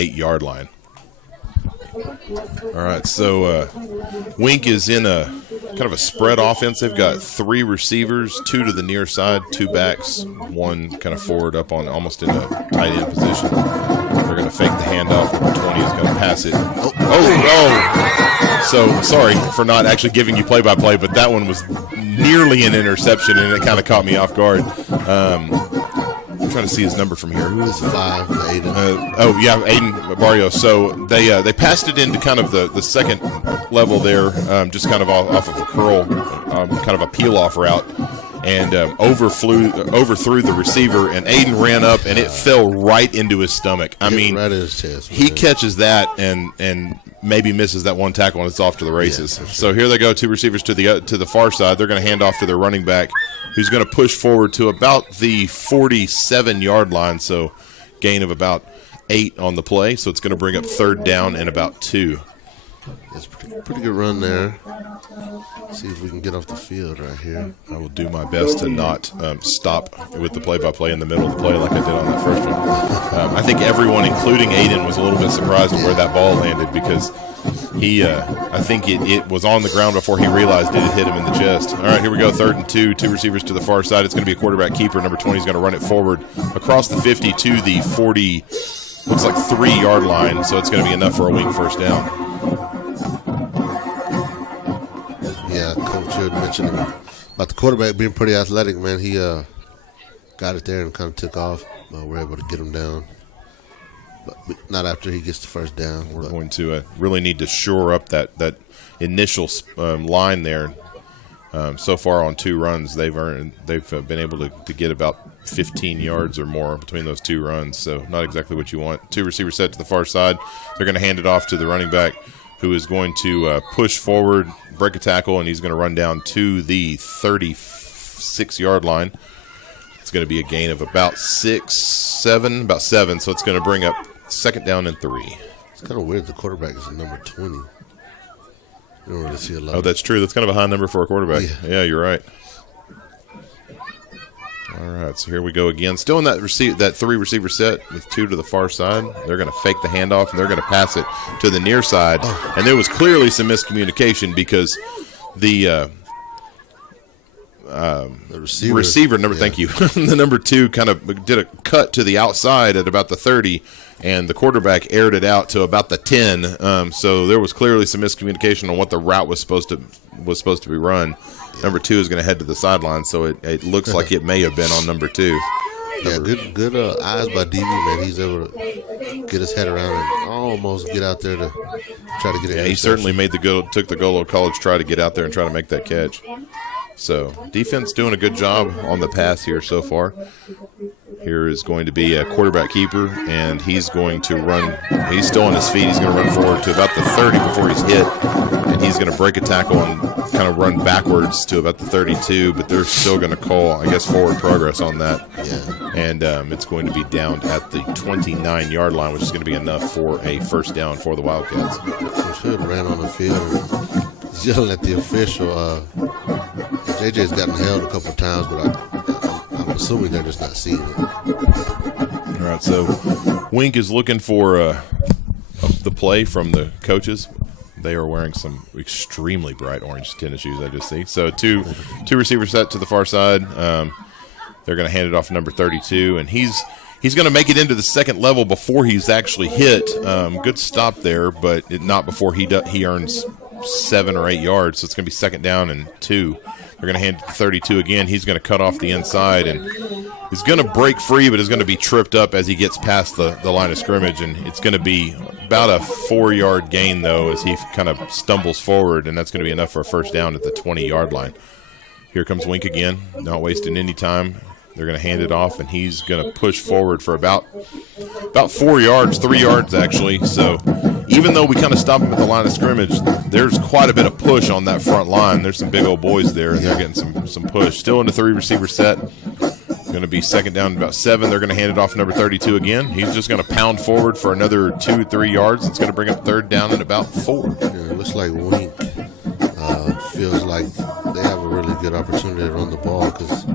8-yard line. All right, so Wink is in a kind of a spread offense. They've got 3 receivers, 2 to the near side, 2 backs, 1 kind of forward up on almost in a tight end position. They're going to fake the handoff. Number 20 is going to pass it. So sorry for not actually giving you play-by-play, but that one was nearly an interception, and it kind of caught me off guard. I'm trying to see his number from here. Who is 5, Aiden. Aiden Barrio. So they passed it into kind of the second level there, just kind of off of a curl, kind of a peel-off route, and overthrew the receiver, and Aiden ran up, and it fell right into his stomach. I mean, right in his chest. He catches that and maybe misses that one tackle, and it's off to the races. Yeah, sure. So here they go, 2 receivers to the far side. They're going to hand off to their running back, who's going to push forward to about the 47-yard line, so gain of about 8 on the play. So it's going to bring up 3rd down and about 2. It's pretty good run there. See if we can get off the field right here. I will do my best to not stop with the play-by-play in the middle of the play like I did on that first one. I think everyone, including Aiden, was a little bit surprised at where that ball landed because I think it was on the ground before he realized it had hit him in the chest. All right, here we go, 3rd and 2, 2 receivers to the far side. It's going to be a quarterback keeper. Number 20 is going to run it forward across the 50 to the 40, looks like 3-yard line, so it's going to be enough for a Wink first down. Yeah, Coach had mentioned about the quarterback being pretty athletic, man. He got it there and kind of took off. We're able to get him down. But not after he gets the first down. We're going to really need to shore up that initial line there. So far on 2 runs, they've been able to get about 15 yards or more between those 2 runs. So not exactly what you want. 2 receivers set to the far side. They're going to hand it off to the running back, who is going to push forward, break a tackle, and he's going to run down to the 36-yard line. It's going to be a gain of about 7. So it's going to bring up 2nd down and 3. It's kind of weird the quarterback is number 20. You don't really see a lot. Oh, that's true. That's kind of a high number for a quarterback. Yeah, you're right. All right, so here we go again. Still in that 3-receiver set with 2 to the far side. They're going to fake the handoff, and they're going to pass it to the near side. Oh. And there was clearly some miscommunication because the receiver number, thank you, the number 2 kind of did a cut to the outside at about the 30, and the quarterback aired it out to about the 10. So there was clearly some miscommunication on what the route was supposed to be run. Number 2 is going to head to the sideline, so it looks like it may have been on number 2. Yeah, good eyes by DB, man. He's able to get his head around and almost get out there to try to get it. Yeah, he certainly took the goal of college try to get out there and try to make that catch. So defense doing a good job on the pass here so far. Here is going to be a quarterback keeper, and he's going to run. He's still on his feet. He's going to run forward to about the 30 before he's hit, and he's going to break a tackle and kind of run backwards to about the 32, but they're still going to call, I guess, forward progress on that. Yeah. And it's going to be down at the 29-yard line, which is going to be enough for a first down for the Wildcats. Should ran on the field and he's yelling at the official. JJ's gotten held a couple of times, but I'm assuming they're just not seeing it. All right, so Wink is looking for the play from the coaches. They are wearing some extremely bright orange tennis shoes, I just see. So two receivers set to the far side. They're going to hand it off to number 32, and he's going to make it into the second level before he's actually hit. Good stop there, but not before he earns 7 or 8 yards. So it's going to be 2nd down and 2. They're going to hand it to 32 again. He's going to cut off the inside, and he's going to break free, but is going to be tripped up as he gets past the line of scrimmage, and it's going to be about a 4-yard gain, though, as he kind of stumbles forward, and that's going to be enough for a first down at the 20-yard line. Here comes Wink again, not wasting any time. They're going to hand it off, and he's going to push forward for about 4 yards, 3 yards actually. So even though we kind of stop him at the line of scrimmage, there's quite a bit of push on that front line. There's some big old boys there, and they're getting some push. Still in the 3-receiver set. Going to be 2nd down about 7. They're going to hand it off to number 32 again. He's just going to pound forward for another 2-3 yards. It's going to bring up 3rd down at about 4. Yeah, it looks like Wink feels like they have a really good opportunity to run the ball because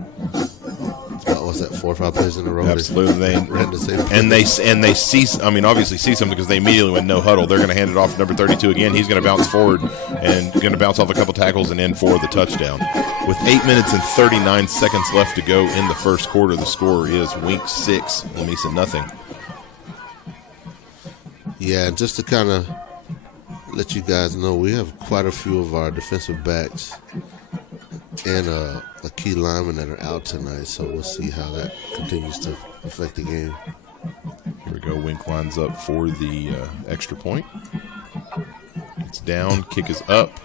was that 4 or 5 plays in a row? Absolutely. They see. I mean, obviously see something because they immediately went no huddle. They're going to hand it off to number 32 again. He's going to bounce forward and going to bounce off a couple tackles and in for the touchdown. With 8 minutes and 39 seconds left to go in the first quarter, the score is Wink 6, Lamesa nothing. Yeah, and just to kind of let you guys know, we have quite a few of our defensive backs and a key lineman that are out tonight, so we'll see how that continues to affect the game. Here we go. Wink lines up for the extra point. It's down. Kick is up.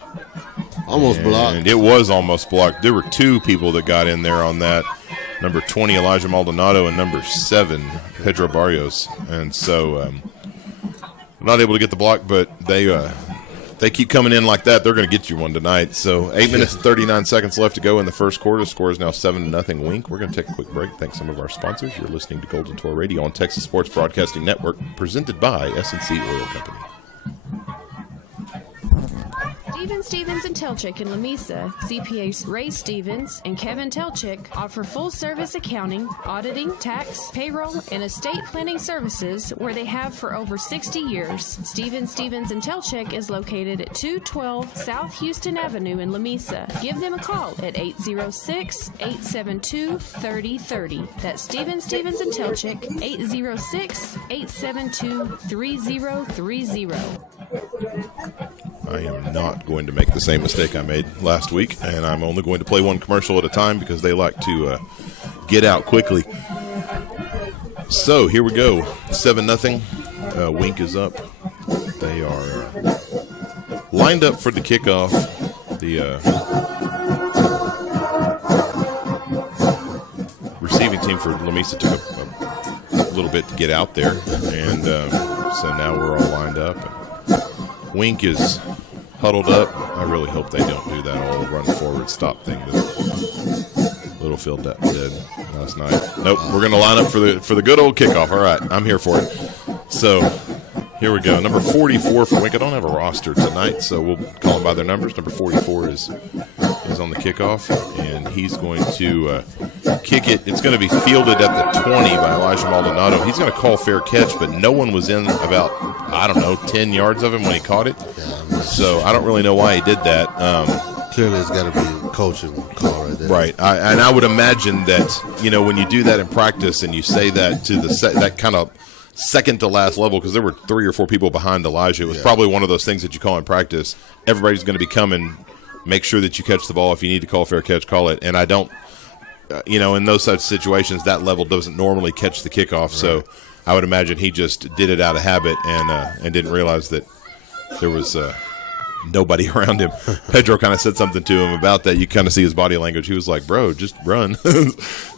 Almost blocked. And it was almost blocked. There were 2 people that got in there on that. Number 20, Elijah Maldonado, and number 7, Pedro Barrios. And so not able to get the block, but they keep coming in like that. They're going to get you one tonight. So 8 minutes and 39 seconds left to go in the first quarter. The score is now 7-0 Wink. We're going to take a quick break. Thanks some of our sponsors. You're listening to Golden Tour Radio on Texas Sports Broadcasting Network, presented by S&C Oil Company. Stevens and Telchick in Lamesa, CPAs Ray Stevens and Kevin Telchick offer full-service accounting, auditing, tax, payroll, and estate planning services where they have for over 60 years. Stevens and Telchick is located at 212 South Houston Avenue in Lamesa. Give them a call at 806-872-3030. That's Stevens and Telchick, 806-872-3030. I am not going to make the same mistake I made last week, and I'm only going to play one commercial at a time because they like to get out quickly. So here we go, 7-0. Wink is up. They are lined up for the kickoff. The receiving team for Lamesa took a little bit to get out there, and so now we're all lined up. Wink is huddled up. I really hope they don't do that old run forward stop thing that Littlefield did last night. Nope, we're going to line up for the good old kickoff. All right, I'm here for it. So here we go. Number 44 for Wink. I don't have a roster tonight, so we'll call them by their numbers. Number 44 is on the kickoff, and he's going to kick it. It's going to be fielded at the 20 by Elijah Maldonado. He's going to call fair catch, but no one was in about, 10 yards of him when he caught it. So I don't really know why he did that. Clearly it's got to be a coaching call right there. Right. And I would imagine that, when you do that in practice and you say that to that kind of second to last level, because there were 3 or 4 people behind Elijah, it was probably one of those things that you call in practice. Everybody's going to be coming. Make sure that you catch the ball. If you need to call fair catch, call it. And I don't, in those such situations, that level doesn't normally catch the kickoff. Right. So I would imagine he just did it out of habit and didn't realize that there was nobody around him. Pedro kind of said something to him about that. You kind of see his body language. He was like, bro, just run.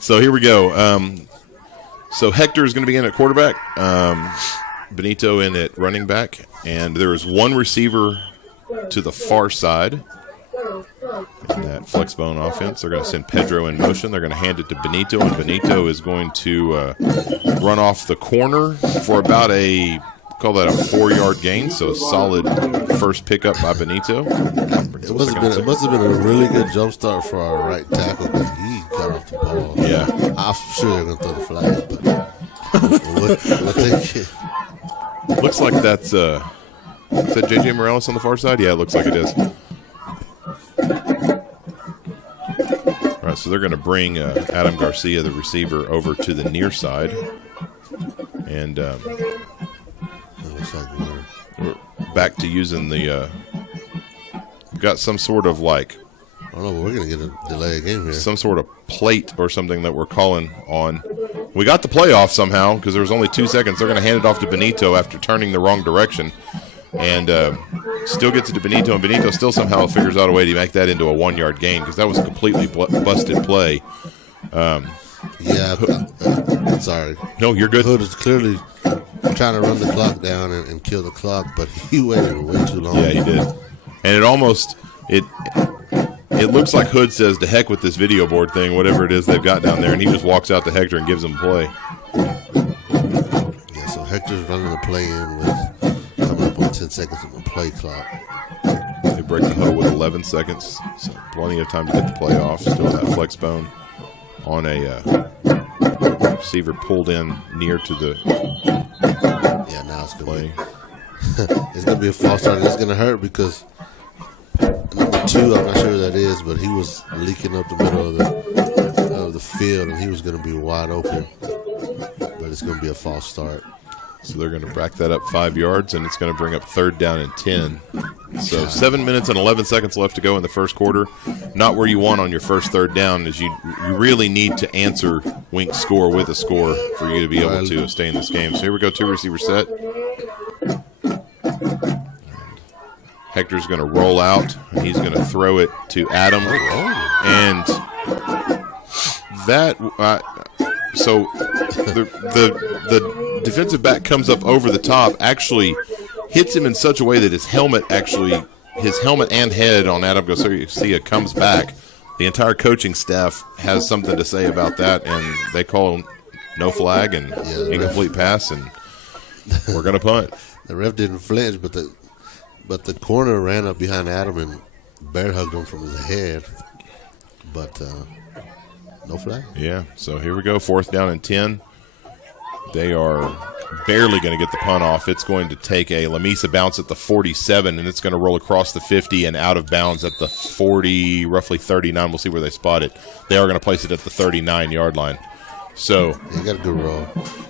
So here we go. So Hector is going to be in at quarterback. Benito in at running back. And there is one receiver to the far side in that flex bone offense. They're going to send Pedro in motion. They're going to hand it to Benito, and Benito is going to run off the corner for about call that a 4-yard gain, so a solid first pickup by Benito. It must have been a really good jump start for our right tackle because he got off the ball. Yeah. I'm sure they're going to throw the flag, but we'll take it. Looks like that's is that J.J. Morales on the far side? Yeah, it looks like it is. All right, so they're going to bring Adam Garcia, the receiver, over to the near side. And we're back to using the got some sort of I don't know, but we're going to get a delay game here. Some sort of plate or something that we're calling on. We got the playoff somehow because there was only 2 seconds. They're going to hand it off to Benito after turning the wrong direction. And still gets it to Benito, and Benito still somehow figures out a way to make that into a 1-yard gain because that was a completely busted play. Sorry. No, you're good. Hood is clearly trying to run the clock down and kill the clock, but he waited way too long. Yeah, he did. And it almost it looks like Hood says, "To heck with this video board thing," whatever it is they've got down there, and he just walks out to Hector and gives him a play. Yeah, so Hector's running the play in with coming up on 10 seconds on the play clock. They break the huddle with 11 seconds, so plenty of time to get the play off. Still that flex bone on a receiver pulled in near to the Yeah, now it's going play. it's going to be a false start. It's going to hurt because number 2, I'm not sure who that is, but he was leaking up the middle of the field, and he was going to be wide open. But it's going to be a false start. So they're going to back that up 5 yards, and it's going to bring up 3rd down and 10. So 7 minutes and 11 seconds left to go in the first quarter. Not where you want on your first 3rd down, as you really need to answer Wink's score with a score for you to be able to stay in this game. So here we go, 2 receiver set. Hector's going to roll out, and he's going to throw it to Adam. And that so the defensive back comes up over the top, actually hits him in such a way that his helmet and head on Adam Garcia comes back. The entire coaching staff has something to say about that, and they call no flag and incomplete pass, and we're going to punt. The ref didn't flinch, but the corner ran up behind Adam and bear hugged him from his head. But no flag. Yeah, so here we go, 4th down and 10. They are barely going to get the punt off. It's going to take a Lamesa bounce at the 47, and it's going to roll across the 50 and out of bounds at the 40, roughly 39. We'll see where they spot it. They are going to place it at the 39-yard line. So he got a good roll.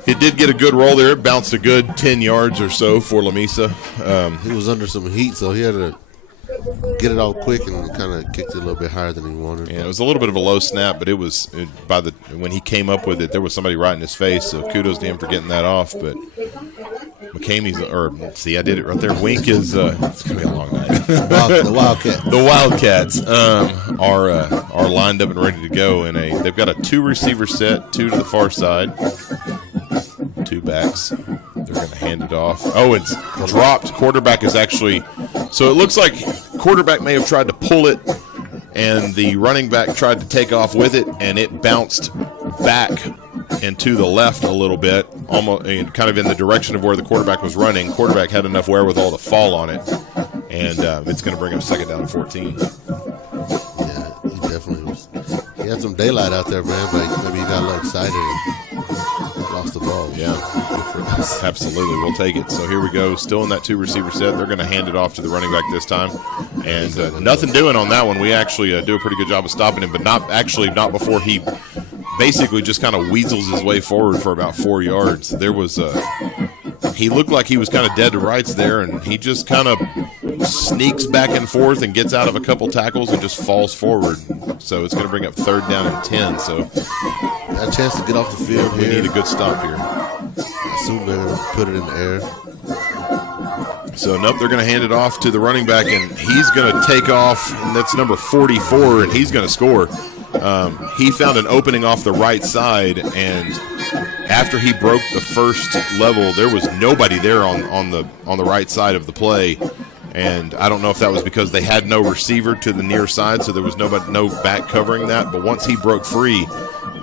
It did get a good roll there. It bounced a good 10 yards or so for Lamesa. He was under some heat, so he had to get it all quick and kind of kicked it a little bit higher than he wanted. Yeah, it was a little bit of a low snap, but when he came up with it, there was somebody right in his face. So kudos to him for getting that off. But I did it right there. Wink is it's gonna be a long night. The Wildcats. The Wildcats are lined up and ready to go. They've got a 2 receiver set, 2 to the far side, 2 backs. They're going to hand it off. Oh, it's dropped. Quarterback is actually – so it looks like quarterback may have tried to pull it, and the running back tried to take off with it, and it bounced back and to the left a little bit, almost kind of in the direction of where the quarterback was running. Quarterback had enough wherewithal to fall on it, and it's going to bring up 2nd down and 14. Yeah, he definitely was. He had some daylight out there, man, but maybe he got a little excited and lost the ball. Yeah, absolutely. We'll take it. So here we go. Still in that 2 receiver set. They're going to hand it off to the running back this time. And nothing doing on that one. We actually do a pretty good job of stopping him, but not before he basically just kind of weasels his way forward for about 4 yards. There was he looked like he was kind of dead to rights there, and he just kind of sneaks back and forth and gets out of a couple tackles and just falls forward. So it's going to bring up 3rd down and 10. So got a chance to get off the field. We need a good stop here. I assume they're going to put it in the air. So, nope, they're going to hand it off to the running back, and he's going to take off, and that's number 44, and he's going to score. He found an opening off the right side, and after he broke the first level, there was nobody there on the right side of the play. And I don't know if that was because they had no receiver to the near side, so there was no back covering that. But once he broke free,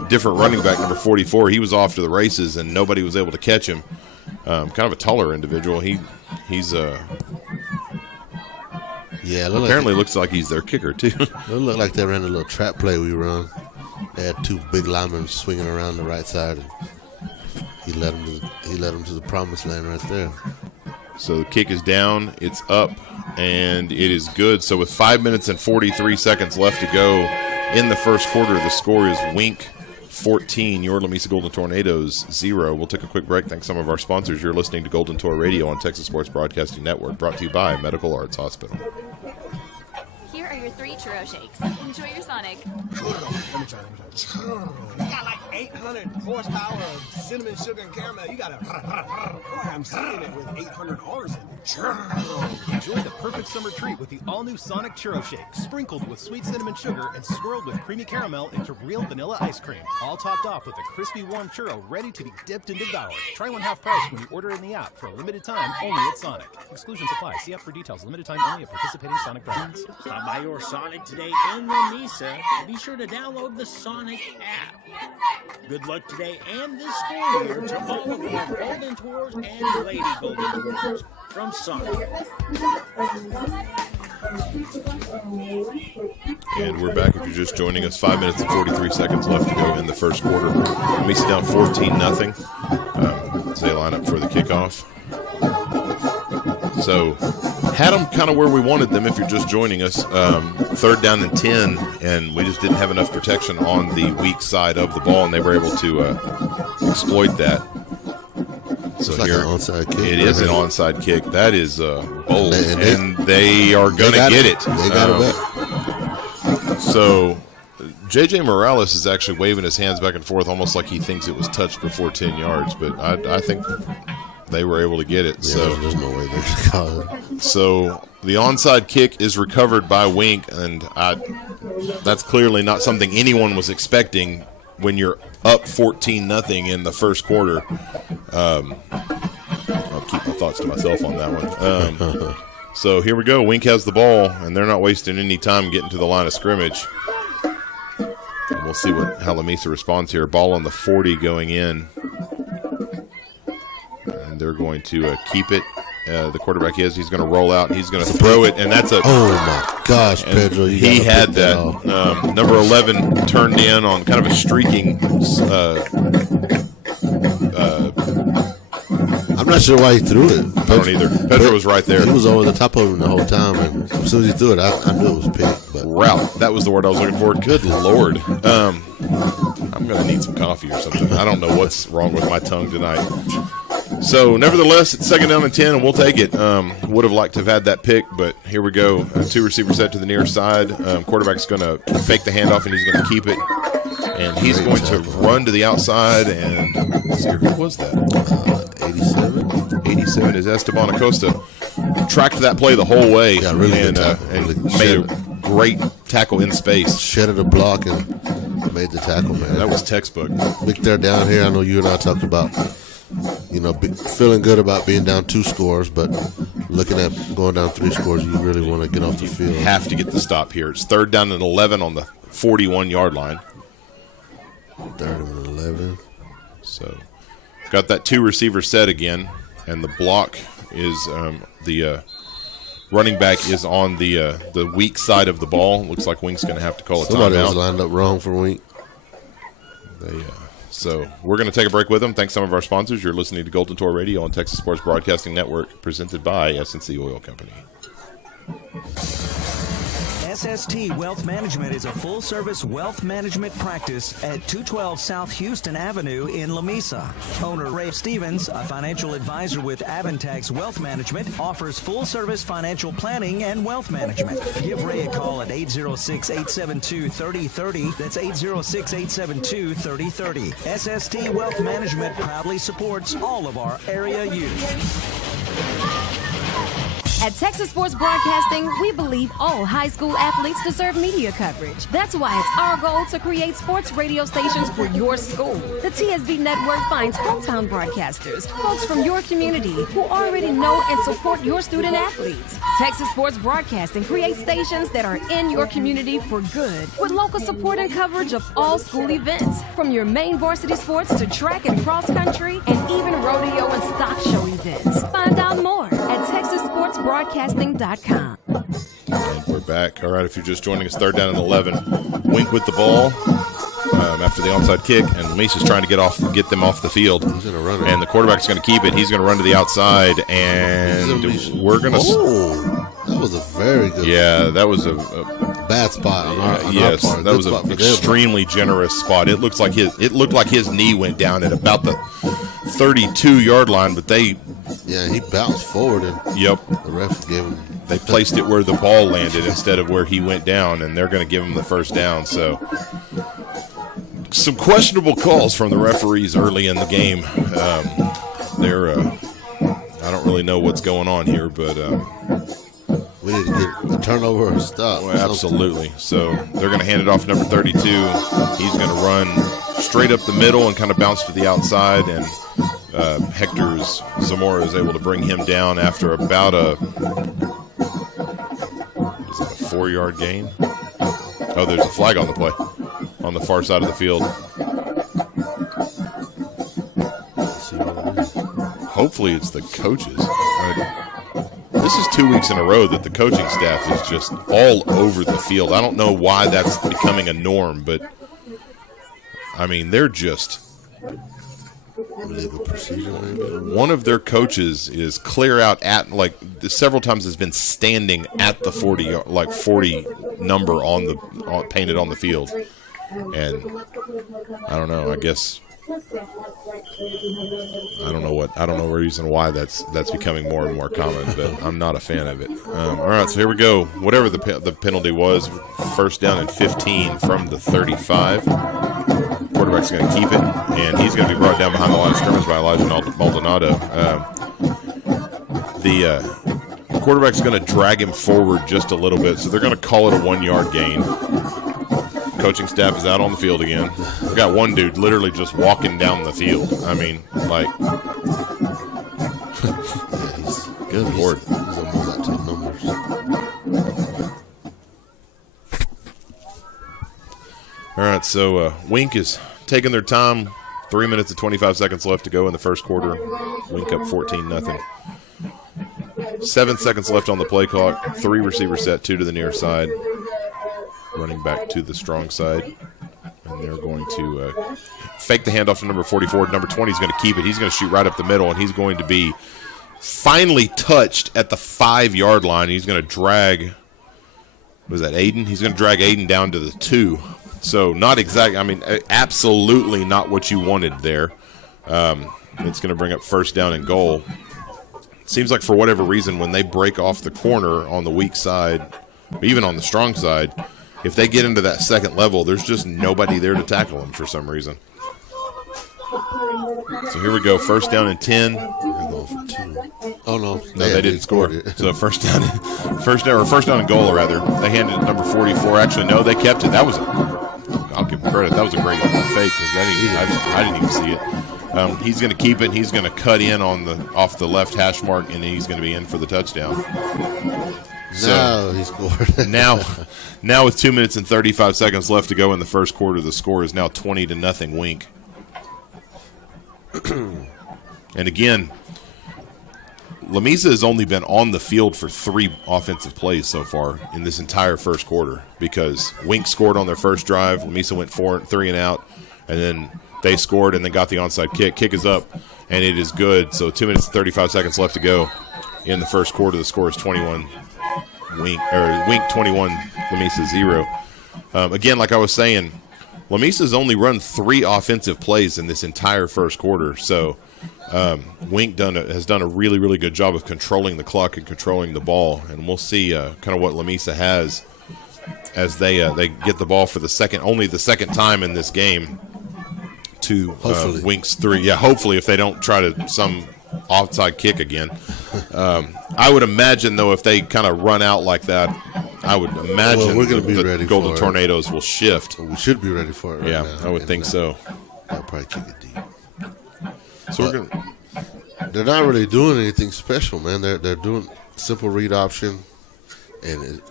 different running back, number 44, he was off to the races, and nobody was able to catch him. Kind of a taller individual. He's apparently looks like he's their kicker too. It looked like they ran a little trap play we run. They had 2 big linemen swinging around the right side, and he led them to the promised land right there. So the kick is down, it's up, and it is good. So with 5 minutes and 43 seconds left to go in the first quarter, the score is Wink 14, your Lamesa Golden Tornadoes 0. We'll take a quick break. Thanks to some of our sponsors. You're listening to Golden Tor Radio on Texas Sports Broadcasting Network, brought to you by Medical Arts Hospital. Here are your 3 churro shakes. Enjoy your Sonic. Let me try. You got like 800 horsepower of cinnamon, sugar, and caramel. You got I'm saying it with 800 R's in it. Enjoy the perfect summer treat with the all-new Sonic Churro Shake, sprinkled with sweet cinnamon sugar and swirled with creamy caramel into real vanilla ice cream. All topped off with a crispy, warm churro ready to be dipped and devoured. Try one half price when you order in the app for a limited time only at Sonic. Exclusions apply. See app for details. Limited time only at participating Sonic brands. Stop by your Sonic today in Lamesa. Be sure to download the Sonic app. Good luck today and this school year to all of our Golden Tours and Lady Golden Tours from Sonic. And we're back if you're just joining us. 5 minutes and 43 seconds left to go in the first quarter. Lamesa down 14-0 as they line up for the kickoff. So had them kind of where we wanted them if you're just joining us. 3rd down and 10, and we just didn't have enough protection on the weak side of the ball, and they were able to exploit that. So it's like here, an onside kick. It is an onside kick. That is bold, and they are going to get it. They got it back. So J.J. Morales is actually waving his hands back and forth almost like he thinks it was touched before 10 yards, but I think they were able to get it. Yeah, so there's no way they're going to call it. So the onside kick is recovered by Wink, and that's clearly not something anyone was expecting when you're up 14-0 in the first quarter. I'll keep my thoughts to myself on that one. So here we go. Wink has the ball, and they're not wasting any time getting to the line of scrimmage. And we'll see how Lamesa responds here. Ball on the 40 going in. And they're going to keep it. The quarterback he's going to roll out, and he's going to throw it, and that's a... Oh, my gosh, Pedro. He had that. Number 11 turned in on kind of a streaking... I'm not sure why he threw it. I don't either. Pedro was right there. He was over the top of him the whole time, and as soon as he threw it, I knew it was picked. But route. That was the word I was looking for. Good Lord. I'm going to need some coffee or something. I don't know what's wrong with my tongue tonight. So, nevertheless, it's 2nd down and 10, and we'll take it. Would have liked to have had that pick, but here we go. 2 receiver set to the near side. Quarterback's going to fake the handoff, and he's going to keep it. And he's going to run to the outside, and let's see, who was that? 87 is Esteban Acosta. Tracked that play the whole way, yeah, really and made a great tackle in space. Shedded a block and made the tackle, man. That was textbook. Big they're down here. I know you and I talked about, feeling good about being down 2 scores, but looking at going down 3 scores, you really want to get off the field. You have to get the stop here. It's 3rd down and 11 on the 41-yard line. 3rd and 11. So, got that 2 receiver set again, and the block is the running back is on the weak side of the ball. Looks like Wink's going to have to call a timeout. Somebody was lined up wrong for Wink. So we're going to take a break with them. Thanks to some of our sponsors. You're listening to Golden Tour Radio on Texas Sports Broadcasting Network, presented by S&C Oil Company. SST Wealth Management is a full-service wealth management practice at 212 South Houston Avenue in Lamesa. Owner Ray Stevens, a financial advisor with Avantax Wealth Management, offers full-service financial planning and wealth management. Give Ray a call at 806-872-3030. That's 806-872-3030. SST Wealth Management proudly supports all of our area youth. At Texas Sports Broadcasting, we believe all high school athletes deserve media coverage. That's why it's our goal to create sports radio stations for your school. The TSB Network finds hometown broadcasters, folks from your community who already know and support your student athletes. Texas Sports Broadcasting creates stations that are in your community for good, with local support and coverage of all school events, from your main varsity sports to track and cross country, and even rodeo and stock show events. Find out more at TexasSportsBroadcasting.com. And we're back. All right, if you're just joining us, 3rd down and 11. Wink with the ball after the onside kick, and Lamesa's trying to get them off the field. He's going to run it. And the quarterback's going to keep it. He's going to run to the outside, and we're going to... Oh, that was a very good... Yeah, that was a bad spot on our part. That was an extremely generous spot. It looked like his knee went down at about the 32-yard line, but they... Yeah, he bounced forward, and the ref gave him... They placed it where the ball landed instead of where he went down, and they're going to give him the first down. So, some questionable calls from the referees early in the game. I don't really know what's going on here, but we need to get a turnover or stop. Well, absolutely. So they're going to hand it off to number 32. He's going to run straight up the middle and kind of bounce to the outside, and Zamora is able to bring him down after about a 4-yard gain. Oh, there's a flag on the play on the far side of the field. Hopefully it's the coaches. This is 2 weeks in a row that the coaching staff is just all over the field. I don't know why that's becoming a norm, but, I mean, they're just – legal procedure, maybe. one of their coaches is clear out at, like, several times has been standing at the 40 number painted on the field. And I don't know, I guess I don't know reason why that's becoming more and more common, but I'm not a fan of it. All right, so here we go. Whatever the penalty was, first down and 15 from the 35. Quarterback's going to keep it, and he's going to be brought down behind the line of scrimmage by Elijah Maldonado. The quarterback's going to drag him forward just a little bit, so they're going to call it a 1-yard gain. Coaching staff is out on the field again. We got one dude literally just walking down the field. I mean, like, Yeah, he's good Lord. He's almost at 10 numbers. All right, so Wink is taking their time. 3 minutes and 25 seconds left to go in the first quarter. Wink up 14-0. 7 seconds left on the play clock. 3 receivers set, 2 to the near side. Running back to the strong side. And they're going to fake the handoff to number 44. Number 20 is going to keep it. He's going to shoot right up the middle, and he's going to be finally touched at the 5-yard line. He's going to drag, was that Aiden? He's going to drag Aiden down to the 2. So not exactly, I mean, absolutely not what you wanted there. It's going to bring up first down and goal. It seems like for whatever reason, when they break off the corner on the weak side, even on the strong side, if they get into that second level, there's just nobody there to tackle them for some reason. So here we go, first down and 10. They're going for 2. Oh, no. No, they didn't score. So first down and goal, rather. They handed it number 44. Actually, no, they kept it. That was I'll give them credit. That was a great fake because I didn't even see it. He's going to keep it. He's going to cut in off the left hash mark, and then he's going to be in for the touchdown. So he scored. now with 2 minutes and 35 seconds left to go in the first quarter, the score is now 20-0 Wink. And again, Lamesa has only been on the field for 3 offensive plays so far in this entire first quarter because Wink scored on their first drive. Lamesa went 3 and out, and then they scored and then got the onside kick. Kick is up, and it is good. So 2 minutes and 35 seconds left to go in the first quarter. The score is 21 Wink 21, Lamesa 0. Again, like I was saying, Lamesa's only run 3 offensive plays in this entire first quarter. So Wink has done a really, really good job of controlling the clock and controlling the ball. And we'll see kind of what Lamesa has as they get the ball for the second time in this game to Wink's 3. Yeah, hopefully if they don't try to some offside kick again. I would imagine, though, if they kind of run out like that, I would imagine we're gonna be ready Golden for Tornadoes will shift. We should be ready for it right now. Yeah, I would think so. They'll probably kick it deep. So they're not really doing anything special, man. They're doing simple read option, and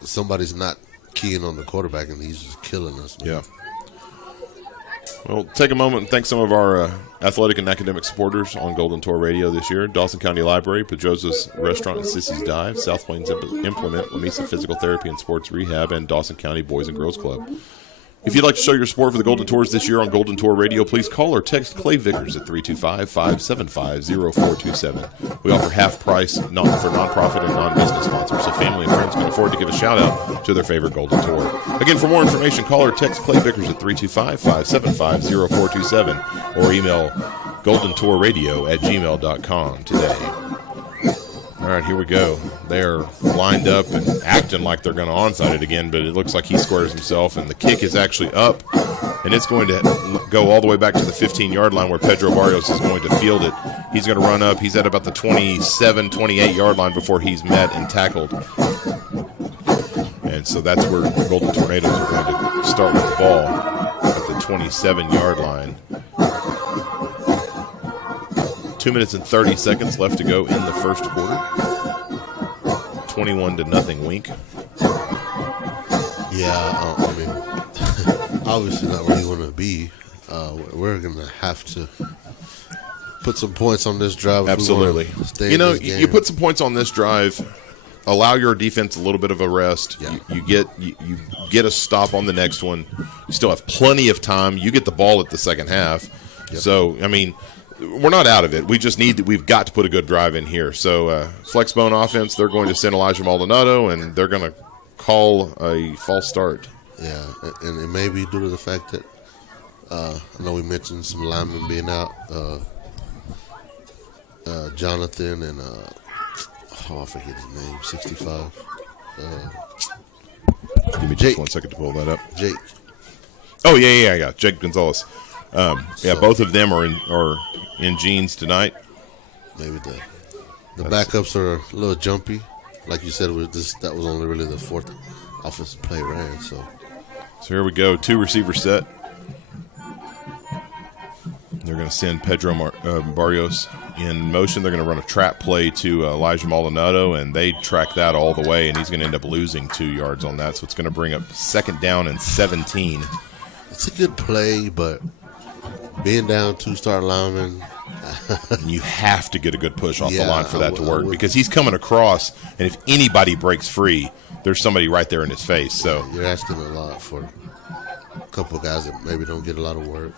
somebody's not keying on the quarterback, and he's just killing us, man. Yeah. Well, take a moment and thank some of our athletic and academic supporters on Golden Tour Radio this year. Dawson County Library, Pedrosa's Restaurant and Sissy's Dive, South Plains Implement, Lamesa Physical Therapy and Sports Rehab, and Dawson County Boys and Girls Club. If you'd like to show your support for the Golden Tours this year on Golden Tour Radio, please call or text Clay Vickers at 325-575-0427. We offer half price for nonprofit and non-business sponsors, so family and friends can afford to give a shout-out to their favorite Golden Tour. Again, for more information, call or text Clay Vickers at 325-575-0427 or email goldentourradio@gmail.com today. All right, here we go. They're lined up and acting like they're going to onside it again, but it looks like he squares himself, and the kick is actually up, and it's going to go all the way back to the 15-yard line where Pedro Barrios is going to field it. He's going to run up. He's at about the 27, 28-yard line before he's met and tackled. And so that's where the Golden Tornadoes are going to start with the ball at the 27-yard line. 2 minutes and 30 seconds left to go in the first quarter. 21-0 Wink. Yeah, I mean, obviously not where you want to be. We're going to have to put some points on this drive. Absolutely. Stay in this game. You put some points on this drive. Allow your defense a little bit of a rest. Yeah. You get a stop on the next one. You still have plenty of time. You get the ball at the second half. Yep. So, I mean, we're not out of it. We've got to put a good drive in here. So, Flexbone offense, they're going to send Elijah Maldonado, and they're going to call a false start. Yeah, and it may be due to the fact that I know we mentioned some linemen being out. Jonathan and I forget his name, 65. Give me just 1 second to pull that up. Jake. Oh, yeah, I got it. Jake Gonzalez. Both of them are in jeans tonight. Maybe the backups are a little jumpy. Like you said, that was only really the fourth offensive play ran. So here we go. 2 receiver set. They're going to send Pedro Barrios in motion. They're going to run a trap play to Elijah Maldonado, and they track that all the way, and he's going to end up losing 2 yards on that. So it's going to bring up 2nd down and 17. It's a good play, but being down 2 starting linemen, you have to get a good push off the line for that to work, because he's coming across, and if anybody breaks free, there's somebody right there in his face. So you're asking a lot for a couple of guys that maybe don't get a lot of work.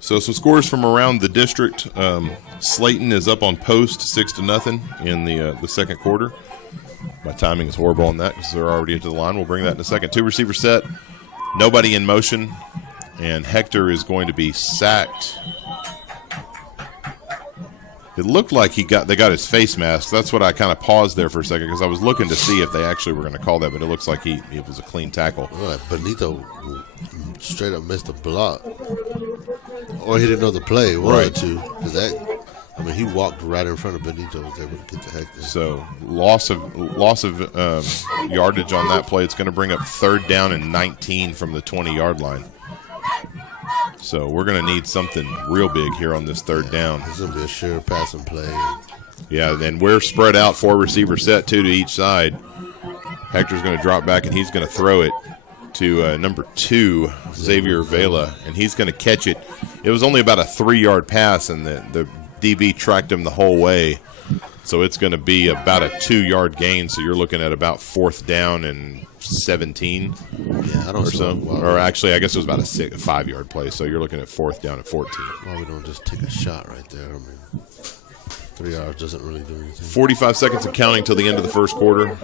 So some scores from around the district. Slayton is up on post 6-0 in the second quarter. My timing is horrible on that because they're already into the line. We'll bring that in a second. 2 receiver set, nobody in motion, and Hector is going to be sacked. It looked like they got his face mask. That's what I kind of paused there for a second because I was looking to see if they actually were going to call that, but it looks like it was a clean tackle. Right, Benito straight up missed a block, or he didn't know the play. One or two, because he walked right in front of Benito, was able to get the Hector. So loss of yardage on that play. It's going to bring up 3rd down and 19 from the 20-yard line. So we're going to need something real big here on this 3rd down. It's going to be a sure passing play. Yeah, and we're spread out 4 receiver set, 2 to each side. Hector's going to drop back, and he's going to throw it to number 2, Xavier Vela, and he's going to catch it. It was only about a 3-yard pass, and the DB tracked him the whole way. So it's going to be about a 2-yard gain. So you're looking at about 4th down and 17. Yeah, I don't or so. Or actually, I guess it was about a 5-yard play. So you're looking at 4th down and 14. Why we don't just take a shot right there? I mean, 3 yards doesn't really do anything. 45 seconds of counting till the end of the first quarter.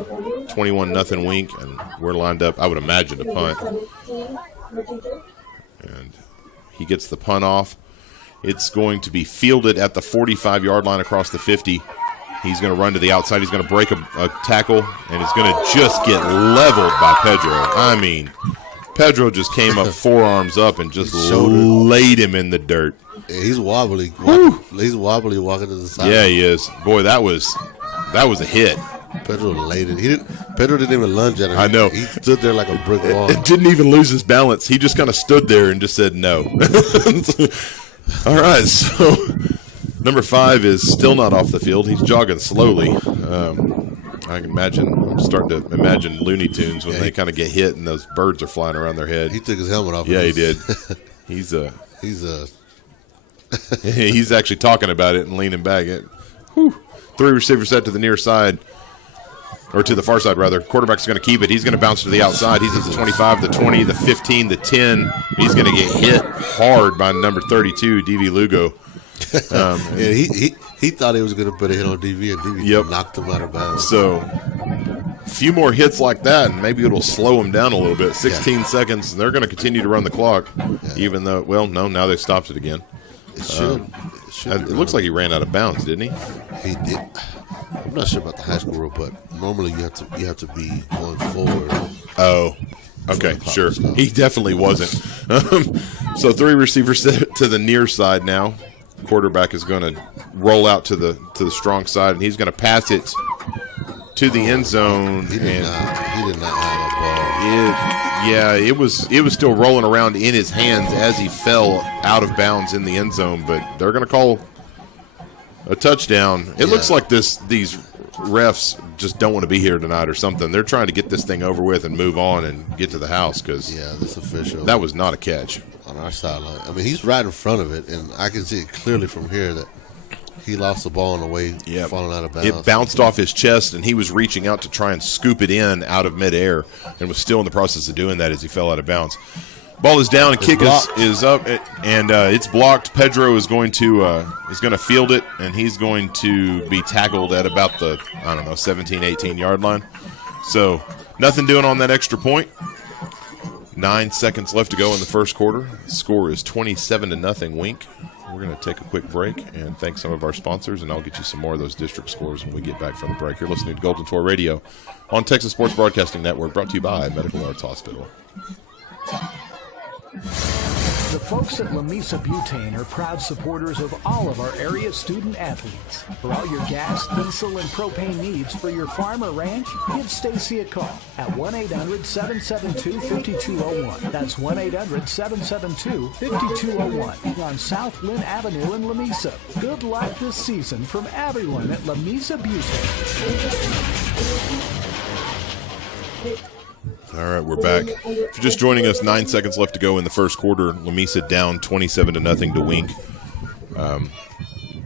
21-0 Wink, and we're lined up, I would imagine, to punt. And he gets the punt off. It's going to be fielded at the 45-yard line across the 50. He's going to run to the outside. He's going to break a tackle, and it's going to just get leveled by Pedro. I mean, Pedro just came up forearms up and just laid him in the dirt. Yeah, he's wobbly. He's wobbly walking to the side. Yeah, he is. Boy, that was a hit. Pedro laid it. Pedro didn't even lunge at him. I know. He stood there like a brick wall. It didn't even lose his balance. He just kind of stood there and just said no. All right, so number 5 is still not off the field. He's jogging slowly. I can imagine. I'm starting to imagine Looney Tunes when they kind of get hit and those birds are flying around their head. He took his helmet off. Yeah, he did. He's actually talking about it and leaning back. 3 receiver set to the near side. Or to the far side, rather. Quarterback's going to keep it. He's going to bounce to the outside. He's at the 25, the 20, the 15, the 10. He's going to get hit hard by number 32, D.V. Lugo. He thought he was going to put a hit on D.V., and D.V. knocked him out of bounds. So a few more hits like that, and maybe it'll slow him down a little bit. 16 seconds, and they're going to continue to run the clock, even though, now they stopped it again. It should. It looks like he ran out of bounds, didn't he? He did. I'm not sure about the high school rule, but normally you have to be going forward. Oh, okay, sure. He definitely wasn't. So 3 receivers to the near side now. Quarterback is going to roll out to the strong side, and he's going to pass it to the end zone. He did not have that ball. It was still rolling around in his hands as he fell out of bounds in the end zone, but they're going to call a touchdown. It looks like these refs just don't want to be here tonight or something. They're trying to get this thing over with and move on and get to the house because this official, that was not a catch on our sideline. I mean, he's right in front of it, and I can see it clearly from here that he lost the ball on the way, falling out of bounds. It bounced off his chest, and he was reaching out to try and scoop it in out of midair, and was still in the process of doing that as he fell out of bounds. Ball is down, and kick is up, and it's blocked. Pedro is going to field it, and he's going to be tackled at about the 17, 18-yard line. So nothing doing on that extra point. 9 seconds left to go in the first quarter. The score is 27-0 Wink. We're going to take a quick break and thank some of our sponsors, and I'll get you some more of those district scores when we get back from the break. You're listening to Golden Tour Radio on Texas Sports Broadcasting Network, brought to you by Medical Arts Hospital. The folks at Lamesa Butane are proud supporters of all of our area student athletes. For all your gas, diesel, and propane needs for your farm or ranch, give Stacy a call at 1-800-772-5201. That's 1-800-772-5201 on South Lynn Avenue in Lamesa. Good luck this season from everyone at Lamesa Butane. All right, we're back. If you're just joining us, 9 seconds left to go in the first quarter. Lamesa down 27-0 to Wink. Going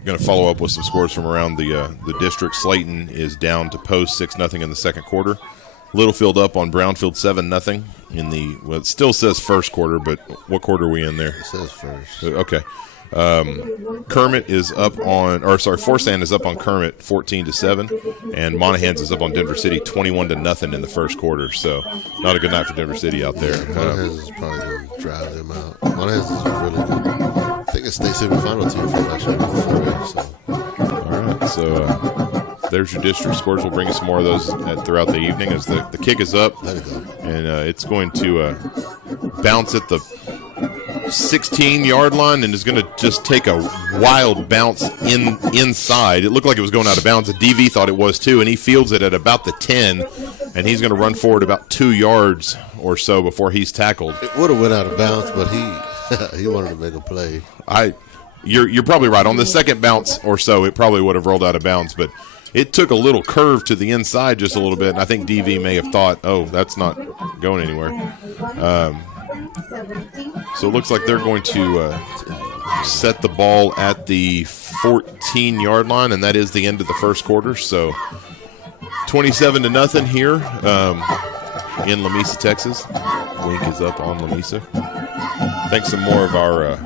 to follow up with some scores from around the district. Slayton is down to Post 6-0 in the second quarter. Littlefield up on Brownfield 7-0 in the, well, it still says first quarter, but what quarter are we in there? It says first. Okay. Kermit is up on, Forsan is up on Kermit 14-7, and Monahans is up on Denver City 21-0 in the first quarter. So not a good night for Denver City out there. Monahans is probably going to drive them out. Monahans is really good. I think it's state semifinal team for last year. All right, so there's your district scores. We'll bring you some more of those throughout the evening as the kick is up, and it's going to bounce at the 16-yard line and is going to just take a wild bounce inside. It looked like it was going out of bounds. The DV thought it was too, and he fields it at about the 10, and he's going to run forward about 2 yards or so before he's tackled. It would have went out of bounds, but he wanted to make a play. You're probably right. On the second bounce or so, it probably would have rolled out of bounds, but it took a little curve to the inside just a little bit, and I think DV may have thought, oh, that's not going anywhere. So it looks like they're going to set the ball at the 14-yard line, and that is the end of the first quarter. So 27-0 here in Lamesa, Texas. Wink is up on Lamesa. Thanks some more of our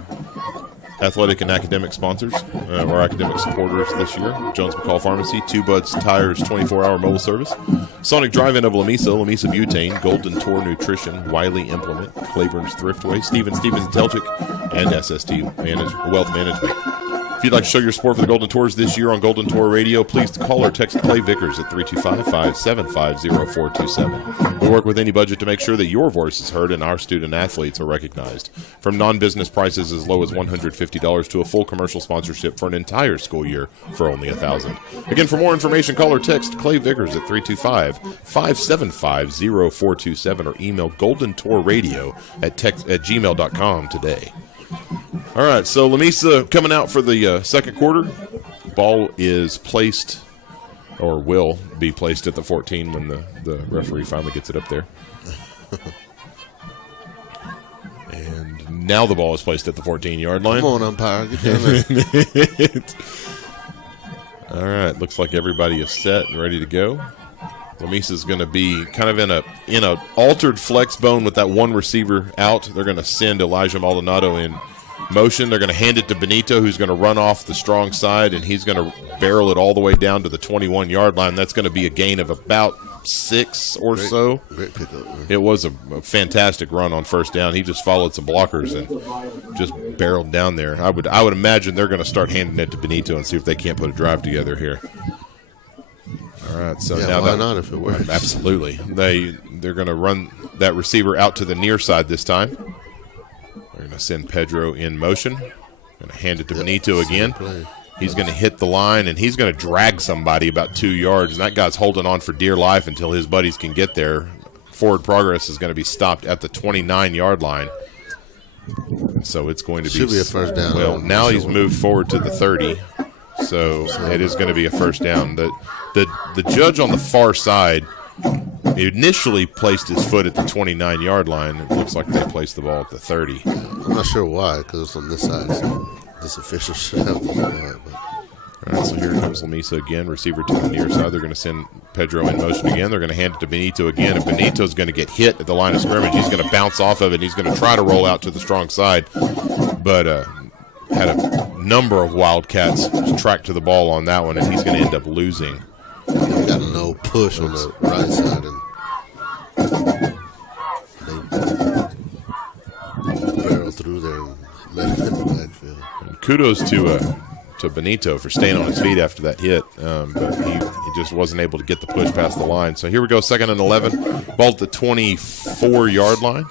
athletic and academic sponsors, our academic supporters this year. Jones McCall Pharmacy, Two Buds Tires 24-hour mobile service, Sonic Drive-In of Lamesa, Lamesa Butane, Golden Tour Nutrition, Wiley Implement, Claiborne's Thriftway, Stevens Telchick, and SST Wealth Management. If you'd like to show your support for the Golden Tours this year on Golden Tour Radio, please call or text Clay Vickers at 325-575-0427. We work with any budget to make sure that your voice is heard and our student athletes are recognized. From non-business prices as low as $150 to a full commercial sponsorship for an entire school year for only $1,000. Again, for more information, call or text Clay Vickers at 325-575-0427 or email goldentourradio@gmail.com today. All right, so Lamesa coming out for the second quarter. Ball is placed, or will be placed at the 14 when the referee finally gets it up there. And now the ball is placed at the 14-yard line. Come on, umpire. Get down there. All right, looks like everybody is set and ready to go. Lamesa is going to be kind of in a altered flex bone with that one receiver out. They're going to send Elijah Maldonado in motion. They're going to hand it to Benito, who's going to run off the strong side, and he's going to barrel it all the way down to the 21-yard line. That's going to be a gain of about 6 or so. Great pickup, man. It was a fantastic run on first down. He just followed some blockers and just barreled down there. I would imagine they're going to start handing it to Benito and see if they can't put a drive together here. All right, so now why not if it works? Absolutely. They're going to run that receiver out to the near side this time. They're going to send Pedro in motion. Going to hand it to Benito again. He's going to hit the line, and he's going to drag somebody about 2 yards, and that guy's holding on for dear life until his buddies can get there. Forward progress is going to be stopped at the 29-yard line. So it's going to Should be a first down. Well, now he's moved forward to the 30, so it is going to be a first down. The judge on the far side initially placed his foot at the 29-yard line. It looks like they placed the ball at the 30. I'm not sure why, because it's on this side. So this official should have the ball. All right, so here comes Lamesa again, receiver to the near side. They're going to send Pedro in motion again. They're going to hand it to Benito again, and Benito's going to get hit at the line of scrimmage. He's going to bounce off of it, and he's going to try to roll out to the strong side, but had a number of Wildcats track to the ball on that one, and he's going to end up losing. We got a low push on the right side, and they barrel through there and let it in the backfield. And kudos to Benito for staying on his feet after that hit, but he just wasn't able to get the push past the line. So here we go, 2nd and 11, ball at the 24-yard line.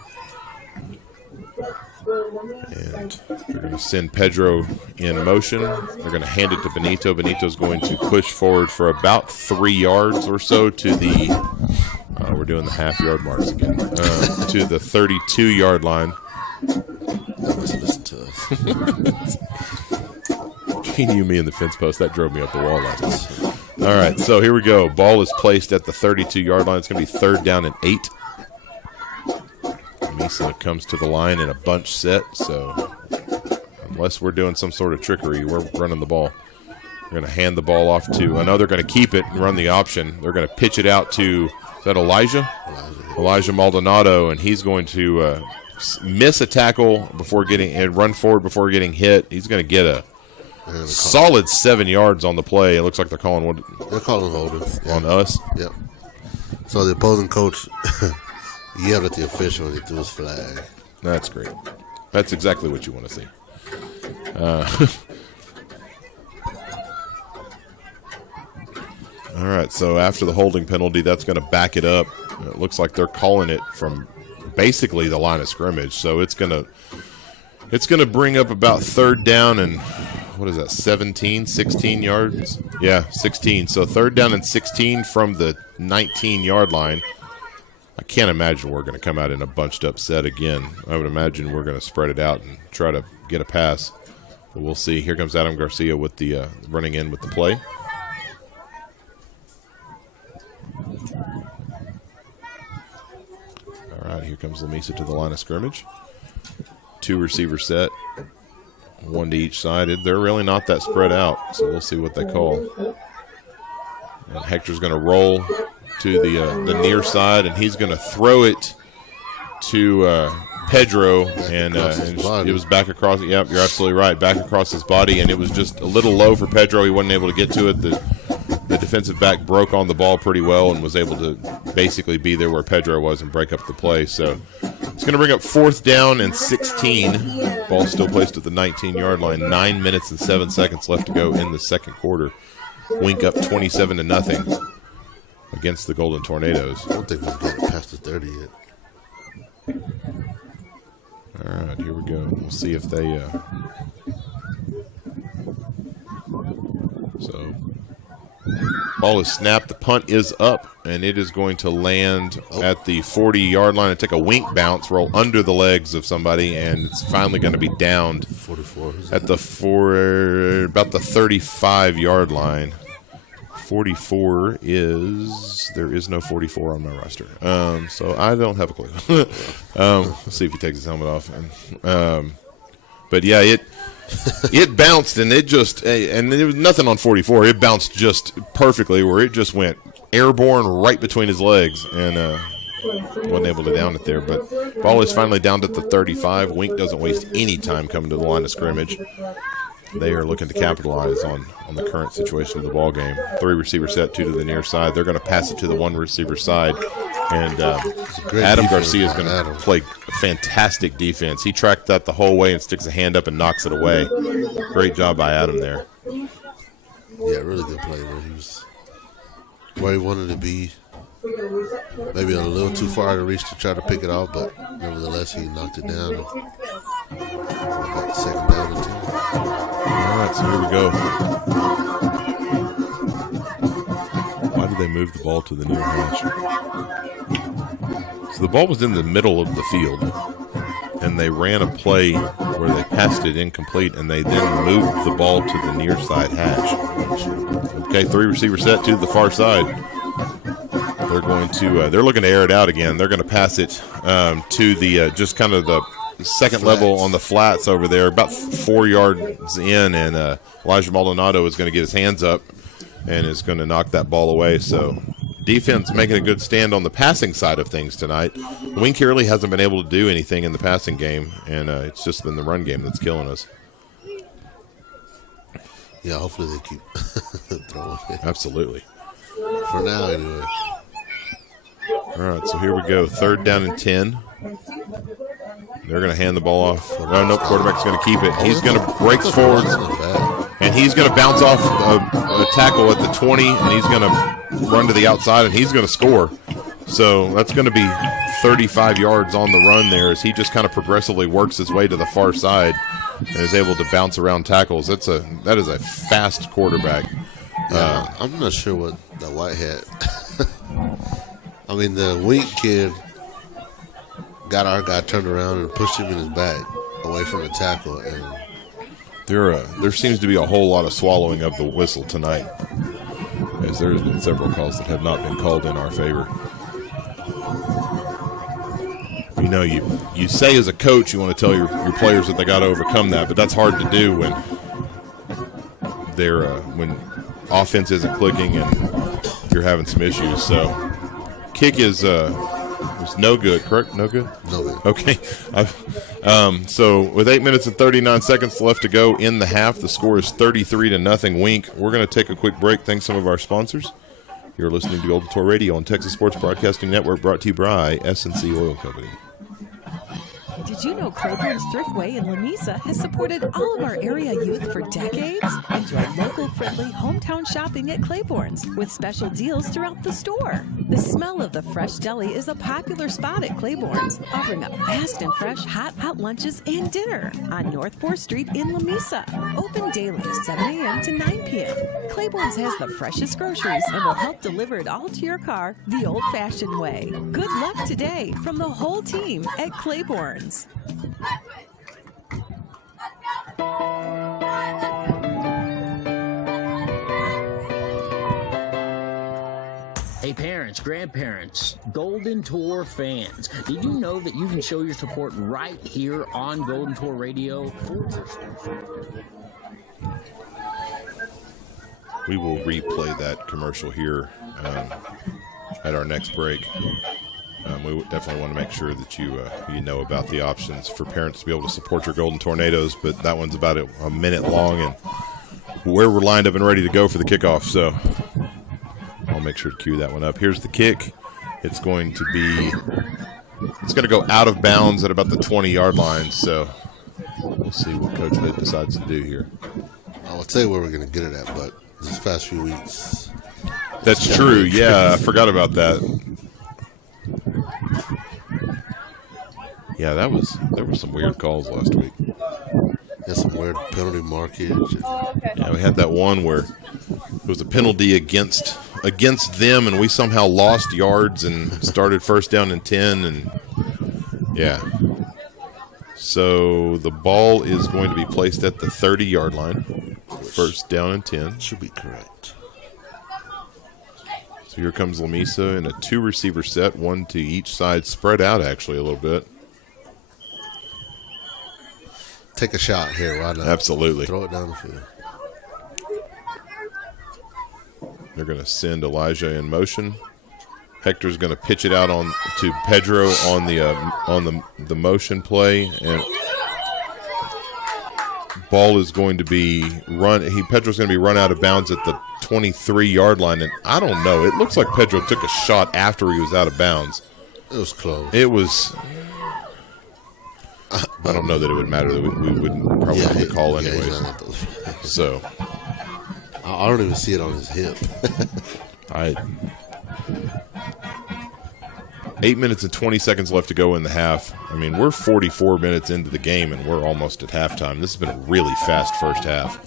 And they're going to send Pedro in motion. They're going to hand it to Benito. Benito's going to push forward for about 3 yards or so to the we're doing the half-yard marks again, to the 32-yard line. Listen to us. Between you, me, and the fence post, that drove me up the wall last night. All right, so here we go. Ball is placed at the 32-yard line. It's going to be 3rd down and 8. Mesa comes to the line in a bunch set, so unless we're doing some sort of trickery, we're running the ball. We're going to hand the ball off to, I know they're going to keep it and run the option. They're going to pitch it out to, is that Elijah? Elijah Maldonado, and he's going to miss a tackle before getting, and run forward before getting hit. He's going to get a solid 7 yards on the play. It looks like they're calling holding on us. Yep. So the opposing coach yelled at the official and he threw his flag. That's great. That's exactly what you want to see. All right, so after the holding penalty, that's going to back it up. It looks like they're calling it from basically the line of scrimmage. So it's going to bring up about 3rd down and, what is that, 16 yards? Yeah, 16. So 3rd down and 16 from the 19-yard line. I can't imagine we're going to come out in a bunched up set again. I would imagine we're going to spread it out and try to get a pass. But we'll see. Here comes Adam Garcia with the running in with the play. All right, here comes Lamesa to the line of scrimmage. 2 receiver set, 1 to each side. They're really not that spread out, so we'll see what they call. And Hector's going to roll to the near side, and he's going to throw it to Pedro, and it was back across. Yep, you're absolutely right. Back across his body, and it was just a little low for Pedro. He wasn't able to get to it. The defensive back broke on the ball pretty well and was able to basically be there where Pedro was and break up the play. So it's going to bring up 4th down and 16. Ball still placed at the 19-yard line. 9 minutes and 7 seconds left to go in the second quarter. Wink up 27-0 against the Golden Tornadoes. I don't think we've gotten past the 30 yet. All right, here we go. We'll see if they so ball is snapped. The punt is up, and it is going to land at the 40-yard line and take a wink bounce, roll under the legs of somebody, and it's finally going to be downed 44 at the about the 35-yard line. 44 is, there is no 44 on my roster, so I don't have a clue. Let's see if he takes his helmet off. But yeah, it bounced, and it just, and there was nothing on 44. It bounced just perfectly, where it just went airborne right between his legs, and wasn't able to down it there. But ball is finally down at the 35. Wink doesn't waste any time coming to the line of scrimmage. They are looking to capitalize on the current situation of the ball game. 3 receiver set, 2 to the near side. They're going to pass it to the 1 receiver side, and Adam Garcia is going to play fantastic defense. He tracked that the whole way and sticks a hand up and knocks it away. Great job by Adam there. Yeah, really good play. He was where he wanted to be. Maybe a little too far to reach to try to pick it off, but nevertheless, he knocked it down. Got 2nd down and 2. All right, so here we go. Why did they move the ball to the near hash? So the ball was in the middle of the field, and they ran a play where they passed it incomplete, and they then moved the ball to the near side hash. Okay, 3 receiver set to the far side. They're going to they're looking to air it out again. They're going to pass it to the just kind of the second level on the flats over there, about 4 yards in, and Elijah Maldonado is going to get his hands up and is going to knock that ball away. So defense making a good stand on the passing side of things tonight. Wink really hasn't been able to do anything in the passing game, and it's just been the run game that's killing us. Yeah, hopefully they keep throwing it. Absolutely. For now, anyway. All right, so here we go. 3rd down and 10. They're going to hand the ball off. Oh, no, quarterback's going to keep it. He's going to break forward, and he's going to bounce off a tackle at the 20, and he's going to run to the outside, and he's going to score. So that's going to be 35 yards on the run there as he just kind of progressively works his way to the far side and is able to bounce around tackles. That is a fast quarterback. Yeah, I'm not sure what the white hat. I mean, the Wink kid got our guy turned around and pushed him in his back away from the tackle. And there seems to be a whole lot of swallowing of the whistle tonight, as there has been several calls that have not been called in our favor. You know, you say as a coach you want to tell your players that they got to overcome that, but that's hard to do when when offense isn't clicking and you're having some issues. So kick is no good, correct? No good? No good. Okay. So with 8 minutes and 39 seconds left to go in the half, the score is 33-0 Wink. We're going to take a quick break. Thanks some of our sponsors. You're listening to Golden Tour Radio on Texas Sports Broadcasting Network, brought to you by S&C Oil Company. Did you know Claiborne's Thriftway in Lamesa has supported all of our area youth for decades? Enjoy local friendly hometown shopping at Claiborne's with special deals throughout the store. The smell of the fresh deli is a popular spot at Claiborne's, offering up fast and fresh hot lunches and dinner on North 4th Street in Lamesa. Open daily 7 a.m. to 9 p.m. Claiborne's has the freshest groceries and will help deliver it all to your car the old-fashioned way. Good luck today from the whole team at Claiborne's. Hey parents, grandparents, Golden Tour fans, did you know that you can show your support right here on Golden Tour Radio? We will replay that commercial here at our next break. We definitely want to make sure that you know about the options for parents to be able to support your Golden Tornadoes, but that one's about a minute long, and we're lined up and ready to go for the kickoff, so I'll make sure to cue that one up. Here's the kick. It's going to go out of bounds at about the 20-yard line, so we'll see what Coach Hood decides to do here. I will tell you where we're going to get it at, but these past few weeks. That's true, yeah, I forgot about that. Yeah, there were some weird calls last week. Yeah, some weird penalty markage. Yeah, we had that one where it was a penalty against them, and we somehow lost yards and started 1st down and 10, and yeah. So the ball is going to be placed at the 30-yard line. 1st down and 10. Should be correct. So here comes Lamesa in a 2-receiver set, one to each side, spread out actually a little bit. Take a shot here, why not? Absolutely. Throw it down the field. They're going to send Elijah in motion. Hector's going to pitch it out to Pedro on the motion play, and ball is going to be Pedro's going to be run out of bounds at the 23-yard line, and I don't know. It looks like Pedro took a shot after he was out of bounds. It was close. It was. I don't know that it would matter. That we wouldn't probably have the call anyways. So I don't even see it on his hip. 8 minutes and 20 seconds left to go in the half. I mean, we're 44 minutes into the game, and we're almost at halftime. This has been a really fast first half.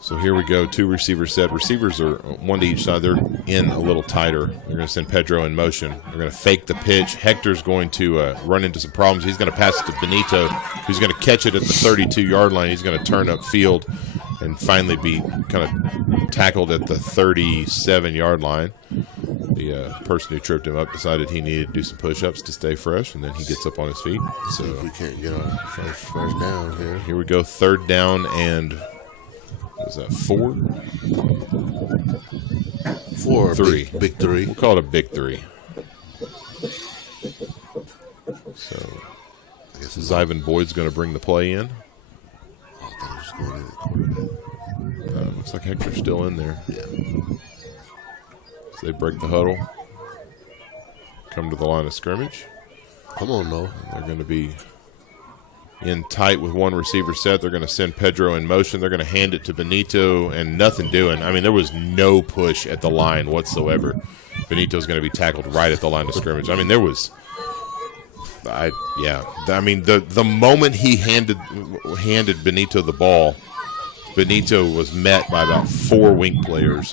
So here we go, 2-receiver set. Receivers are one to each side. They're in a little tighter. They're going to send Pedro in motion. They're going to fake the pitch. Hector's going to run into some problems. He's going to pass it to Benito, who's going to catch it at the 32-yard line. He's going to turn upfield and finally be kind of tackled at the 37-yard line. The person who tripped him up decided he needed to do some push-ups to stay fresh, and then he gets up on his feet. So we can't get our first down here. Here we go, 3rd down and what is that, 4? 4, 3. Big 3. We'll call it a big 3. So I guess Zyvan Boyd's going to bring the play in. I thought he was going in the quarterback. Looks like Hector's still in there. Yeah. So they break the huddle, come to the line of scrimmage. Come on, Noah. They're going to be in tight with one receiver set. They're going to send Pedro in motion. They're going to hand it to Benito, and nothing doing. I mean, there was no push at the line whatsoever. Benito's going to be tackled right at the line of scrimmage. I mean, there was I mean, the moment he handed Benito the ball, Benito was met by about 4 Wink players.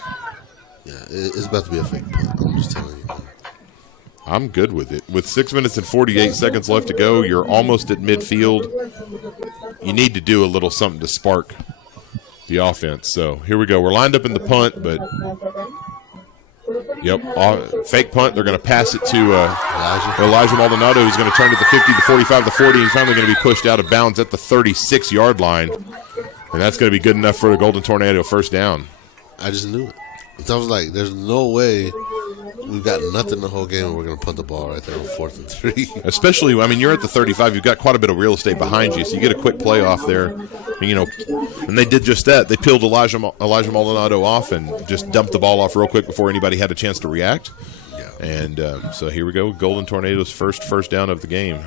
Yeah, it's about to be a fake punt. I'm just telling you. I'm good with it. With 6 minutes and 48 seconds left to go, you're almost at midfield. You need to do a little something to spark the offense. So here we go. We're lined up in the punt, but fake punt. They're going to pass it to Elijah Maldonado, who's going to turn to the 50, the 45, the 40. He's finally going to be pushed out of bounds at the 36-yard line. And that's going to be good enough for the Golden Tornado first down. I just knew it. I was like, there's no way we've got nothing the whole game and we're going to punt the ball right there on 4th and 3. Especially, I mean, you're at the 35. You've got quite a bit of real estate behind you, so you get a quick play off there. And they did just that. They peeled Elijah Maldonado off and just dumped the ball off real quick before anybody had a chance to react. Yeah. And so here we go. Golden Tornado's first down of the game.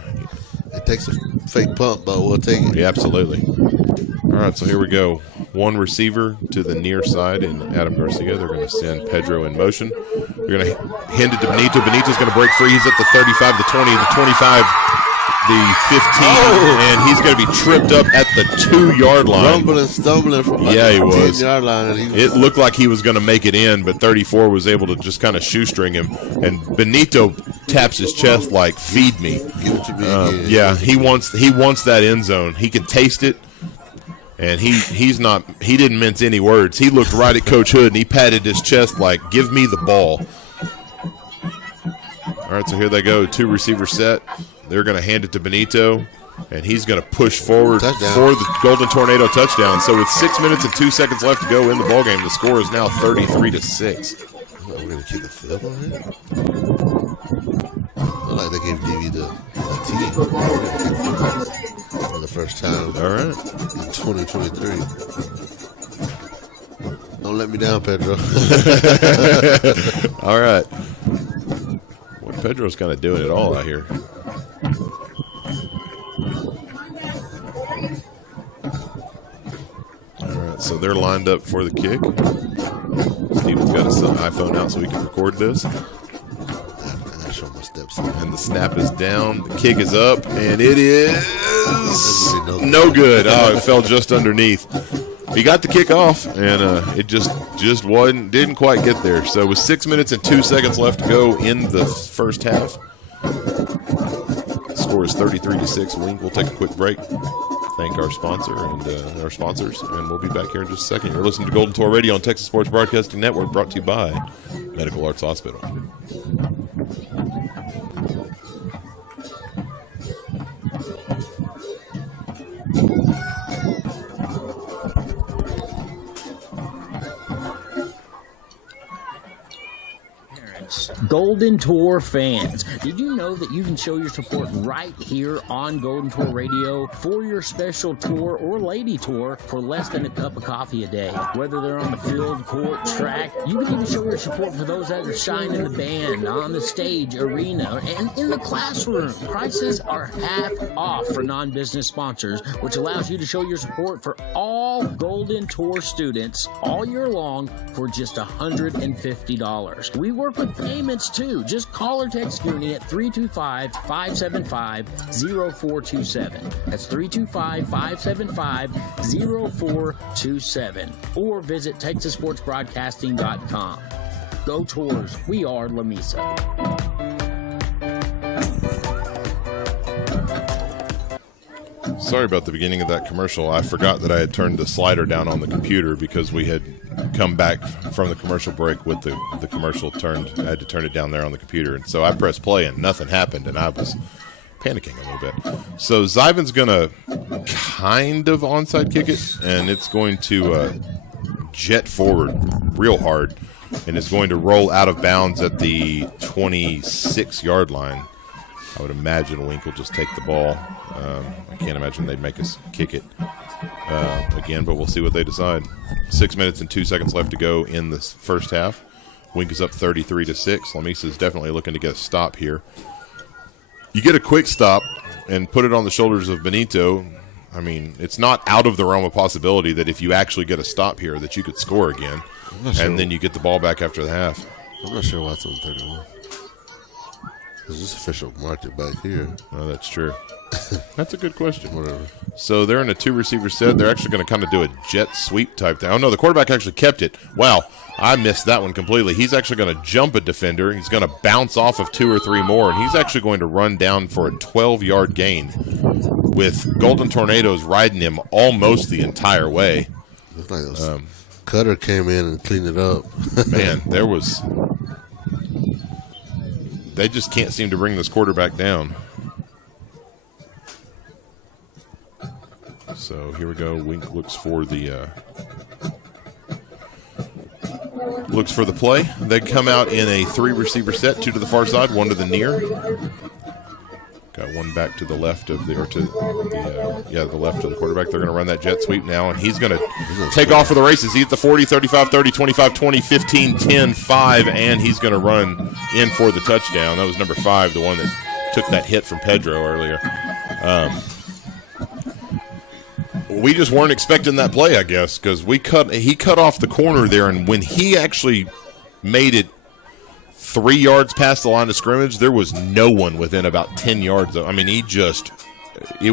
It takes a fake punt, but we'll take it. Yeah, absolutely. All right, so here we go. One receiver to the near side in Adam Garcia. They're going to send Pedro in motion. They're going to hand it to Benito. Benito's going to break free. He's at the 35, the 20, the 25, the 15, and he's going to be tripped up at the 2-yard line. Rumbling, stumbling from he was. 10-yard line. It looked like he was going to make it in, but 34 was able to just kind of shoestring him. And Benito taps his chest like, "Feed me." Give it to me again. Yeah, he wants that end zone. He can taste it. And he didn't mince any words. He looked right at Coach Hood and he patted his chest like, "Give me the ball." All right, so here they go. 2 receiver set. They're going to hand it to Benito, and he's going to push forward for the Golden Tornado touchdown. So with 6 minutes and 2 seconds left to go in the ballgame, the score is now 33-6. We're going to kick the field goal here? Look like they gave DV the tee for the first time. All right. In 2023. Don't let me down, Pedro. All right. Well, Pedro's kind of doing it all out here. All right, so they're lined up for the kick. Steven's got his iPhone out so he can record this. And the snap is down. The kick is up, and it is no good. Oh, it fell just underneath. He got the kick off, and it just didn't quite get there. So with 6 minutes and 2 seconds left to go in the first half, the score is 33-6. Wink. We'll take a quick break. Thank our sponsor and our sponsors, and we'll be back here in just a second. You're listening to Golden Tour Radio on Texas Sports Broadcasting Network, brought to you by Medical Arts Hospital. Golden Tour fans, did you know that you can show your support right here on Golden Tour Radio for your special tour or lady tour for less than a cup of coffee a day? Whether they're on the field, court, track, you can even show your support for those that are shining the band, on the stage, arena, and in the classroom. Prices are half off for non-business sponsors, which allows you to show your support for all Golden Tour students all year long for just $150. We work with payments too. Just call or text Goonie at 325-575-0427. That's 325-575-0427. Or visit TexasSportsBroadcasting.com. Go Tours. We are Lamesa. sorry about the beginning of that commercial. I forgot that I had turned the slider down on the computer because we had come back from the commercial break with the commercial turned. I had to turn it down there on the computer. And so I pressed play and nothing happened, and I was panicking a little bit. So Zyvan's going to kind of onside kick it, and it's going to jet forward real hard, and is going to roll out of bounds at the 26-yard line. I would imagine Wink will just take the ball. I can't imagine they'd make us kick it again, but we'll see what they decide. 6 minutes and 2 seconds left to go in the first half. Wink is up 33-6. Lamesa is definitely looking to get a stop here. You get a quick stop and put it on the shoulders of Benito. I mean, it's not out of the realm of possibility that if you actually get a stop here that you could score again, and then you get the ball back after the half. I'm not sure why it's on 31. Because this official marked it back here. Oh, that's true. That's a good question. Whatever. So they're in a two-receiver set. They're actually going to kind of do a jet sweep type thing. Oh, no, the quarterback actually kept it. Wow, I missed that one completely. He's actually going to jump a defender. He's going to bounce off of 2 or 3 more, and he's actually going to run down for a 12-yard gain with Golden Tornadoes riding him almost the entire way. Looks like those Cutter came in and cleaned it up. Man, there was... They just can't seem to bring this quarterback down. So here we go. Wink looks for the play. They come out in a 3-receiver set, 2 to the far side, 1 to the near. Got 1 back to the left of the left of the quarterback. They're going to run that jet sweep now, and he's going to take off for the races. He's at the 40, 35, 30, 25, 20, 15, 10, 5, and he's going to run in for the touchdown. That was number 5, the one that took that hit from Pedro earlier. We just weren't expecting that play, I guess, because he cut off the corner there, and when he actually made it 3 yards past the line of scrimmage, there was no one within about 10 yards. I mean, it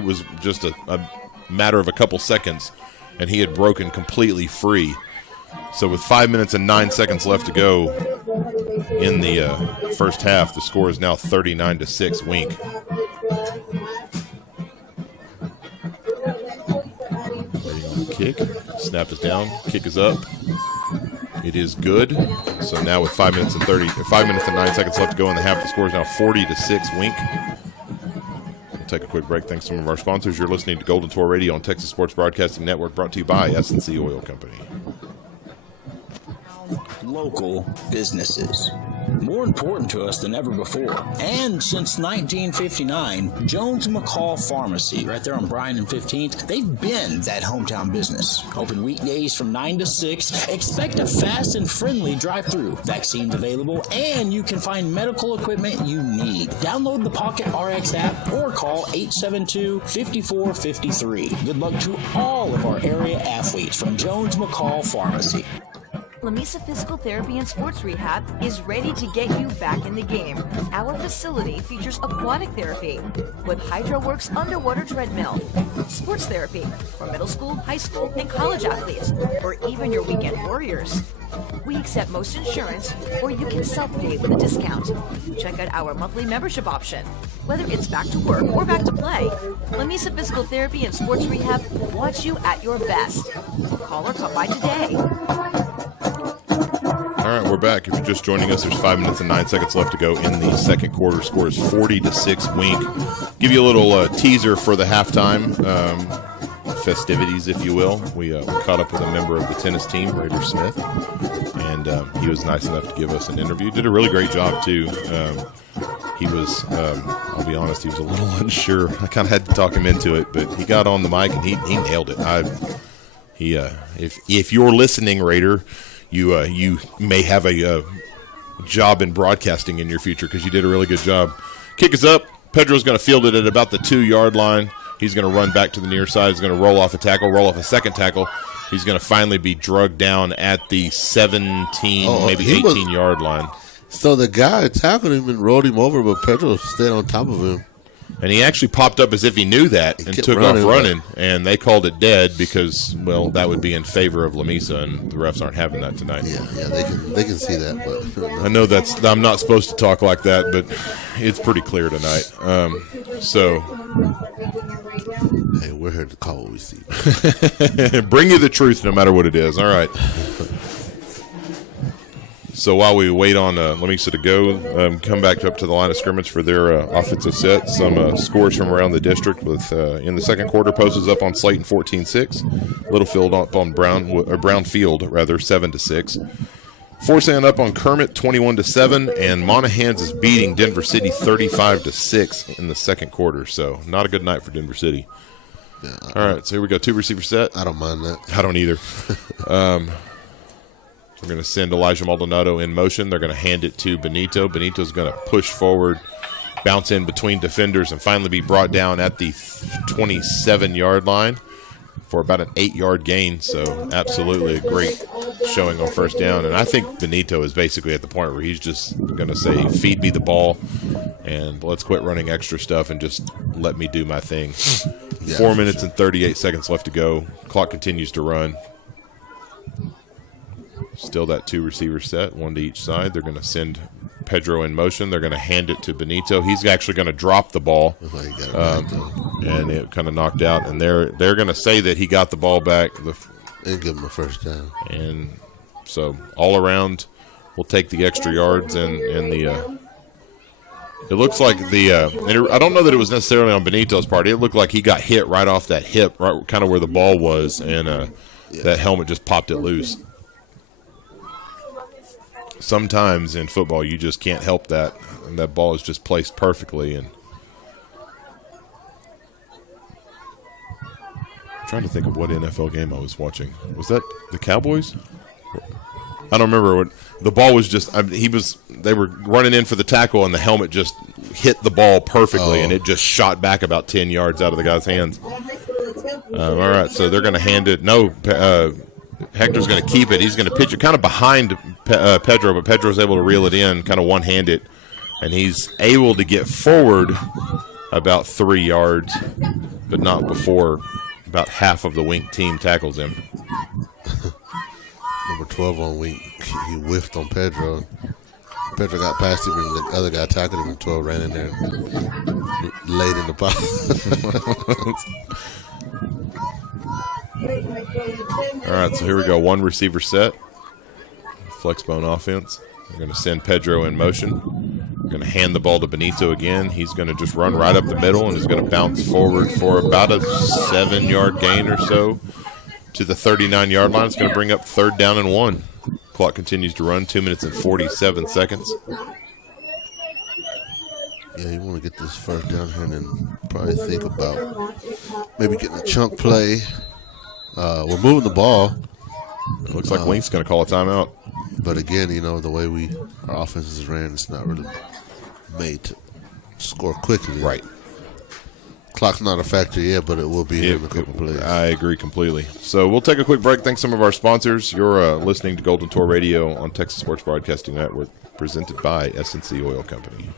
was just a matter of a couple seconds, and he had broken completely free. So with 5 minutes and 9 seconds left to go in the first half, the score is now 39-6 Wink. Waiting on the kick. Snap is down. Kick is up. It is good. So now with 5 minutes and 9 seconds left to go in the half, the score is now 40-6 Wink. We'll take a quick break. Thanks to some of our sponsors. You're listening to Golden Tour Radio on Texas Sports Broadcasting Network, brought to you by S&C Oil Company. Local businesses. More important to us than ever before. And since 1959, Jones McCall Pharmacy, right there on Bryan and 15th, they've been that hometown business. Open weekdays from 9 to 6. Expect a fast and friendly drive-through. Vaccines available, and you can find medical equipment you need. Download the Pocket RX app or call 872-5453. Good luck to all of our area athletes from Jones McCall Pharmacy. Lamesa Physical Therapy and Sports Rehab is ready to get you back in the game. Our facility features aquatic therapy with HydroWorks underwater treadmill, sports therapy for middle school, high school, and college athletes, or even your weekend warriors. We accept most insurance, or you can self-pay with a discount. Check out our monthly membership option. Whether it's back to work or back to play, Lamesa Physical Therapy and Sports Rehab wants you at your best. Call or come by today. All right, we're back. If you're just joining us, there's 5 minutes and 9 seconds left to go in the second quarter. Score is 40-6 Wink. Give you a little teaser for the halftime festivities, if you will. We caught up with a member of the tennis team, Raider Smith, and he was nice enough to give us an interview. Did a really great job, too. He was, I'll be honest, he was a little unsure. I kind of had to talk him into it, but he got on the mic and he nailed it. If you're listening, Raider, you may have a job in broadcasting in your future because you did a really good job. Kick is up. Pedro's going to field it at about the 2-yard line. He's going to run back to the near side. He's going to roll off a tackle, roll off a second tackle. He's going to finally be drugged down at the 17, maybe 18-yard line. So the guy tackled him and rolled him over, but Pedro stayed on top of him. And he actually popped up as if he knew that and took off running, and they called it dead because, well, that would be in favor of Lamesa, and the refs aren't having that tonight. Yeah, they can see that. But I know I'm not supposed to talk like that, but it's pretty clear tonight. So Hey, we're here to call what we see. Bring you the truth no matter what it is. All right. So while we wait on Lamesa to go, come back up to the line of scrimmage for their offensive set. Some scores from around the district with in the second quarter, Post is up on Slayton 14-6. Littlefield up on Brownfield, 7-6. Forsyth up on Kermit 21-7, and Monahans is beating Denver City 35-6 in the second quarter. So not a good night for Denver City. Yeah, all right, so here we go. 2 receiver set. I don't mind that. I don't either. We're going to send Elijah Maldonado in motion. They're going to hand it to Benito. Benito's going to push forward, bounce in between defenders, and finally be brought down at the 27-yard line for about an 8-yard gain. So absolutely a great showing on first down. And I think Benito is basically at the point where he's just going to say, feed me the ball, and let's quit running extra stuff and just let me do my thing. Yeah, 4 minutes and 38 seconds left to go. Clock continues to run. Still that 2 receiver set, 1 to each side. They're going to send Pedro in motion. They're going to hand it to Benito. He's actually going to drop the ball, and it kind of knocked out. And they're going to say that he got the ball back and give him a first down. And so all around, we'll take the extra yards and the. It looks like I don't know that it was necessarily on Benito's part. It looked like he got hit right off that hip, right kind of where the ball was, and that helmet just popped it loose. Sometimes in football, you just can't help that, and that ball is just placed perfectly. And I'm trying to think of what NFL game I was watching. Was that the Cowboys? I don't remember what the ball was. Just they were running in for the tackle, and the helmet just hit the ball perfectly, and it just shot back about 10 yards out of the guy's hands. All right, so they're going to hand it. No. Hector's going to keep it. He's going to pitch it kind of behind Pedro, but Pedro's able to reel it in, kind of one-handed, and he's able to get forward about 3 yards, but not before about half of the Wink team tackles him. Number 12 on Wink, he whiffed on Pedro. Pedro got past him, and the other guy tackled him, and 12 ran in there and laid in the pocket. All right, so here we go. 1 receiver set. Flexbone offense. We're going to send Pedro in motion. We're going to hand the ball to Benito again. He's going to just run right up the middle and is going to bounce forward for about a 7-yard gain or so to the 39-yard line. It's going to bring up 3rd down and 1. Clock continues to run. 2 minutes and 47 seconds. Yeah, you want to get this first down here and then probably think about maybe getting a chunk play. We're moving the ball. It looks like Wink's going to call a timeout. But again, the way our offense is ran, it's not really made to score quickly. Right. Clock's not a factor yet, but it will be in a couple plays. I agree completely. So we'll take a quick break. Thanks some of our sponsors. You're listening to Golden Tour Radio on Texas Sports Broadcasting Network, presented by S&C Oil Company.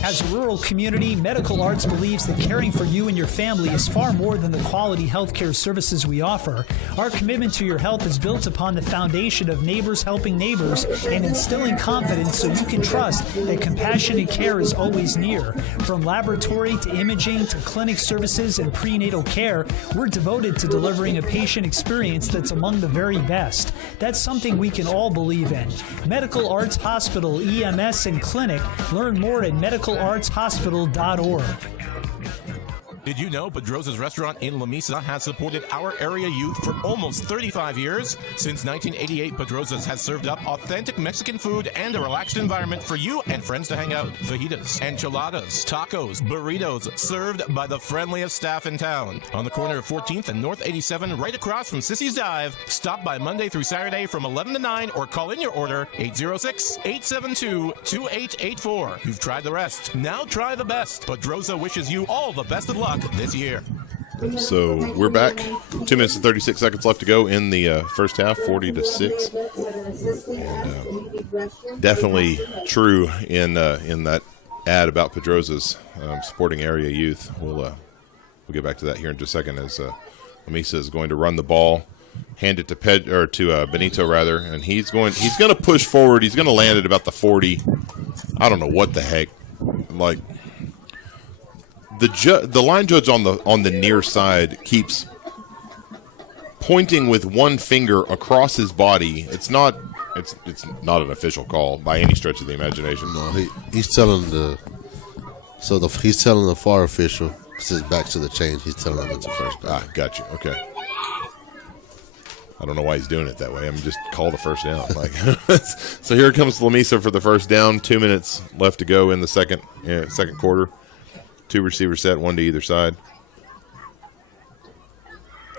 As a rural community, Medical Arts believes that caring for you and your family is far more than the quality healthcare services we offer. Our commitment to your health is built upon the foundation of neighbors helping neighbors and instilling confidence so you can trust that compassionate care is always near. From laboratory to imaging to clinic services and prenatal care, we're devoted to delivering a patient experience that's among the very best. That's something we can all believe in. Medical Arts Hospital, EMS, and Clinic. Learn more at medicalartshospital.org. Did you know Pedrosa's restaurant in Lamesa has supported our area youth for almost 35 years? Since 1988, Pedrosa's has served up authentic Mexican food and a relaxed environment for you and friends to hang out. Fajitas, enchiladas, tacos, burritos, served by the friendliest staff in town. On the corner of 14th and North 87, right across from Sissy's Dive. Stop by Monday through Saturday from 11 to 9 or call in your order 806-872-2884. You've tried the rest. Now try the best. Pedrosa wishes you all the best of luck this year. So we're back. 2 minutes and 36 seconds left to go in the first half, 40-6. And definitely true in that ad about Pedrosa's supporting area youth. We'll get back to that here in just a second as Lamesa is going to run the ball, hand it to Benito rather, and he's going to push forward. He's going to land at about the 40. I don't know what the heck, like. the line judge on the near side keeps pointing with one finger across his body. It's not an official call by any stretch of the imagination. No, he's telling he's telling the far official, because his back's to the change, he's telling him it's a first down. Gotcha. Okay. I don't know why he's doing it that way. I'm just called a first down. Like, so here comes Lamesa for the first down. 2 minutes left to go in the second quarter. 2 receivers set, 1 to either side.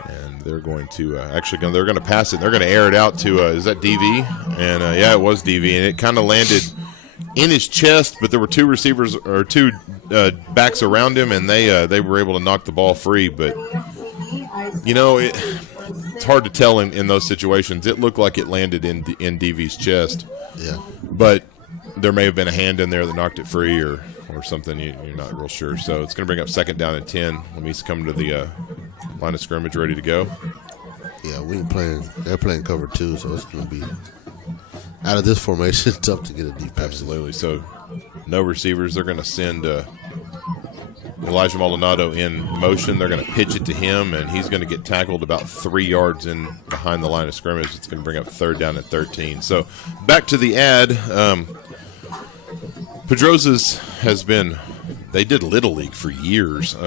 And they're going to they're going to pass it. They're going to air it out to is that DV? And yeah, it was DV, and it kind of landed in his chest. But there were 2 receivers or 2 backs around him, and they were able to knock the ball free. But it's hard to tell in those situations. It looked like it landed in DV's chest. Yeah. But there may have been a hand in there that knocked it free or something. You're not real sure. So it's going to bring up 2nd down and 10. Lamesa coming to the line of scrimmage, ready to go. Yeah, they're playing cover 2, so it's going to be, out of this formation, tough to get a deep pass. Absolutely. So no receivers. They're going to send Elijah Maldonado in motion. They're going to pitch it to him, and he's going to get tackled about 3 yards in behind the line of scrimmage. It's going to bring up 3rd down and 13. So back to the ad. Pedrosa's they did Little League for years.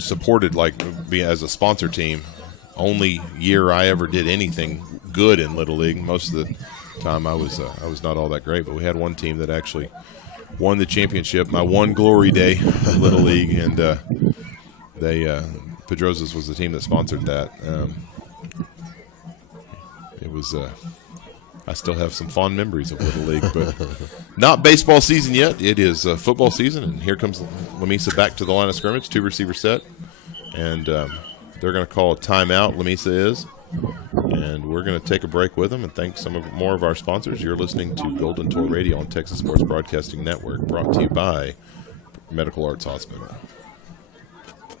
Supported as a sponsor team. Only year I ever did anything good in Little League. Most of the time I was not all that great, but we had one team that actually won the championship. My one glory day in Little League, and Pedrosa's was the team that sponsored that. It was. I still have some fond memories of Little League, but not baseball season yet. It is football season, and here comes Lamesa back to the line of scrimmage, 2 receiver set, and they're going to call a timeout. Lamesa is, and we're going to take a break with them and thank more of our sponsors. You're listening to Golden Tour Radio on Texas Sports Broadcasting Network, brought to you by Medical Arts Hospital.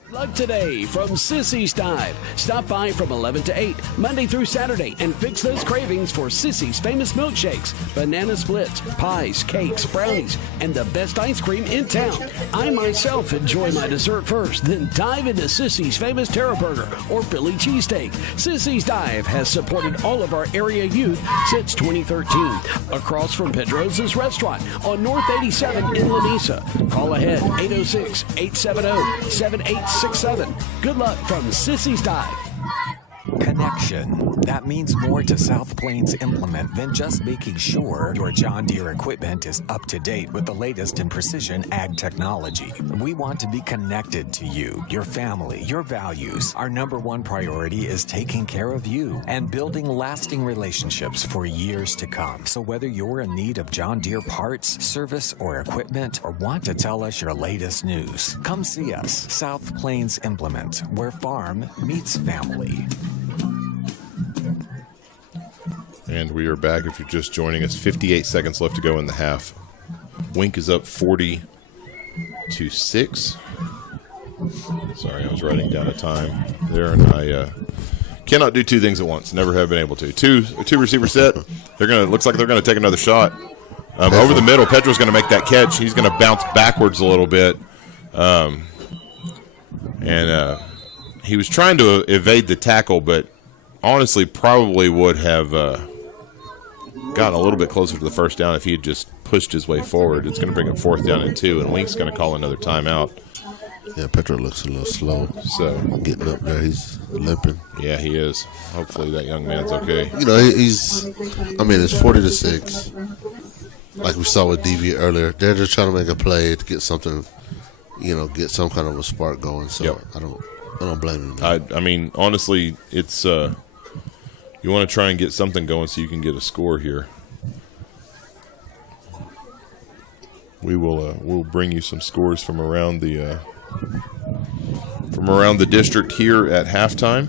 Plug today from Sissy's Dive. Stop by from 11 to 8, Monday through Saturday, and fix those cravings for Sissy's famous milkshakes, banana splits, pies, cakes, brownies, and the best ice cream in town. I myself enjoy my dessert first, then dive into Sissy's famous Terra Burger or Philly cheesesteak. Sissy's Dive has supported all of our area youth since 2013. Across from Pedrosa's Restaurant on North 87 in Lamesa. Call ahead 806-870-7867. Good luck from Sissy's Dive. Connection. That means more to South Plains Implement than just making sure your John Deere equipment is up to date with the latest in precision ag technology. We want to be connected to you, your family, your values. Our number one priority is taking care of you and building lasting relationships for years to come. So whether you're in need of John Deere parts, service, or equipment, or want to tell us your latest news, come see us. South Plains Implement, where farm meets family. And we are back. If you're just joining us, 58 seconds left to go in the half. Wink is up 40-6. Sorry, I was writing down a time there, and I cannot do 2 things at once. Never have been able to. Two receiver set. Looks like they're gonna take another shot over the middle. Pedro's gonna make that catch. He's gonna bounce backwards a little bit, and he was trying to evade the tackle, but honestly probably would have gotten a little bit closer to the first down if he had just pushed his way forward. It's going to bring up 4th down and 2, and Wink's going to call another timeout. Yeah, Pedro looks a little slow. So getting up there, he's limping. Yeah, he is. Hopefully that young man's okay. It's 40-6. Like we saw with DV earlier. They're just trying to make a play to get something, get some kind of a spark going. So yep. I don't blame him. I mean, honestly, it's you want to try and get something going so you can get a score here. We'll bring you some scores from around the district here at halftime.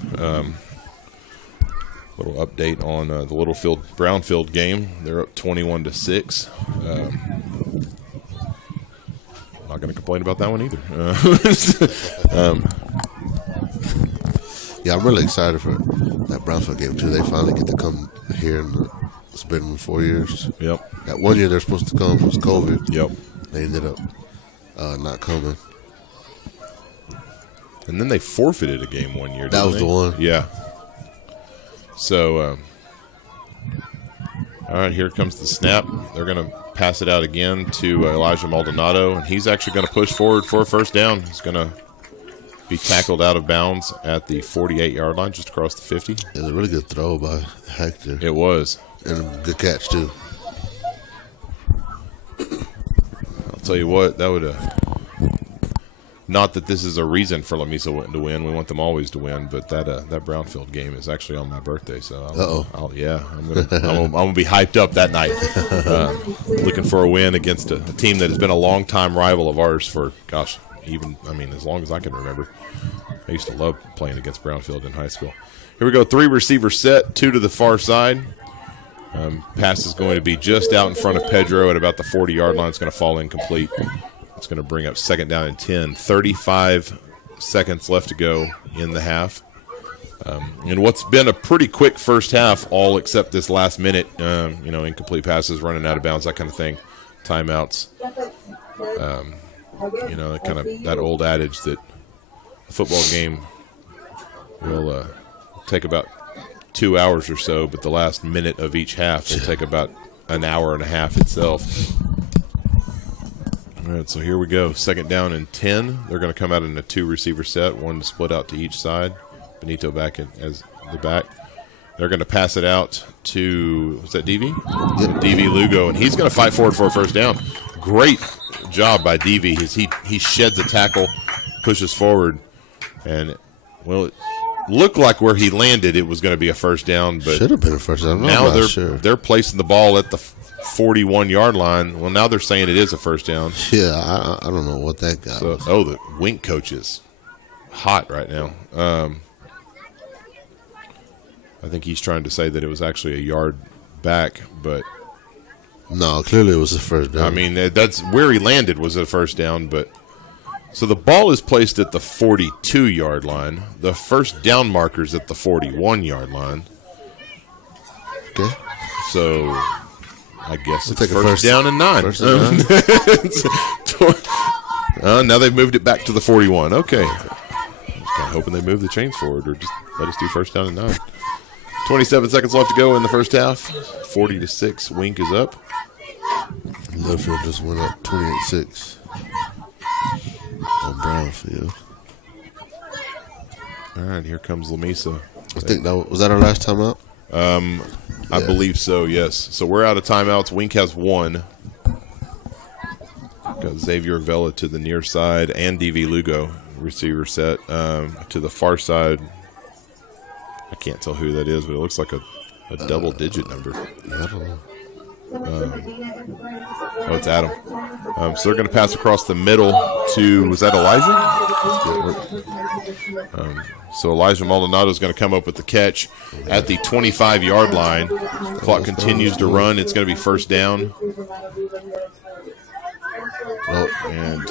Little update on the Littlefield Brownfield game. They're up 21-6. Not going to complain about that one either. Yeah, I'm really excited for that Brownfield game too. They finally get to come here, and it's been 4 years. Yep. That 1 year they're supposed to come was COVID. Yep. They ended up not coming. And then they forfeited a game one year. That was they? the one. Yeah. So, all right, here comes the snap. They're going to pass it out again to Elijah Maldonado, and he's actually going to push forward for a first down. He's going to be tackled out of bounds at the 48-yard line, just across the 50. It was a really good throw by Hector. It was. And a good catch, too. I'll tell you what, that would not that this is a reason for Lamesa to win. We want them always to win, but that Brownfield game is actually on my birthday, so I'm gonna be hyped up that night, looking for a win against a team that has been a long-time rival of ours for as long as I can remember. I used to love playing against Brownfield in high school. Here we go, 3 receiver set, 2 to the far side. Pass is going to be just out in front of Pedro at about the 40-yard line. It's going to fall incomplete. It's going to bring up 2nd down and 10. 35 seconds left to go in the half. And what's been a pretty quick first half, all except this last minute, incomplete passes, running out of bounds, that kind of thing, timeouts. That old adage that a football game will take about 2 hours or so, but the last minute of each half will take about an hour and a half itself. All right, so here we go. 2nd down and 10. They're going to come out in a 2 receiver set, 1 split out to each side. Benito back as the back. They're going to pass it out to, was that DV? Yeah. DV Lugo, and he's going to fight forward for a first down. Great job by DV. He sheds a tackle, pushes forward, and, it looked like where he landed it was going to be a first down, but should have been a first down. Now they're placing the ball at the 41-yard line. Well, now they're saying it is a first down. Yeah, I don't know what that got. So, the Wink coach is hot right now. I think he's trying to say that it was actually a yard back, but no, clearly it was a first down. I mean, that's where he landed was a first down, but so the ball is placed at the 42-yard line. The first down marker's at the 41-yard line. Okay. So I guess it's first down and 9. Now they've moved it back to the 41. Okay. I was kind of hoping they moved the chains forward or just let us do first down and 9. 27 seconds left to go in the first half. 40-6. Wink is up. Littlefield just went up 28-6 on Brownfield. All right, here comes Lamesa. I think was that our last timeout? I believe so, yes. So we're out of timeouts. Wink has 1. Got Xavier Vela to the near side and DV Lugo, receiver set. To the far side, I can't tell who that is, but it looks like a double-digit number. I don't know. It's Adam. So they're going to pass across the middle to, was that Elijah? So Elijah Maldonado is going to come up with the catch at the 25-yard line. The clock continues to run. It's going to be first down. And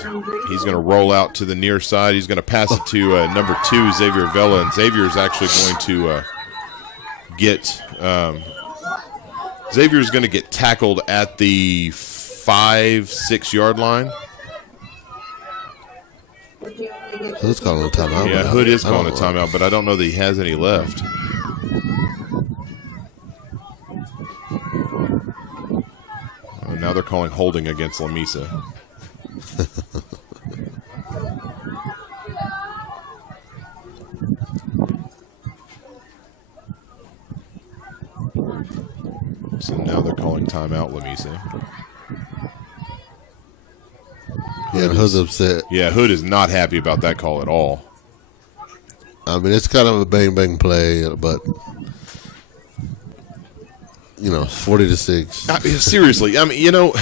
he's going to roll out to the near side. He's going to pass it to number 2, Xavier Vela. And Xavier is actually going to get Xavier's going to get tackled at the 5-6-yard line. Hood's calling a timeout. Yeah, Hood is calling a timeout, but I don't know that he has any left. Now they're calling holding against Lamesa. So now they're calling timeout Lamesa. Yeah, Hood's upset. Yeah, Hood is not happy about that call at all. I mean, it's kind of a bang-bang play, but, 40-6. I mean, seriously, I mean,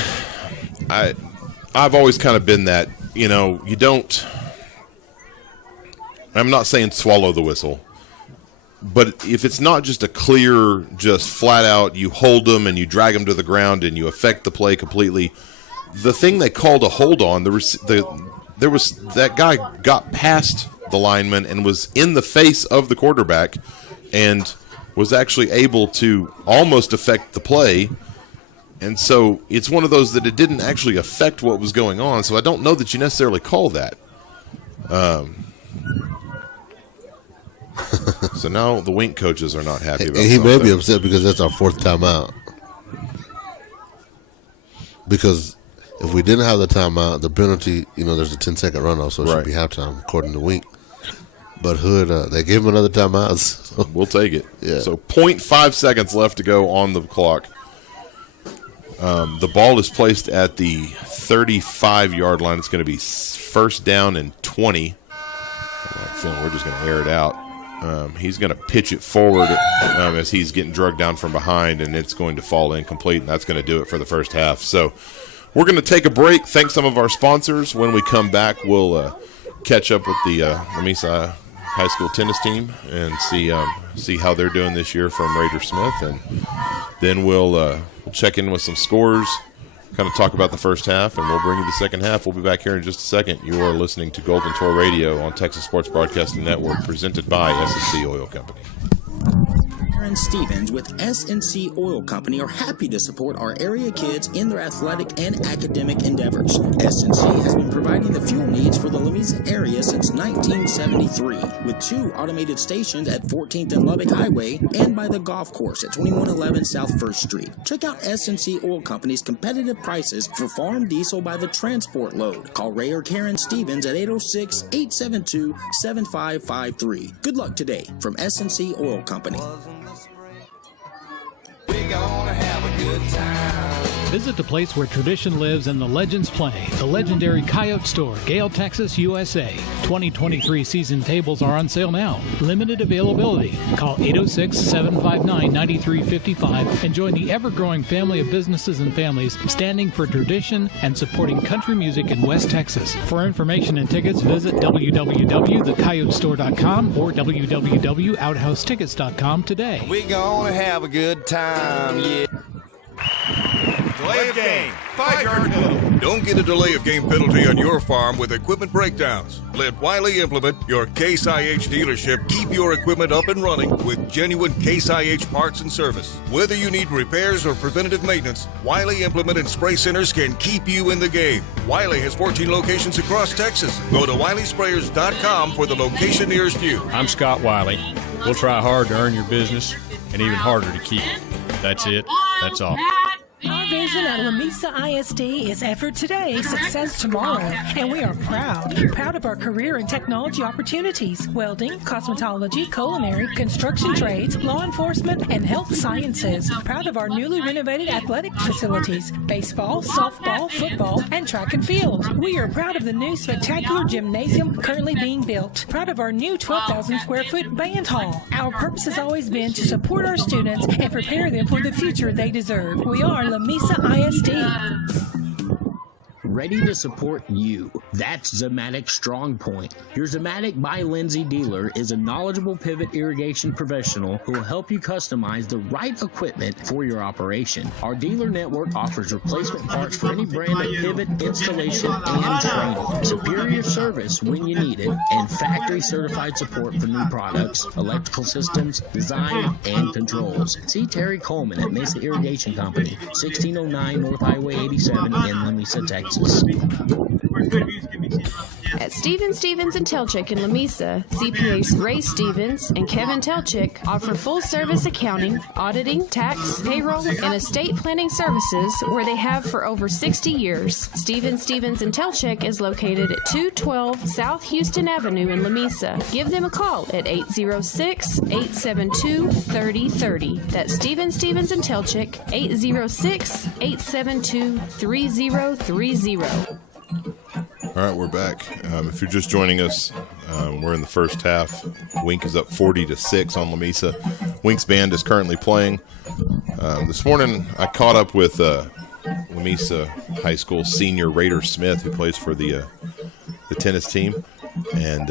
I've always kind of been that, you don't, I'm not saying swallow the whistle, but if it's not just a clear, just flat out, you hold them and you drag them to the ground and you affect the play completely, the thing they called a hold on, there was that guy got past the lineman and was in the face of the quarterback and was actually able to almost affect the play. And so it's one of those that it didn't actually affect what was going on. So I don't know that you necessarily call that. So now the Wink coaches are not happy about And he may something. be upset because that's our 4th timeout. Because if we didn't have the timeout, the penalty, there's a 10-second runoff, so it should be halftime, according to Wink. But Hood, they gave him another timeout. So. We'll take it. Yeah. So 0.5 seconds left to go on the clock. The ball is placed at the 35-yard line. It's going to be first down and 20. I feel we're just going to air it out. He's going to pitch it forward as he's getting drugged down from behind, and it's going to fall incomplete, and that's going to do it for the first half. So we're going to take a break, thank some of our sponsors. When we come back, we'll catch up with the Lamesa High School tennis team and see how they're doing this year from Raider Smith, and then we'll check in with some scores, kind of talk about the first half, and we'll bring you the second half. We'll be back here in just a second. You are listening to Golden Tour Radio on Texas Sports Broadcasting Network, presented by S&C Oil Company. Aaron Stevens with S&C Oil Company are happy to support our area kids in their athletic and academic endeavors. S&C has been providing the fuel needs for the Lamesa area since 1973, with 2 automated stations at 14th and Lubbock Highway and by the golf course at 2111 South 1st Street. Check out S&C Oil Company's competitive prices for farm diesel by the transport load. Call Ray or Karen Stevens at 806-872-7553. Good luck today from S&C Oil Company. We're gonna have a good time. Visit the place where tradition lives and the legends play, the legendary Coyote Store, Gale, Texas, USA. 2023 season tables are on sale now. Limited availability. Call 806-759-9355 and join the ever-growing family of businesses and families standing for tradition and supporting country music in West Texas. For information and tickets, visit www.thecoyotestore.com or www.outhoustickets.com today. We're gonna have a good time, yeah. Delay of game. 5-yard penalty. Don't get a delay of game penalty on your farm with equipment breakdowns. Let Wiley Implement, your Case IH dealership, keep your equipment up and running with genuine Case IH parts and service. Whether you need repairs or preventative maintenance, Wiley Implement and Spray Centers can keep you in the game. Wiley has 14 locations across Texas. Go to WileySprayers.com for the location nearest you. I'm Scott Wiley. We'll try hard to earn your business and even harder to keep it. That's it. That's all. Our vision at Lamesa ISD is effort today, success tomorrow, and we are proud of our career and technology opportunities: welding, cosmetology, culinary, construction trades, law enforcement, and health sciences. Proud of our newly renovated athletic facilities: baseball, softball, football, and track and field. We are proud of the new spectacular gymnasium currently being built. Proud of our new 12,000 square foot band hall. Our purpose has always been to support our students and prepare them for the future they deserve. We are Lamesa ISD. Ready to support you. That's Zematic Strong Point. Your Zematic by Lindsay dealer is a knowledgeable pivot irrigation professional who will help you customize the right equipment for your operation. Our dealer network offers replacement parts for any brand of pivot, installation, and training. Superior service when you need it, and factory certified support for new products, electrical systems, design, and controls. See Terry Coleman at Mesa Irrigation Company, 1609 North Highway 87 in Lamesa, Texas. At Stevens and Telchick in Lamesa, CPAs Ray Stevens and Kevin Telchick offer full-service accounting, auditing, tax, payroll, and estate planning services where they have for over 60 years. Stevens and Telchick is located at 212 South Houston Avenue in Lamesa. Give them a call at 806-872-3030. That's Stevens and Telchick, 806-872-3030. All right, we're back. If you're just joining us, we're in the first half. Wink is up 40-6 on Lamesa. Wink's band is currently playing. This morning, I caught up with Lamesa High School senior Raider Smith, who plays for the tennis team, and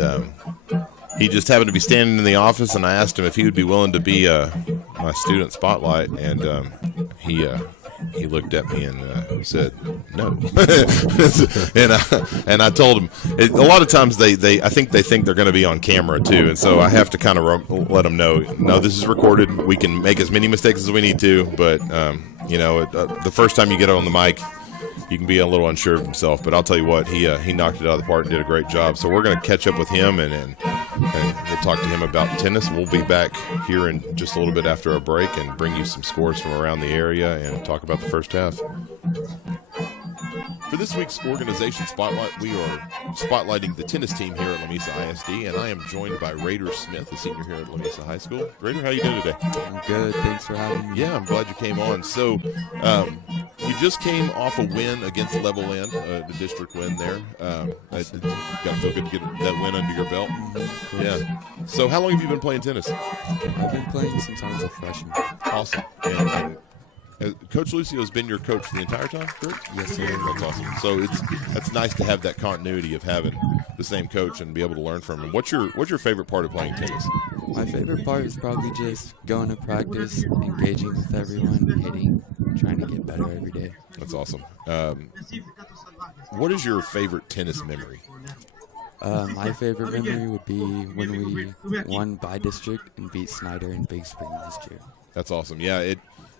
he just happened to be standing in the office, and I asked him if he would be willing to be my student spotlight, and he looked at me and said no. and I told him a lot of times they think they're going to be on camera too, and so I have to kind of let them know, no, this is recorded. We can make as many mistakes as we need to, but the first time you get on the mic, you can be a little unsure of himself. But I'll tell you what, he knocked it out of the park and did a great job. So we're going to catch up with him and the talk to him about tennis. We'll be back here in just a little bit after our break and bring you some scores from around the area and talk about the first half. For this week's organization spotlight, we are spotlighting the tennis team here at Lamesa ISD, and I am joined by Raider Smith, a senior here at Lamesa High School. Raider, how you doing today? I'm good. Thanks for having me. Yeah, I'm glad you came on. So, you just came off a win against Level End, the district win there. Got to feel good to get that win under your belt. Yeah. So, how long have you been playing tennis? I've been playing since I was a freshman. Awesome. And Coach Lucio has been your coach the entire time, correct? Yes, sir. That's awesome. So that's nice to have that continuity of having the same coach and be able to learn from him. What's your favorite part of playing tennis? My favorite part is probably just going to practice, engaging with everyone, hitting, trying to get better every day. That's awesome. What is your favorite tennis memory? My favorite memory would be when we won by district and beat Snyder in Big Spring this year. That's awesome. Yeah,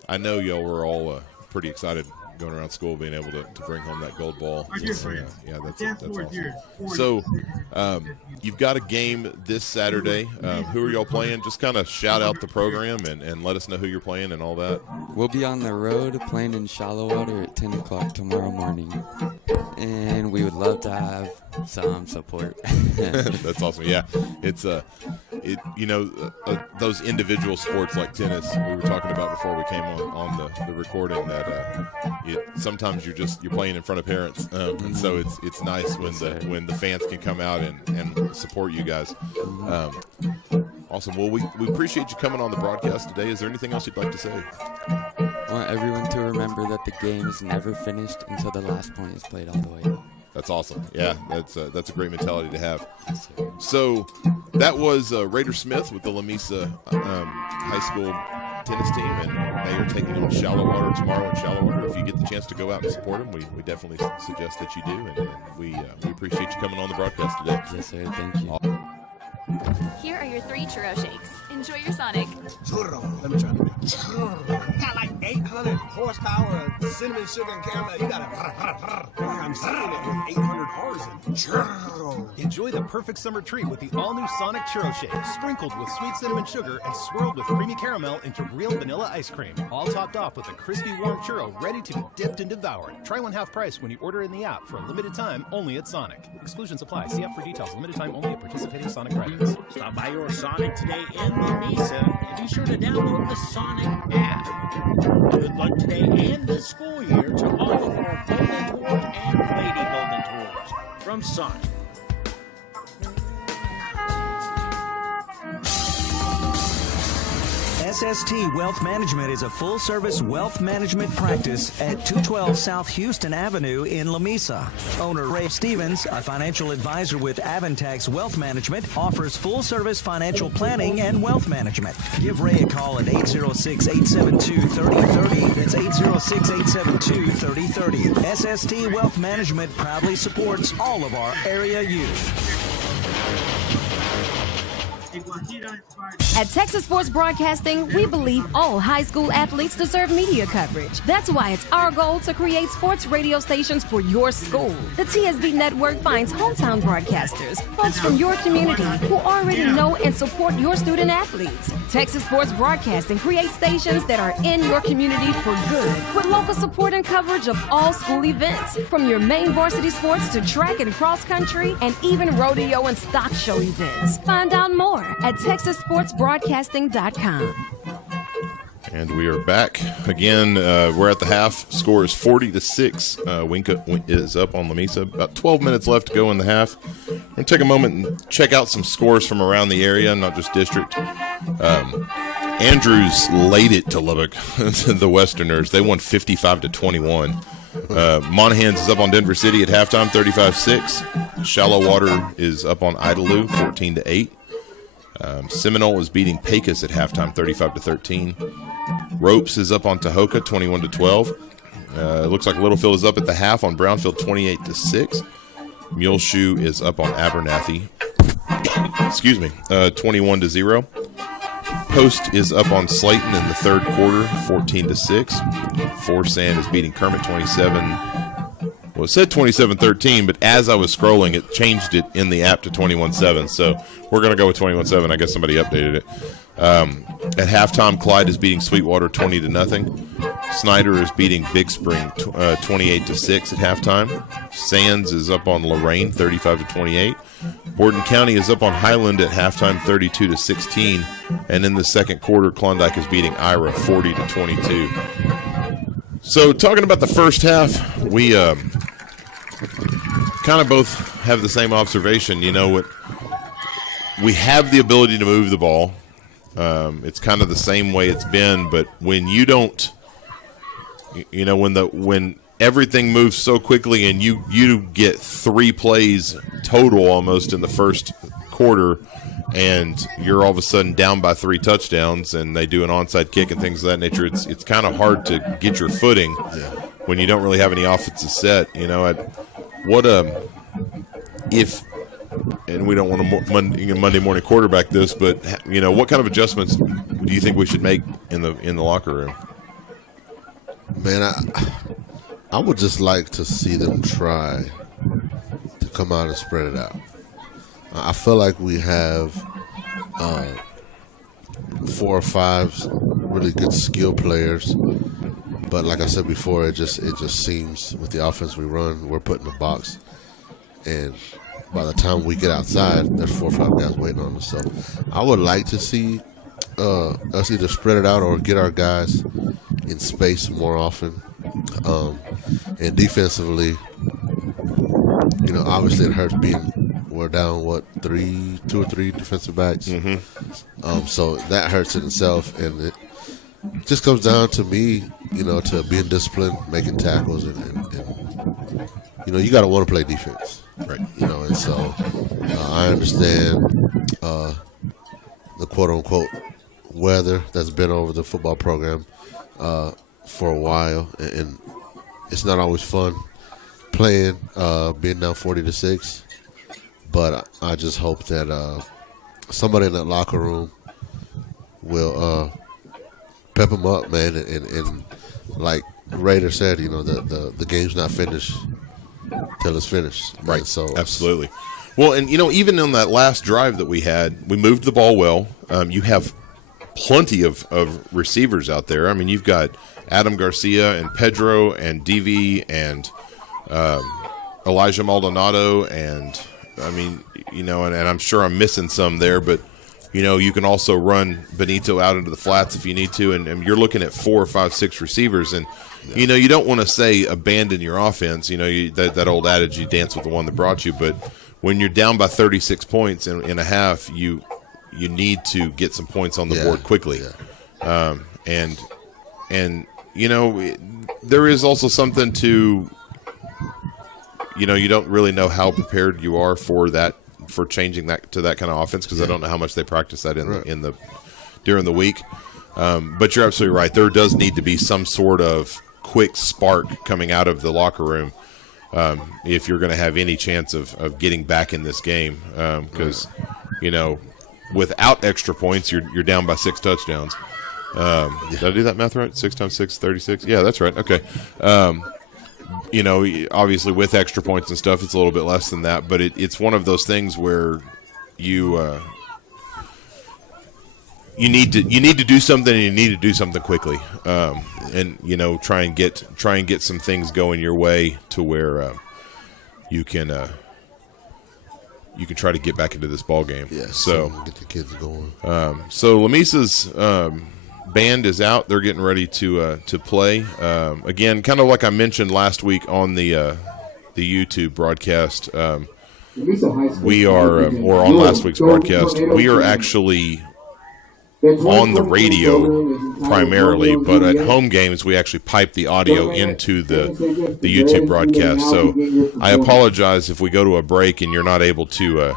I know y'all were all pretty excited going around school being able to bring home that gold ball. That's awesome. So you've got a game this Saturday. Who are y'all playing? Just kind of shout out the program and let us know who you're playing and all that. We'll be on the road playing in Shallow Water at 10 o'clock tomorrow morning. And we would love to have some support. That's awesome. Yeah, it's those individual sports like tennis we were talking about before we came on the recording that sometimes you're playing in front of parents, and so it's nice when the fans can come out and support you guys. Awesome. Well, we appreciate you coming on the broadcast today. Is there anything else you'd like to say? I want everyone to remember that the game is never finished until the last point is played all the way. That's awesome. Yeah, that's a great mentality to have. So that was Raider Smith with the Lamesa High School tennis team, and they are taking on Shallow Water tomorrow in Shallow Water. If you get the chance to go out and support them, we definitely suggest that you do, and we appreciate you coming on the broadcast today. Yes, sir. Thank you. Here are your 3 churro shakes. Enjoy your Sonic. Churro. Let me try it. Churro. Got like 800 horsepower of cinnamon, sugar, and caramel. You gotta. I'm saying it with 800 R's in it. Churro. Enjoy the perfect summer treat with the all-new Sonic Churro Shake, sprinkled with sweet cinnamon sugar and swirled with creamy caramel into real vanilla ice cream. All topped off with a crispy, warm churro ready to be dipped and devoured. Try one half price when you order in the app for a limited time only at Sonic. Exclusions apply. See app for details. Limited time only at participating Sonic privates. Stop by your Sonic today in Lamesa and be sure to download the Sonic app. Good luck today and this school year to all of our Golden Tours and Lady Golden Tours from Sonic. SST Wealth Management is a full-service wealth management practice at 212 South Houston Avenue in Lamesa. Owner Ray Stevens, a financial advisor with Aventax Wealth Management, offers full-service financial planning and wealth management. Give Ray a call at 806-872-3030. That's 806-872-3030. SST Wealth Management proudly supports all of our area youth. At Texas Sports Broadcasting, we believe all high school athletes deserve media coverage. That's why it's our goal to create sports radio stations for your school. The TSB network finds hometown broadcasters, folks from your community who already know and support your student athletes. Texas Sports Broadcasting creates stations that are in your community for good, with local support and coverage of all school events, from your main varsity sports to track and cross country, and even rodeo and stock show events. Find out more at TexasSportsBroadcasting.com. And we are back again. We're at the half. Score is 40-6. Winca is up on Lamesa. About 12 minutes left to go in the half. We're going to take a moment and check out some scores from around the area, not just district. Andrews laid it to Lubbock, the Westerners. They won 55-21. Monahans is up on Denver City at halftime, 35-6. Shallow Water is up on Idalou, 14-8. Seminole is beating Pecos at halftime, 35-13. Ropes is up on Tahoka, 21-12. It looks like Littlefield is up at the half on Brownfield, 28-6. Muleshoe is up on Abernathy, 21-0. Post is up on Slayton in the third quarter, 14-6. Forsyth is beating Kermit, 27. Well, it said 27-13, but as I was scrolling, it changed it in the app to 21-7. So we're going to go with 21-7. I guess somebody updated it. At halftime, Clyde is beating Sweetwater 20-0. Snyder is beating Big Spring 28-6 at halftime. Sands is up on Lorraine 35-28. Borden County is up on Highland at halftime 32-16. And in the second quarter, Klondike is beating Ira 40-22. So talking about the first half, we kind of both have the same observation. You know what? We have the ability to move the ball. It's kind of the same way it's been, but when you don't, you know, when everything moves so quickly and you get 3 plays total almost in the first quarter, and you're all of a sudden down by 3 touchdowns, and they do an onside kick and things of that nature, it's kind of hard to get your footing when you don't really have any offensive set. You know, if. And we don't want to Monday morning quarterback this, but you know, what kind of adjustments do you think we should make in the locker room? Man, I would just like to see them try to come out and spread it out. I feel like we have 4 or 5 really good skill players, but like I said before, it just seems with the offense we run, we're put in a box, and by the time we get outside, there's 4 or 5 guys waiting on us. So I would like to see us either spread it out or get our guys in space more often. And defensively, you know, obviously it hurts we're down, 2 or 3 defensive backs. Mm-hmm. So that hurts in itself. And it just comes down to me, you know, to being disciplined, making tackles, and you know, you got to want to play defense. Right. You know, and so I understand the quote-unquote weather that's been over the football program for a while, and it's not always fun playing, being down 40-6. But I just hope that somebody in that locker room will pep them up, man, and like Raider said, you know, the game's not finished till it's finished. Right. So absolutely. Well, and you know, even on that last drive that we had, we moved the ball well. You have plenty of receivers out there. I mean, you've got Adam Garcia and Pedro and DV and Elijah Maldonado, and I mean, you know, and I'm sure I'm missing some there, but you know, you can also run Benito out into the flats if you need to, and you're looking at 4 or 5, 6 receivers, and you know, you don't want to say abandon your offense. You know, that old adage, you dance with the one that brought you. But when you're down by 36 points in a half, you need to get some points on the board quickly. Yeah. And you know, there is also something to, you know, you don't really know how prepared you are for changing that to that kind of offense, because I don't know how much they practice that during the week. But you're absolutely right. There does need to be some sort of quick spark coming out of the locker room if you're going to have any chance of getting back in this game. Because, you know, without extra points, you're down by 6 touchdowns. Did I do that math right? 6 times 6, 36? Yeah, that's right. Okay. You know, obviously with extra points and stuff, it's a little bit less than that. But it's one of those things where you need to do something, and you need to do something quickly, and you know, try and get some things going your way to where you can try to get back into this ball game. Yeah, so get the kids going. So Lamesa's band is out; they're getting ready to play. Again, kind of like I mentioned last week on the YouTube broadcast. We are, or on last week's broadcast, we are actually on the radio primarily, but at home games we actually pipe the audio into the YouTube broadcast. So I apologize if we go to a break and you're not able to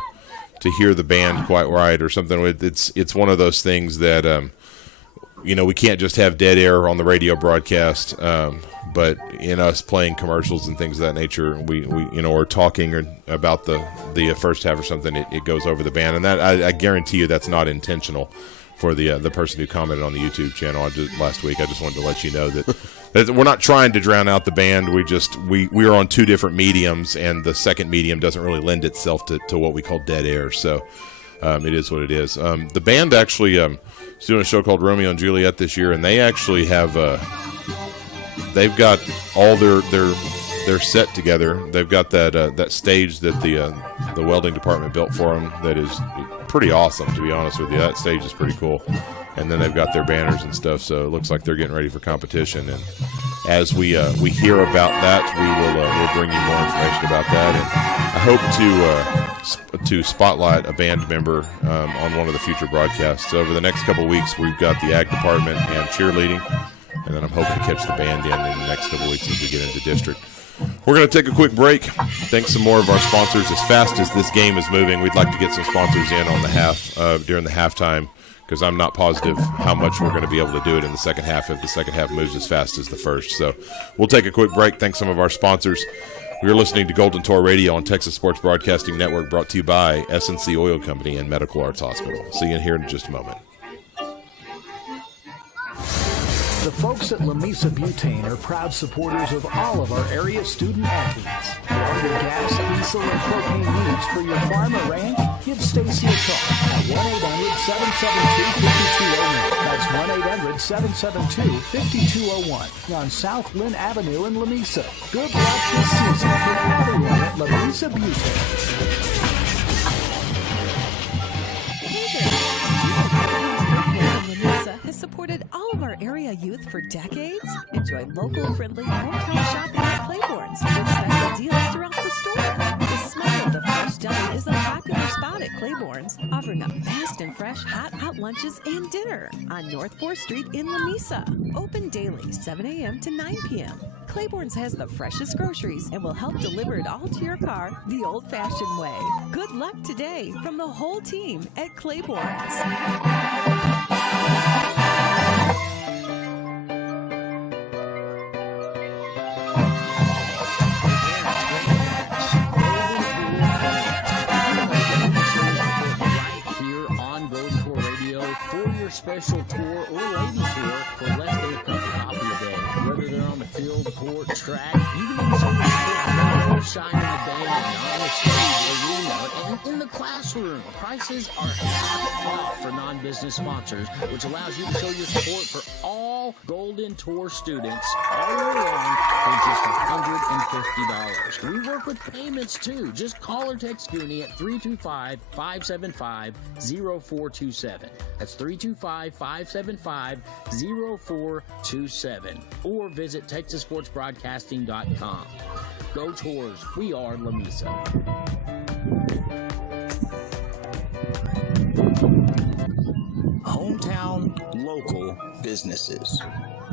hear the band quite right or something. It's one of those things that you know, we can't just have dead air on the radio broadcast. But in us playing commercials and things of that nature, we you know, are talking about the first half or something, it goes over the band, and that I guarantee you that's not intentional. for the person who commented on the YouTube channel last week. I just wanted to let you know that we're not trying to drown out the band. We are on two different mediums, and the second medium doesn't really lend itself to what we call dead air. So it is what it is. The band actually is doing a show called Romeo and Juliet this year, and they actually have they've got all their set together. They've got that stage that the welding department built for them that is pretty awesome, to be honest with you. That stage is pretty cool. And then they've got their banners and stuff, so it looks like they're getting ready for competition. And as we hear about that, we'll bring you more information about that. And I hope to spotlight a band member on one of the future broadcasts. So over the next couple of weeks, we've got the ag department and cheerleading, and then I'm hoping to catch the band in the next couple of weeks as we get into district. We're going to take a quick break. Thanks some more of our sponsors. As fast as this game is moving, we'd like to get some sponsors in on the half during the halftime, because I'm not positive how much we're going to be able to do it in the second half if the second half moves as fast as the first. So we'll take a quick break. Thanks some of our sponsors. You're listening to Golden Tour Radio on Texas Sports Broadcasting Network, brought to you by SNC Oil Company and Medical Arts Hospital. See you in here in just a moment. The folks at Lamesa Butane are proud supporters of all of our area student athletes. For all your gas, diesel, and propane needs for your farm or ranch, give Stacy a call at 1-800-772-5201. That's 1-800-772-5201 on South Lynn Avenue in Lamesa. Good luck this season for everyone at Lamesa Butane. Has supported all of our area youth for decades. Enjoy local, friendly, hometown shopping at Claiborne's with special deals throughout the store. The smell of the fresh deli is a popular spot at Claiborne's, offering up fast and fresh hot lunches and dinner on North 4th Street in Lamesa. Open daily, 7 a.m. to 9 p.m. Claiborne's has the freshest groceries and will help deliver it all to your car the old-fashioned way. Good luck today from the whole team at Claiborne's. Special tour or lady tour for less than a cup of coffee a day. Whether they're on the field, court, track, you can even show your support shine in the band, on the stage, arena, and in the classroom. Prices are half off for non-business sponsors, which allows you to show your support for all Golden Tour students all year long for just $150. We work with payments too. Just call or text Goonie at 325-575-0427. That's 325-575-0427. Or visit TexasSportsBroadcasting.com. Go Tours. We are Lamesa. Hometown, local businesses.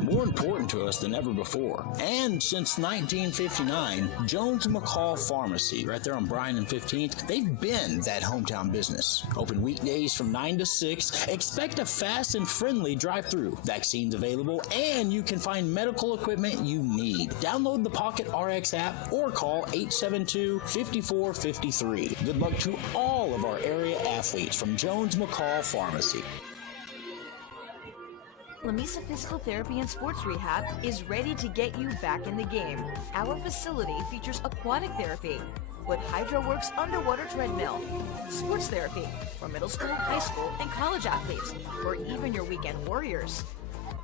More important to us than ever before. And since 1959, Jones McCall Pharmacy, right there on Bryan and 15th, they've been that hometown business. Open weekdays from 9 to 6. Expect a fast and friendly drive-through. Vaccines available, and you can find medical equipment you need. Download the Pocket RX app or call 872-5453. Good luck to all of our area athletes from Jones McCall Pharmacy. Lamesa Physical Therapy and Sports Rehab is ready to get you back in the game. Our facility features aquatic therapy with HydroWorks underwater treadmill, sports therapy for middle school, high school, and college athletes, or even your weekend warriors.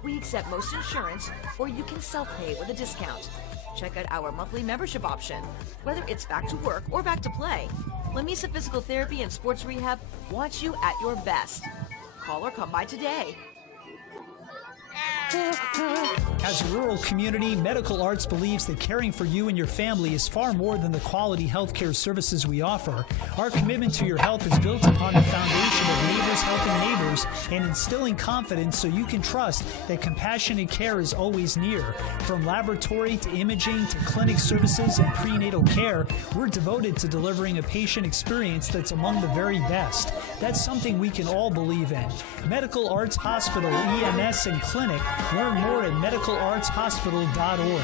We accept most insurance, or you can self-pay with a discount. Check out our monthly membership option. Whether it's back to work or back to play, Lamesa Physical Therapy and Sports Rehab wants you at your best. Call or come by today. As a rural community, Medical Arts believes that caring for you and your family is far more than the quality healthcare services we offer. Our commitment to your health is built upon the foundation of neighbors helping neighbors and instilling confidence so you can trust that compassionate care is always near. From laboratory to imaging to clinic services and prenatal care, we're devoted to delivering a patient experience that's among the very best. That's something we can all believe in. Medical Arts Hospital, EMS, and Clinic. Learn more at medicalartshospital.org.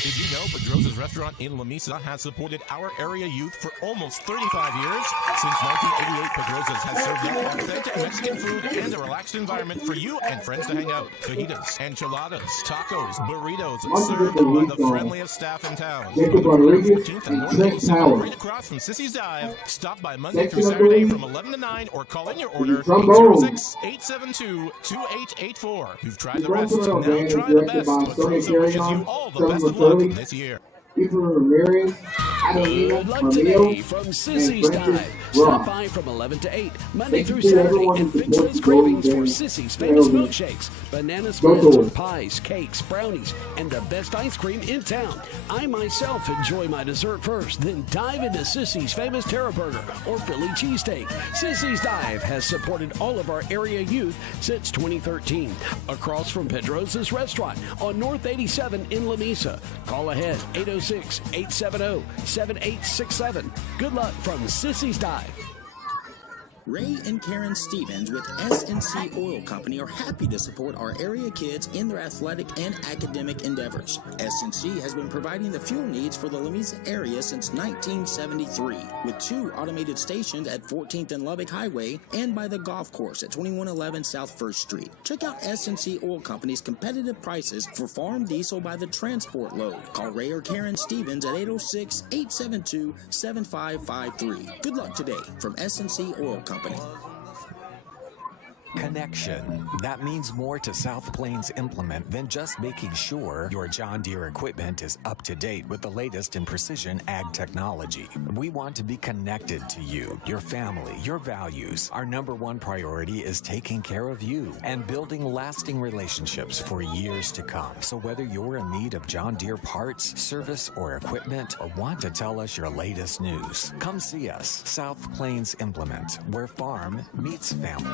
Did you know Pedrosa's restaurant in Lamesa has supported our area youth for almost 35 years? Since 1988, Pedrosa's has served up authentic Mexican food and a relaxed environment for you and friends to hang out. Fajitas, enchiladas, tacos, burritos, served by the friendliest staff in town. 14th and North 87, right across from Sissy's Dive. Stop by Monday through Saturday from 11 to 9 or call in your order 806-872-2884. You've tried the rest, now try the best. Pedrosa wishes you all the best of luck this year. Good luck today from Sissy's Dive. Stop by from 11 to 8, Monday through Saturday, and fix those cravings for Sissy's famous milkshakes, banana spreads, pies, cakes, brownies, and the best ice cream in town. I myself enjoy my dessert first, then dive into Sissy's famous Terra Burger or Philly cheesesteak. Sissy's Dive has supported all of our area youth since 2013. Across from Pedrosa's restaurant on North 87 in Lamesa. Call ahead 806-870-7867. Good luck from Sissy's Dive. Ray and Karen Stevens with S&C Oil Company are happy to support our area kids in their athletic and academic endeavors. S&C has been providing the fuel needs for the Lamesa area since 1973, with 2 automated stations at 14th and Lubbock Highway and by the golf course at 2111 South 1st Street. Check out S&C Oil Company's competitive prices for farm diesel by the transport load. Call Ray or Karen Stevens at 806-872-7553. Good luck today from S&C Oil Company. Connection. That means more to South Plains Implement than just making sure your John Deere equipment is up to date with the latest in precision ag technology. We want to be connected to you, your family, your values. Our #1 priority is taking care of you and building lasting relationships for years to come. So whether you're in need of John Deere parts, service, or equipment, or want to tell us your latest news, come see us. South Plains Implement, where farm meets family.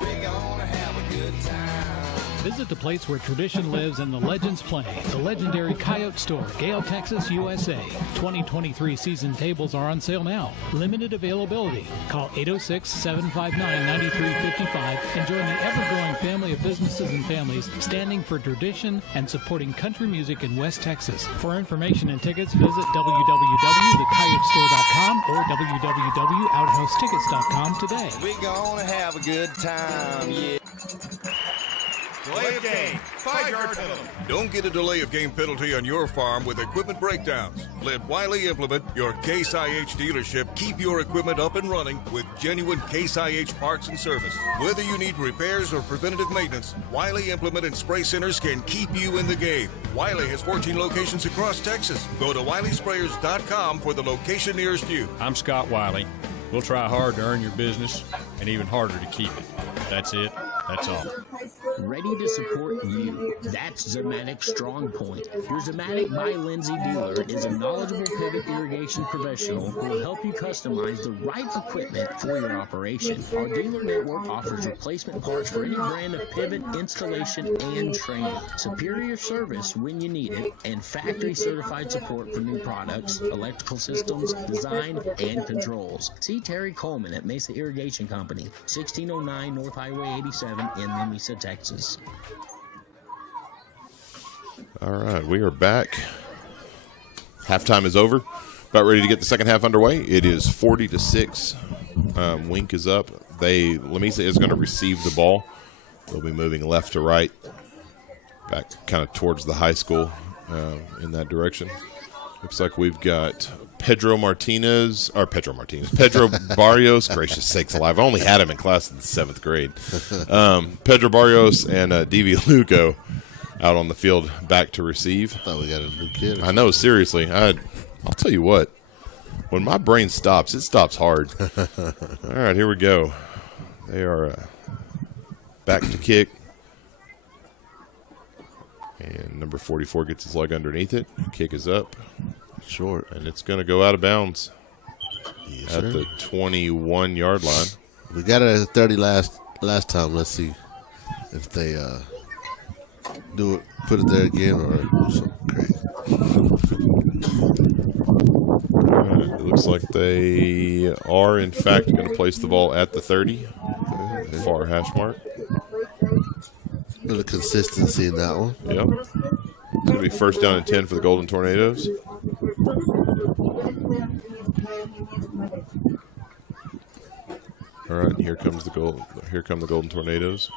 We're gonna have a good time. Visit the place where tradition lives and the legends play. The legendary Coyote Store, Gale, Texas, USA. 2023 season tables are on sale now. Limited availability. Call 806-759-9355 and join the ever-growing family of businesses and families standing for tradition and supporting country music in West Texas. For information and tickets, visit www.thecoyotestore.com or www.outhoustickets.com today. We're gonna have a good time, yeah. Delay of game. 5-yard penalty. Don't get a delay of game penalty on your farm with equipment breakdowns. Let Wiley Implement, your Case IH dealership, keep your equipment up and running with genuine Case IH parts and service. Whether you need repairs or preventative maintenance, Wiley Implement and Spray Centers can keep you in the game. Wiley has 14 locations across Texas. Go to WileySprayers.com for the location nearest you. I'm Scott Wiley. We'll try hard to earn your business and even harder to keep it. That's it. That's all. Ready to support you. That's Zematic's strong point. Your Zematic by Lindsay dealer is a knowledgeable pivot irrigation professional who will help you customize the right equipment for your operation. Our dealer network offers replacement parts for any brand of pivot, installation, and training. Superior service when you need it, and factory certified support for new products, electrical systems, design, and controls. See Terry Coleman at Mesa Irrigation Company, 1609 North Highway 87 in Lamesa, Texas. All right, we are back. Halftime is over. About ready to get the second half underway. It is 40-6. Wink is up. Lamesa is going to receive the ball. They'll be moving left to right, back kind of towards the high school in that direction. Looks like we've got Pedro Barrios. Gracious sakes alive. I only had him in class in the 7th grade. Pedro Barrios and D.V. Lugo out on the field back to receive. I thought we got a new kid. I know, seriously. I'll tell you what. When my brain stops, it stops hard. All right, here we go. They are back to kick. And number 44 gets his leg underneath it. Kick is up. Short. And it's going to go out of bounds yes, at the 21-yard line. We got it at 30 last time. Let's see if they do it, put it there again, or do something crazy. It looks like they are, in fact, going to place the ball at the 30. Far hash mark. A little consistency in that one. Yep. It's going to be first down and 10 for the Golden Tornadoes. All right, here come the Golden Tornadoes.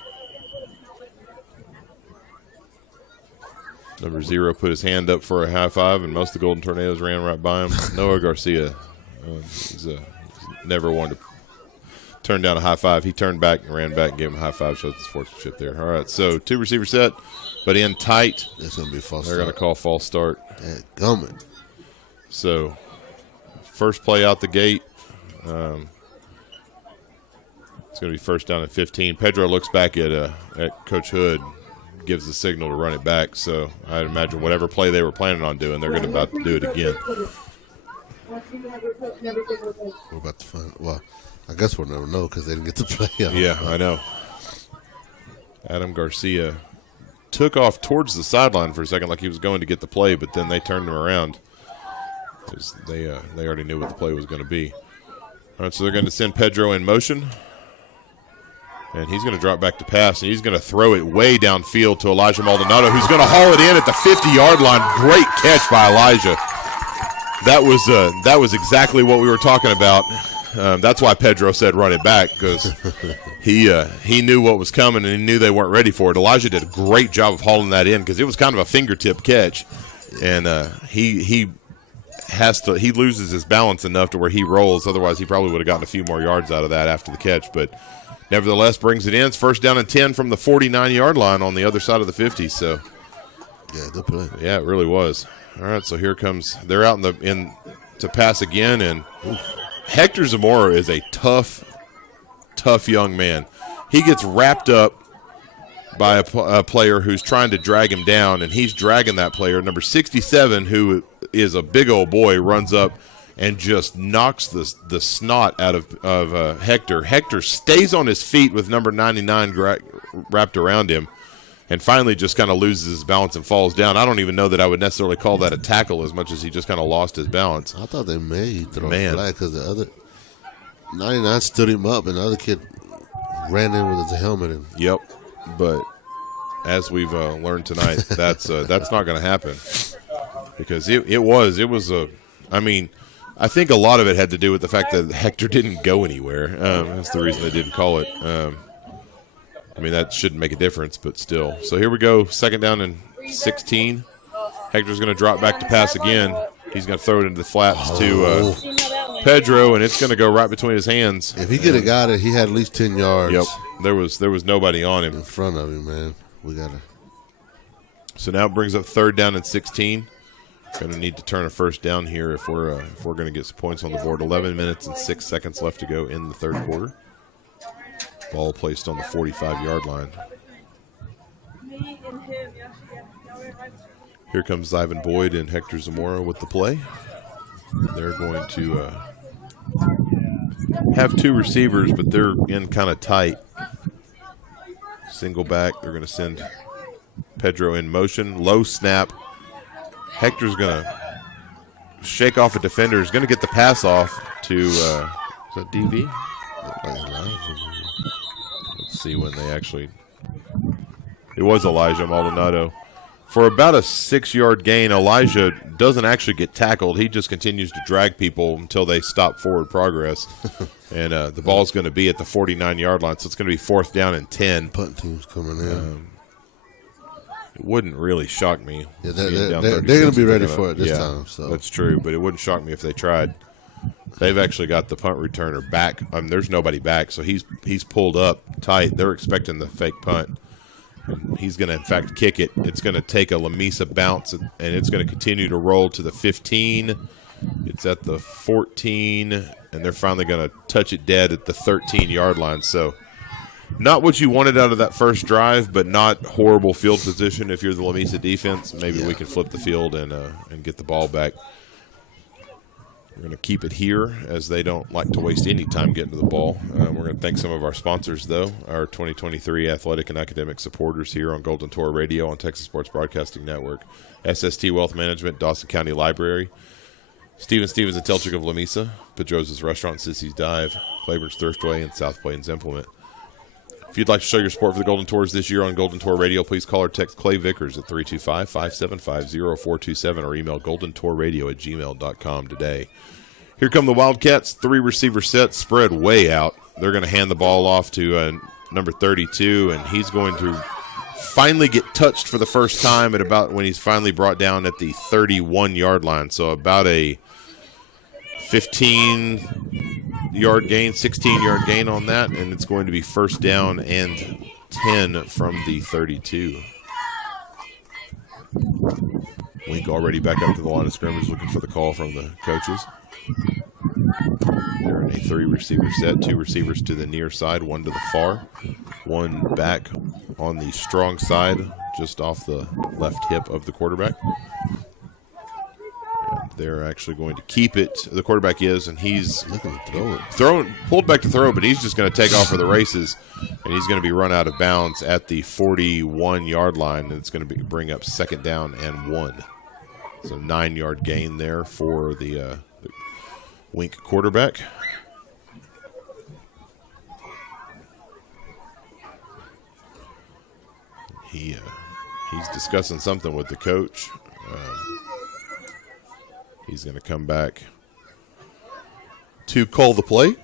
Number 0 put his hand up for a high five, and most of the Golden Tornadoes ran right by him. Noah Garcia, he's never one to turn down a high five. He turned back and ran back and gave him a high five, shows the sportsmanship there. All right, so 2 receiver set, but in tight. It's going to be a false They're going to call false start. Gumming. So first play out the gate. It's going to be first down and 15. Pedro looks back at Coach Hood, gives the signal to run it back. So I'd imagine whatever play they were planning on doing, they're about to do it again. We're about to find. Well, I guess we'll never know because they didn't get to play out. Yeah, I know. Adam Garcia took off towards the sideline for a second like he was going to get the play, but then they turned him around because they already knew what the play was going to be. All right, so they're going to send Pedro in motion. And he's going to drop back to pass, and he's going to throw it way downfield to Elijah Maldonado, who's going to haul it in at the 50-yard line. Great catch by Elijah. That was exactly what we were talking about. That's why Pedro said run it back, because he knew what was coming, and he knew they weren't ready for it. Elijah did a great job of hauling that in because it was kind of a fingertip catch, and he loses his balance enough to where he rolls. Otherwise, he probably would have gotten a few more yards out of that after the catch, but nevertheless, brings it in. It's first down and 10 from the 49-yard line on the other side of the 50. So, yeah, good play. Yeah, it really was. All right, so here comes. They're out in to pass again, and Hector Zamora is a tough young man. He gets wrapped up by a player who's trying to drag him down, and he's dragging that player. Number 67, who is a big old boy, runs up and just knocks the snot out of Hector. Hector stays on his feet with number 99 wrapped around him, and finally just kind of loses his balance and falls down. I don't even know that I would necessarily call that a tackle as much as he just kind of lost his balance. I thought they may throw a flag because the other 99 stood him up, and the other kid ran in with his helmet. Yep, but as we've learned tonight, that's not going to happen because it was a. I mean, I think a lot of it had to do with the fact that Hector didn't go anywhere. That's the reason they didn't call it. I mean, that shouldn't make a difference, but still. So here we go, second down and 16. Hector's going to drop back to pass again. He's going to throw it into the flats to Pedro, and it's going to go right between his hands. If he could have got it, he had at least 10 yards. Yep, there was nobody on him. In front of him, man. We got to. So now it brings up third down and 16. Going to need to turn a first down here if we're going to get some points on the board. 11 minutes and 6 seconds left to go in the third quarter. Ball placed on the 45-yard line. Here comes Ivan Boyd and Hector Zamora with the play. They're going to have 2 receivers, but they're in kind of tight. Single back. They're going to send Pedro in motion. Low snap. Hector's going to shake off a defender. He's going to get the pass off to, is that DV? Let's see when they actually, it was Elijah Maldonado. For about a 6-yard gain, Elijah doesn't actually get tackled. He just continues to drag people until they stop forward progress. And the ball's going to be at the 49-yard line, so it's going to be fourth down and 10. Punt team's coming in. It wouldn't really shock me. Yeah, they're going to be ready for it this time. So that's true, but it wouldn't shock me if they tried. They've actually got the punt returner back. There's nobody back, so he's pulled up tight. They're expecting the fake punt. And he's going to, in fact, kick it. It's going to take a Lamesa bounce, and it's going to continue to roll to the 15. It's at the 14, and they're finally going to touch it dead at the 13-yard line. So not what you wanted out of that first drive, but not horrible field position if you're the Lamesa defense. Maybe we can flip the field and get the ball back. We're going to keep it here as they don't like to waste any time getting to the ball. We're going to thank some of our sponsors, though, our 2023 athletic and academic supporters here on Golden Toro Radio on Texas Sports Broadcasting Network, SST Wealth Management, Dawson County Library, Stevens and Telchik of Lamesa, Pedrosa's Restaurant, Sissy's Dive, Claiborne's Thriftway, and South Plains Implement. If you'd like to show your support for the Golden Tours this year on Golden Tour Radio, please call or text Clay Vickers at 325-575-0427 or email goldentourradio@gmail.com today. Here come the Wildcats, 3 receiver set, spread way out. They're going to hand the ball off to number 32, and he's going to finally get touched for the first time at about when he's finally brought down at the 31-yard line. So about a 15-yard gain, 16-yard gain on that, and it's going to be first down and 10 from the 32. Wink already back up to the line of scrimmage looking for the call from the coaches. They're in a 3 receiver set, 2 receivers to the near side, 1 to the far, 1 back on the strong side, just off the left hip of the quarterback. And they're actually going to keep it. The quarterback is, and he's looking to throw it. Pulled back to throw, but he's just going to take off for the races, and he's going to be run out of bounds at the 41-yard line, and it's going to bring up second down and 1. So 9-yard gain there for the Wink quarterback. He's discussing something with the coach. He's going to come back to call the play.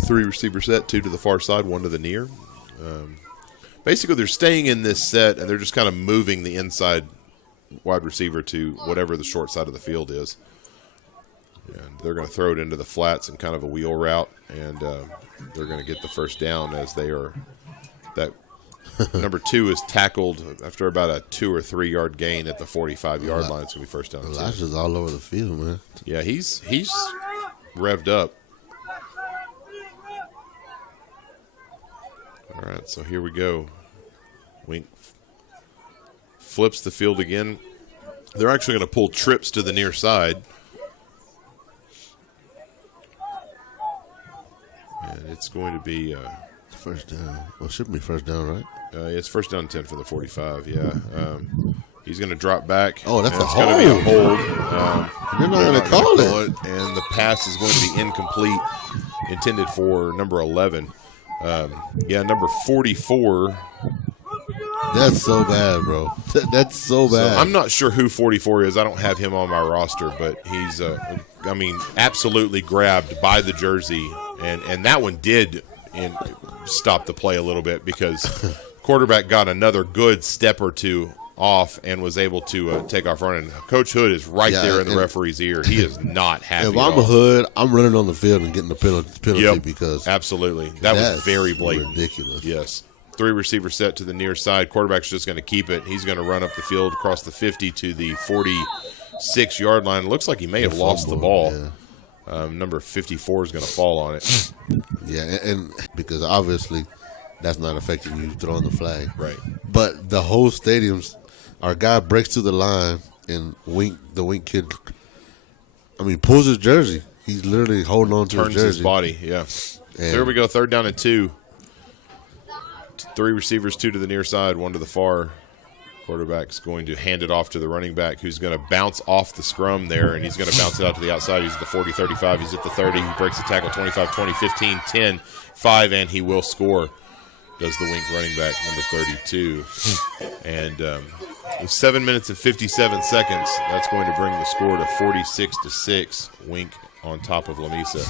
3 receiver set, 2 to the far side, 1 to the near. Basically, they're staying in this set, and they're just kind of moving the inside wide receiver to whatever the short side of the field is. And they're going to throw it into the flats in kind of a wheel route, and they're going to get the first down as they are. That number 2 is tackled after about a 2 or 3 yard gain at the 45-yard line. It's going to be first down. Elijah's all over the field, man. Yeah, he's revved up. All right, so here we go. Wink flips the field again. They're actually going to pull trips to the near side. And it's going to be first down. Well, it should be first down, right? It's first down 10 for the 45, yeah. He's going to drop back. Oh, that's a hold. It's going to be a hold. They're not going to call it. And the pass is going to be incomplete, intended for number 11. Number 44. That's so bad, bro. That's so bad. So I'm not sure who 44 is. I don't have him on my roster, but he's, absolutely grabbed by the jersey. And that one did stop the play a little bit because quarterback got another good step or two off and was able to take off running. Coach Hood is right there in the referee's ear. He is not happy. If I'm a Hood, I'm running on the field and getting the penalty because absolutely. That was very blatant. Ridiculous. Yes. 3 receiver set to the near side. Quarterback's just going to keep it. He's going to run up the field across the 50 to the 46-yard line. Looks like he may have lost the ball. Yeah. Number 54 is going to fall on it. Yeah, and because obviously that's not affecting you throwing the flag. Right. But the whole stadium's, our guy breaks to the line and the Wink kid, pulls his jersey. He's literally holding on to his jersey. Turns his body, yeah. There we go, third down and 2. 3 receivers, 2 to the near side, 1 to the far. Quarterback's going to hand it off to the running back who's going to bounce off the scrum there, and he's going to bounce it out to the outside. He's at the 40, 35. He's at the 30. He breaks the tackle, 25, 20, 15, 10, 5, and he will score, does the Wink running back, number 32. And with 7 minutes and 57 seconds, that's going to bring the score to 46-6. Wink on top of Lamesa.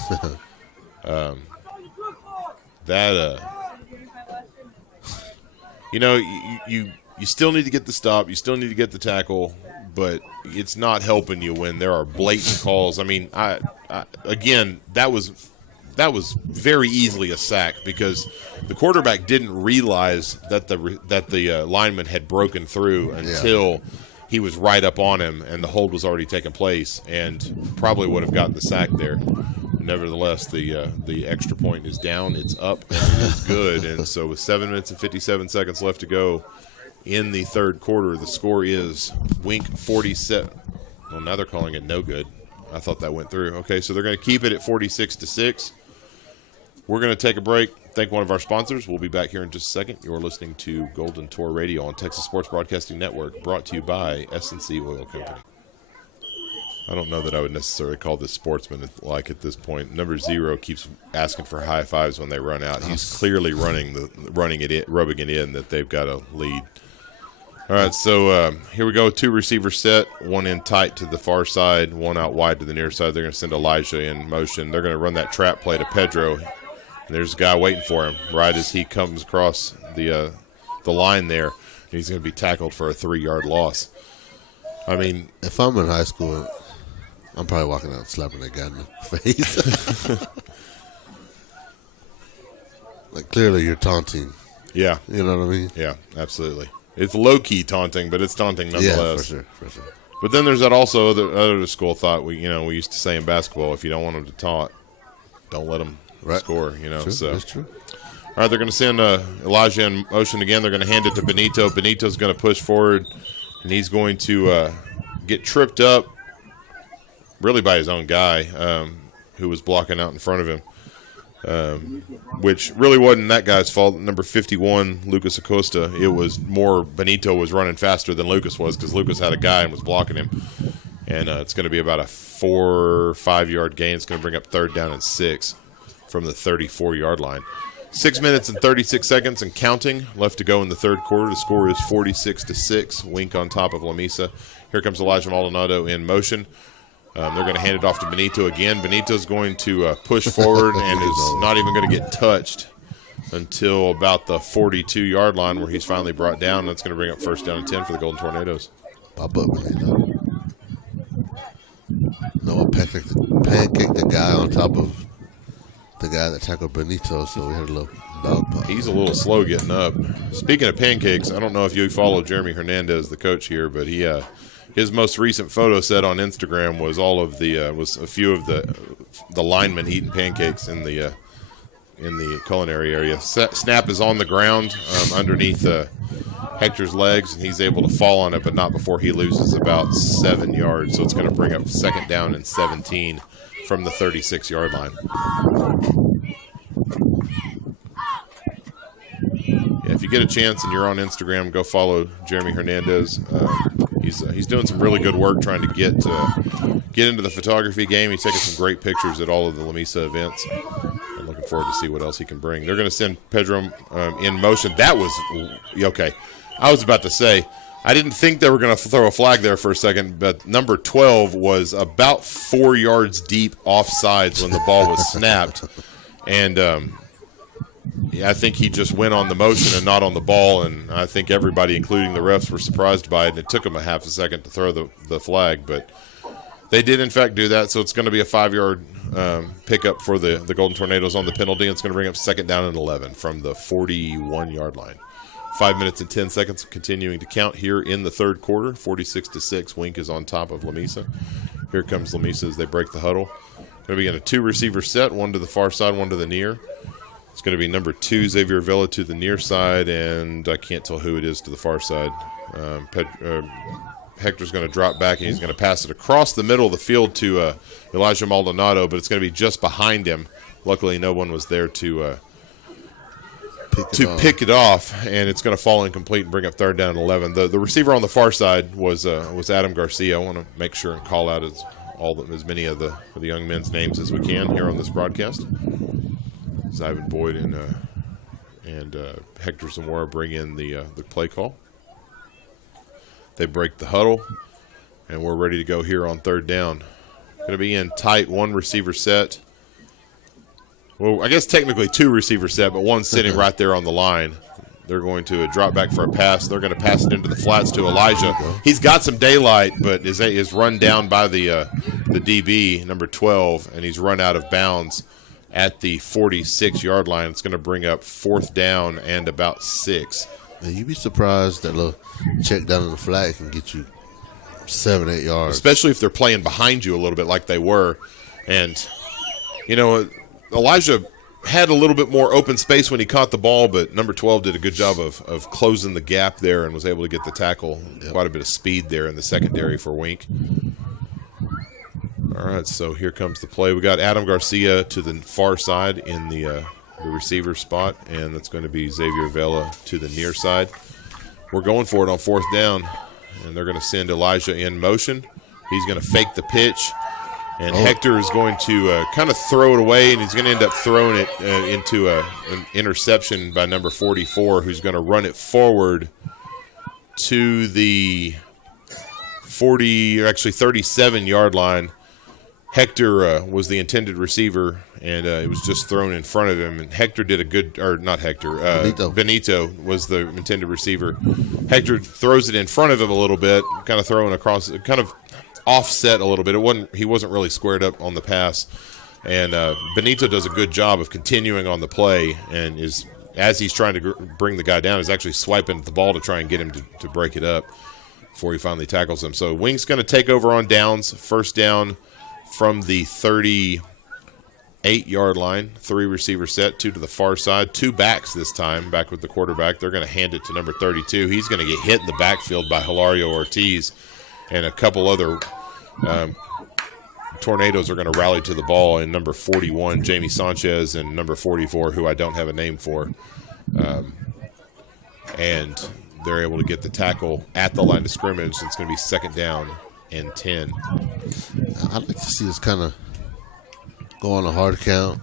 You still need to get the stop. You still need to get the tackle, but it's not helping you when there are blatant calls. Again, that was very easily a sack because the quarterback didn't realize that the lineman had broken through until he was right up on him, and the hold was already taking place, and probably would have gotten the sack there. Nevertheless, the extra point is down. It's up, and it's good. And so with 7 minutes and 57 seconds left to go in the third quarter, the score is Wink 47. Well, now they're calling it no good. I thought that went through. Okay, so they're going to keep it at 46-6. We're going to take a break. Thank one of our sponsors. We'll be back here in just a second. You're listening to Golden Tour Radio on Texas Sports Broadcasting Network, brought to you by S&C Oil Company. I don't know that I would necessarily call this sportsman-like at this point. Number 0 keeps asking for high fives when they run out. He's clearly rubbing it in that they've got a lead. All right, so here we go. 2 receiver set, 1 in tight to the far side, 1 out wide to the near side. They're going to send Elijah in motion. They're going to run that trap play to Pedro. And there's a guy waiting for him right as he comes across the line there. He's going to be tackled for a 3-yard loss. I mean, if I'm in high school, I'm probably walking out and slapping that guy in the face. Like, clearly you're taunting. Yeah. You know what I mean? Yeah, absolutely. It's low-key taunting, but it's taunting nonetheless. Yeah, for sure. But then there's that also other school thought we used to say in basketball, if you don't want them to taunt, don't let them score, True. So That's true. All right, they're going to send Elijah in motion again. They're going to hand it to Benito. Benito's going to push forward, and he's going to get tripped up really by his own guy who was blocking out in front of him, which really wasn't that guy's fault. Number 51, Lucas Acosta, it was more Benito was running faster than Lucas was because Lucas had a guy and was blocking him. And it's going to be about a 4 or 5 yard gain. It's going to bring up 3rd down and 6 from the 34-yard line. 6 minutes and 36 seconds and counting left to go in the third quarter. The score is 46-6. Wink on top of Lamesa. Here comes Elijah Maldonado in motion. They're going to hand it off to Benito again. Benito's going to push forward and is not even going to get touched until about the 42-yard line where he's finally brought down. That's going to bring up 1st down and 10 for the Golden Tornadoes. Pop up, Benito. Noah pancaked the guy on top of the guy that tackled Benito, so we had a little dog pop. He's a little slow getting up. Speaking of pancakes, I don't know if you follow Jeremy Hernandez, the coach here, but his most recent photo set on Instagram was was a few of the linemen eating pancakes in the culinary area. Snap is on the ground underneath Hector's legs, and he's able to fall on it, but not before he loses about 7 yards. So it's going to bring up 2nd down and 17 from the 36-yard line. Yeah, if you get a chance and you're on Instagram, go follow Jeremy Hernandez. He's doing some really good work trying to get into the photography game. He's taking some great pictures at all of the Lamesa events. I'm looking forward to see what else he can bring. They're going to send Pedro in motion. That was okay. I was about to say, I didn't think they were going to throw a flag there for a second, but number 12 was about 4 yards deep offsides when the ball was snapped. And I think he just went on the motion and not on the ball, and I think everybody, including the refs, were surprised by it, and it took them a half a second to throw the flag. But they did, in fact, do that, so it's going to be a 5-yard pickup for the Golden Tornadoes on the penalty, and it's going to bring up 2nd down and 11 from the 41-yard line. 5 minutes and 10 seconds continuing to count here in the third quarter. 46-6. Wink is on top of Lamesa. Here comes Lamesa as they break the huddle. Going to be in a 2-receiver set, 1 to the far side, 1 to the near. It's going to be number 2, Xavier Vela, to the near side, and I can't tell who it is to the far side. Hector's going to drop back, and he's going to pass it across the middle of the field to Elijah Maldonado, but it's going to be just behind him. Luckily, no one was there to pick it off, and it's going to fall incomplete and bring up 3rd down and 11. The receiver on the far side was Adam Garcia. I want to make sure and call out as many of the young men's names as we can here on this broadcast. Ivan Boyd and Hector Zamora bring in the play call. They break the huddle, and we're ready to go here on 3rd down. Going to be in tight 1 receiver set. Well, I guess technically 2 receiver set, but 1 sitting right there on the line. They're going to drop back for a pass. They're going to pass it into the flats to Elijah. He's got some daylight, but is run down by the DB, number 12, and he's run out of bounds at the 46-yard line. It's going to bring up 4th down and about 6. Yeah, you'd be surprised that little check down in the flag can get you 7-8 yards. Especially if they're playing behind you a little bit like they were. And, Elijah had a little bit more open space when he caught the ball, but number 12 did a good job of closing the gap there and was able to get the tackle. Yep. Quite a bit of speed there in the secondary for Wink. All right, so here comes the play. We got Adam Garcia to the far side in the receiver spot, and that's going to be Xavier Vela to the near side. We're going for it on 4th down, and they're going to send Elijah in motion. He's going to fake the pitch, and Hector is going to kind of throw it away, and he's going to end up throwing it into an interception by number 44, who's going to run it forward to the 37-yard line. Hector was the intended receiver, and it was just thrown in front of him. And Hector did a good, or not Hector, Benito was the intended receiver. Hector throws it in front of him a little bit, kind of throwing across, kind of offset a little bit. He wasn't really squared up on the pass, and Benito does a good job of continuing on the play, and as he's trying to bring the guy down, is actually swiping at the ball to try and get him to break it up before he finally tackles him. So Wink's going to take over on downs, first down from the 38-yard line, 3 receiver set, 2 to the far side, 2 backs this time, back with the quarterback. They're going to hand it to number 32. He's going to get hit in the backfield by Hilario Ortiz, and a couple other Tornadoes are going to rally to the ball, and number 41, Jamie Sanchez, and number 44, who I don't have a name for. And they're able to get the tackle at the line of scrimmage. It's going to be second down and 10. I'd like to see us kind of go on a hard count,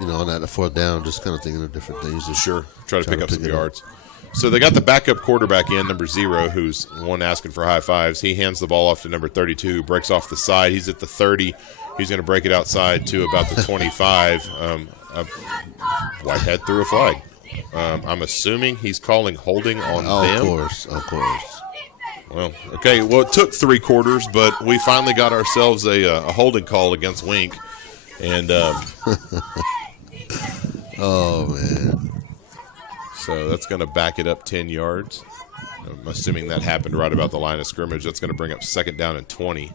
on that 4th down, just kind of thinking of different things. Sure. Try to pick up some yards. So they got the backup quarterback in, number 0, who's one asking for high fives. He hands the ball off to number 32, who breaks off the side. He's at the 30. He's going to break it outside to about the 25. Whitehead threw a flag. I'm assuming he's calling holding on them. Of course. Well, okay. Well, it took 3 quarters, but we finally got ourselves a holding call against Wink. And oh, man. So that's going to back it up 10 yards. I'm assuming that happened right about the line of scrimmage. That's going to bring up second down and 20.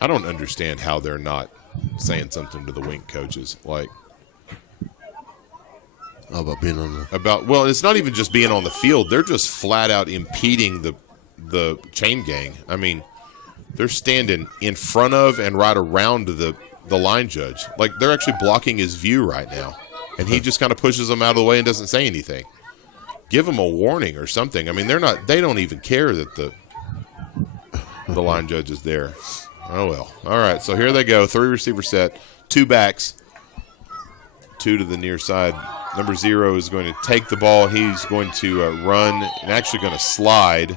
I don't understand how they're not saying something to the Wink coaches. Like, about being on the... Well, it's not even just being on the field. They're just flat out impeding the chain gang. I mean, they're standing in front of and right around the line judge. Like, they're actually blocking his view right now, and he just kind of pushes them out of the way and doesn't say anything. Give him a warning or something. I mean, they don't even care that the line judge is there. Oh well. All right, so here they go. 3 receiver set, 2 backs, 2 to the near side. Number 0 is going to take the ball. He's going to run and actually going to slide.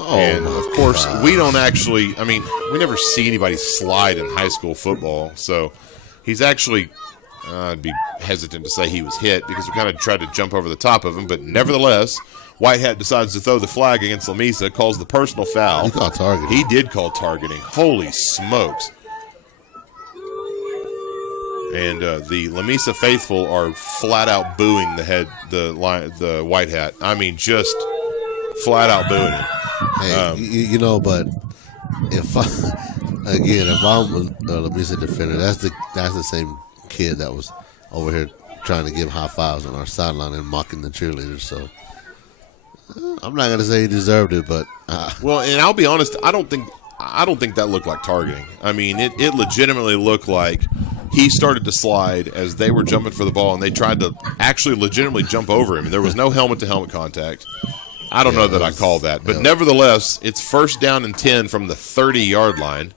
And, of course, we don't actually – I mean, we never see anybody slide in high school football. So he's actually I'd be hesitant to say he was hit because we kind of tried to jump over the top of him. But nevertheless, Whitehead decides to throw the flag against Lamesa, calls the personal foul. He called targeting. He did call targeting. Holy smokes. And the Lamesa faithful are flat out booing the White Hat. I mean, just flat out booing it. Hey, but if I'm a Lamesa defender, that's the same kid that was over here trying to give high fives on our sideline and mocking the cheerleaders. So I'm not gonna say he deserved it, but well, and I'll be honest, I don't think that looked like targeting. I mean, it legitimately looked like he started to slide as they were jumping for the ball, and they tried to actually legitimately jump over him. And there was no helmet-to-helmet contact. I don't know that I call that. But nevertheless, it's first down and 10 from the 30-yard line.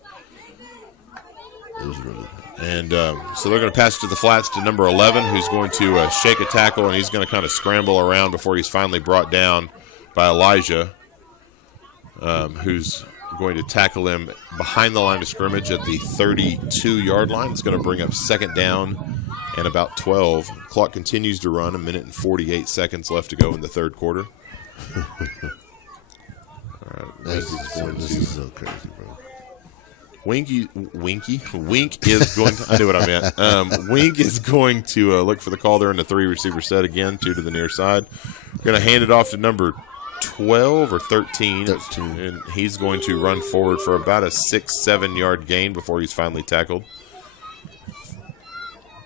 And so they're going to pass it to the flats to number 11, who's going to shake a tackle, and he's going to kind of scramble around before he's finally brought down by Elijah, who's going to tackle him behind the line of scrimmage at the 32-yard line. It's going to bring up second down and about 12. Clock continues to run, 1 minute and 48 seconds left to go in the third quarter. All right, this is so crazy, bro. Wink is going to, I knew what I meant. Wink is going to look for the call there in the 3 receiver set again, 2 to the near side. Going to hand it off to number 12 or 13. And he's going to run forward for about a 6-7 yard gain before he's finally tackled.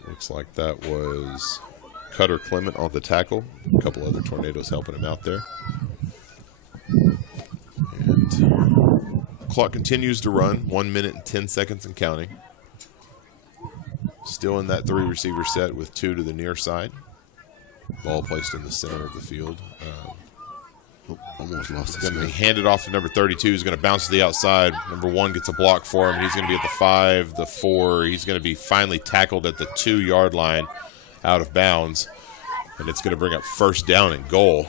Looks like that was Cutter Clement on the tackle. A couple other Tornadoes helping him out there. And clock continues to run, 1 minute and 10 seconds and counting. Still in that 3 receiver set with 2 to the near side. Ball placed in the center of the field. Almost lost. Going to be handed off to number 32. He's going to bounce to the outside. Number 1 gets a block for him. He's going to be at the 5, the 4. He's going to be finally tackled at the 2-yard line out of bounds. And it's going to bring up first down and goal.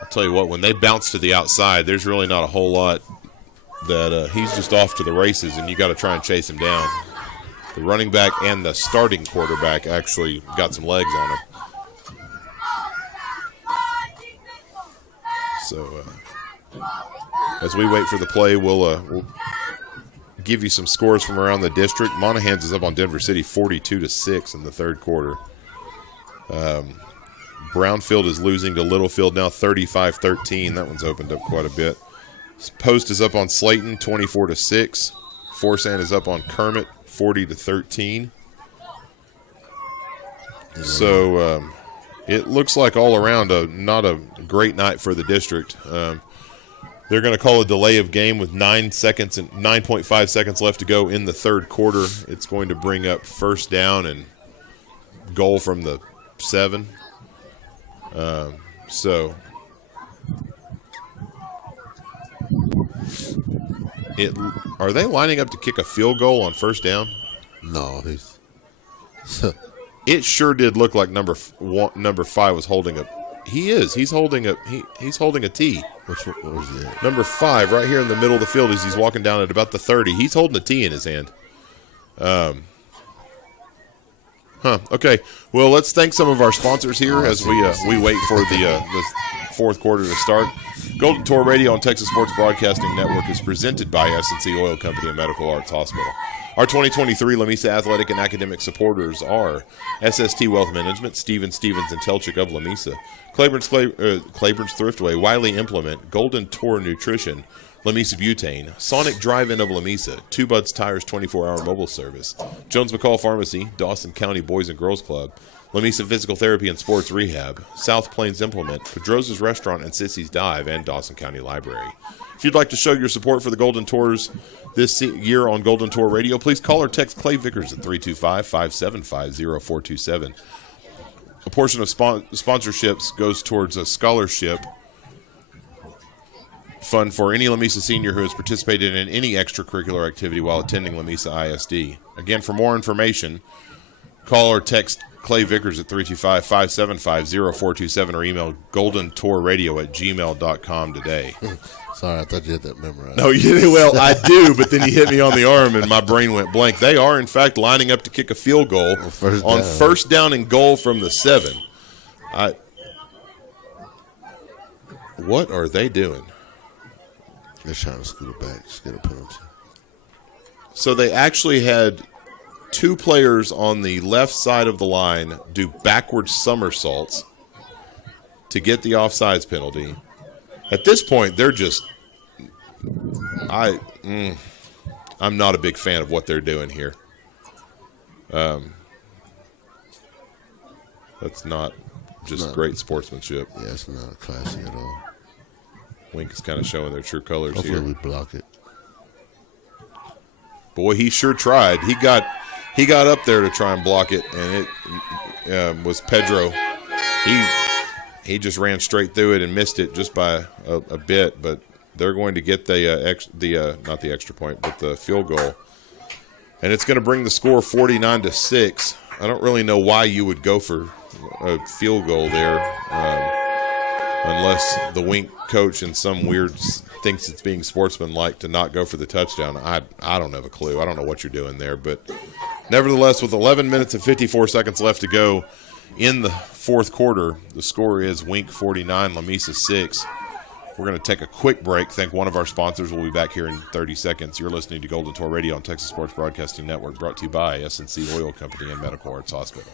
I'll tell you what, when they bounce to the outside, there's really not a whole lot that he's just off to the races, and you got to try and chase him down. The running back and the starting quarterback actually got some legs on him. So, as we wait for the play, we'll give you some scores from around the district. Monahans is up on Denver City 42-6 in the third quarter. Brownfield is losing to Littlefield now 35-13. That one's opened up quite a bit. Post is up on Slayton 24-6. Forsan is up on Kermit 40-13. So, it looks like all around not a great night for the district. They're going to call a delay of game with 9.5 seconds left to go in the third quarter. It's going to bring up first down and goal from the 7. Are they lining up to kick a field goal on first down? No, It sure did look like number 5 was holding a. He is. He's holding a. He's holding a tee. What was that? Number 5, right here in the middle of the field, as he's walking down at about the 30. He's holding a tee in his hand. Okay. Well, let's thank some of our sponsors here as we wait for the fourth quarter to start. Golden Tour Radio on Texas Sports Broadcasting Network is presented by S&C Oil Company and Medical Arts Hospital. Our 2023 Lamesa athletic and academic supporters are SST Wealth Management, Stevens and Telchik of Lamesa, Claiborne's Thriftway, Wiley Implement, Golden Tour Nutrition, Lamesa Butane, Sonic Drive-In of Lamesa, Two Buds Tires 24-hour mobile service, Jones McCall Pharmacy, Dawson County Boys and Girls Club, Lamesa Physical Therapy and Sports Rehab, South Plains Implement, Pedrosa's Restaurant and Sissy's Dive, and Dawson County Library. If you'd like to show your support for the Golden Tours this year on Golden Tour Radio, please call or text Clay Vickers at 325-575-0427. A portion of sponsorships goes towards a scholarship fund for any Lamesa senior who has participated in any extracurricular activity while attending Lamesa ISD. Again, for more information, call or text Clay Vickers at 325-575-0427 or email goldentourradio@gmail.com today. Sorry, I thought you had that memorized. No, you did. Well, I do, but then you hit me on the arm and my brain went blank. They are, in fact, lining up to kick a field goal on first down and goal from the 7. What are they doing? They're trying to scoot it back, just get a penalty. So they actually had 2 players on the left side of the line do backward somersaults to get the offsides penalty. At this point, they're just I'm not a big fan of what they're doing here. That's not just great sportsmanship. Yeah, it's not classy at all. Wink is kind of showing their true colors here. Hopefully we block it. Boy, he sure tried. He got up there to try and block it, and it was Pedro. He just ran straight through it and missed it just by a bit. But they're going to get not the extra point, but the field goal, and it's going to bring the score 49-6. I don't really know why you would go for a field goal there, unless the Wink coach in some weird thinks it's being sportsmanlike to not go for the touchdown. I don't have a clue. I don't know what you're doing there, but nevertheless, with 11 minutes and 54 seconds left to go in the fourth quarter, the score is Wink 49, Lamesa 6. We're going to take a quick break. Thank one of our sponsors. We'll be back here in 30 seconds. You're listening to Golden Tour Radio on Texas Sports Broadcasting Network, brought to you by S&C Oil Company and Medical Arts Hospital.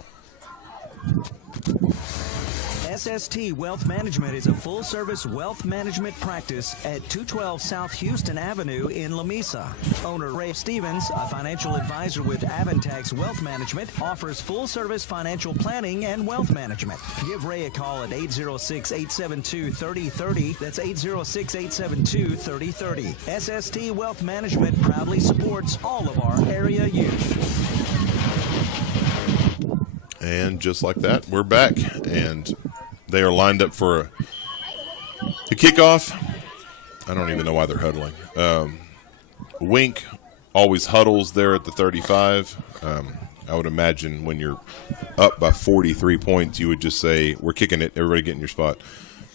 SST Wealth Management is a full-service wealth management practice at 212 South Houston Avenue in Lamesa. Owner Ray Stevens, a financial advisor with Aventax Wealth Management, offers full-service financial planning and wealth management. Give Ray a call at 806-872-3030. That's 806-872-3030. SST Wealth Management proudly supports all of our area youth. And just like that, we're back, and they are lined up for The kickoff, I don't even know why they're huddling. Wink always huddles there at the 35. I would imagine when you're up by 43 points, you would just say, we're kicking it, everybody get in your spot.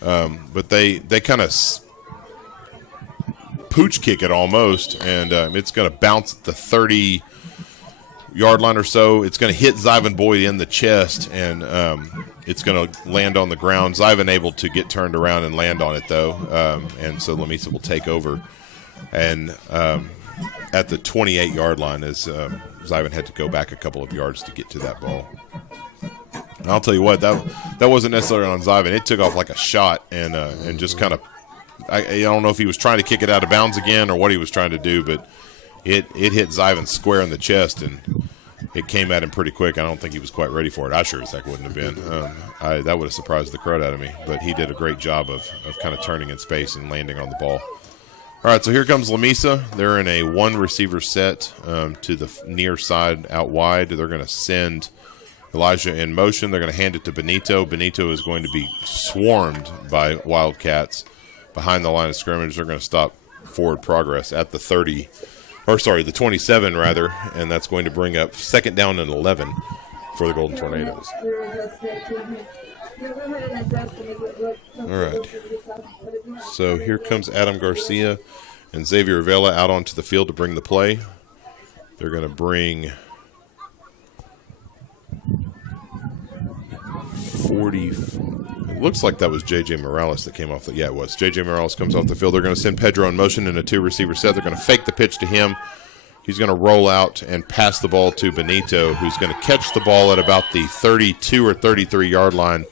But they kind of pooch kick it almost, and it's going to bounce at the 30-yard line or so. It's going to hit Zyvan Boyd in the chest, and it's going to land on the ground. Zyvan able to get turned around and land on it, though, and so Lamesa will take over. And at the 28-yard line, as Zyvan had to go back a couple of yards to get to that ball. And I'll tell you what, that wasn't necessarily on Zyvan. It took off like a shot, and just kind of, I don't know if he was trying to kick it out of bounds again or what he was trying to do, but it hit Zyvan square in the chest, and it came at him pretty quick. I don't think he was quite ready for it. I sure as heck wouldn't have been. That would have surprised the crud out of me, but he did a great job of kind of turning in space and landing on the ball. All right, so here comes Lamesa. They're in a one-receiver set to the near side out wide. They're going to send Elijah in motion. They're going to hand it to Benito. Benito is going to be swarmed by Wildcats behind the line of scrimmage. They're going to stop forward progress at the 27 rather, and that's going to bring up 2nd down and 11 for the Golden Tornadoes. All right. So here comes Adam Garcia and Xavier Vela out onto the field to bring the play. They're going to bring 40. It looks like that was J.J. Morales that came off the. Yeah, it was. J.J. Morales comes off the field. They're going to send Pedro in motion in a 2-receiver set. They're going to fake the pitch to him. He's going to roll out and pass the ball to Benito, who's going to catch the ball at about the 32 or 33-yard line.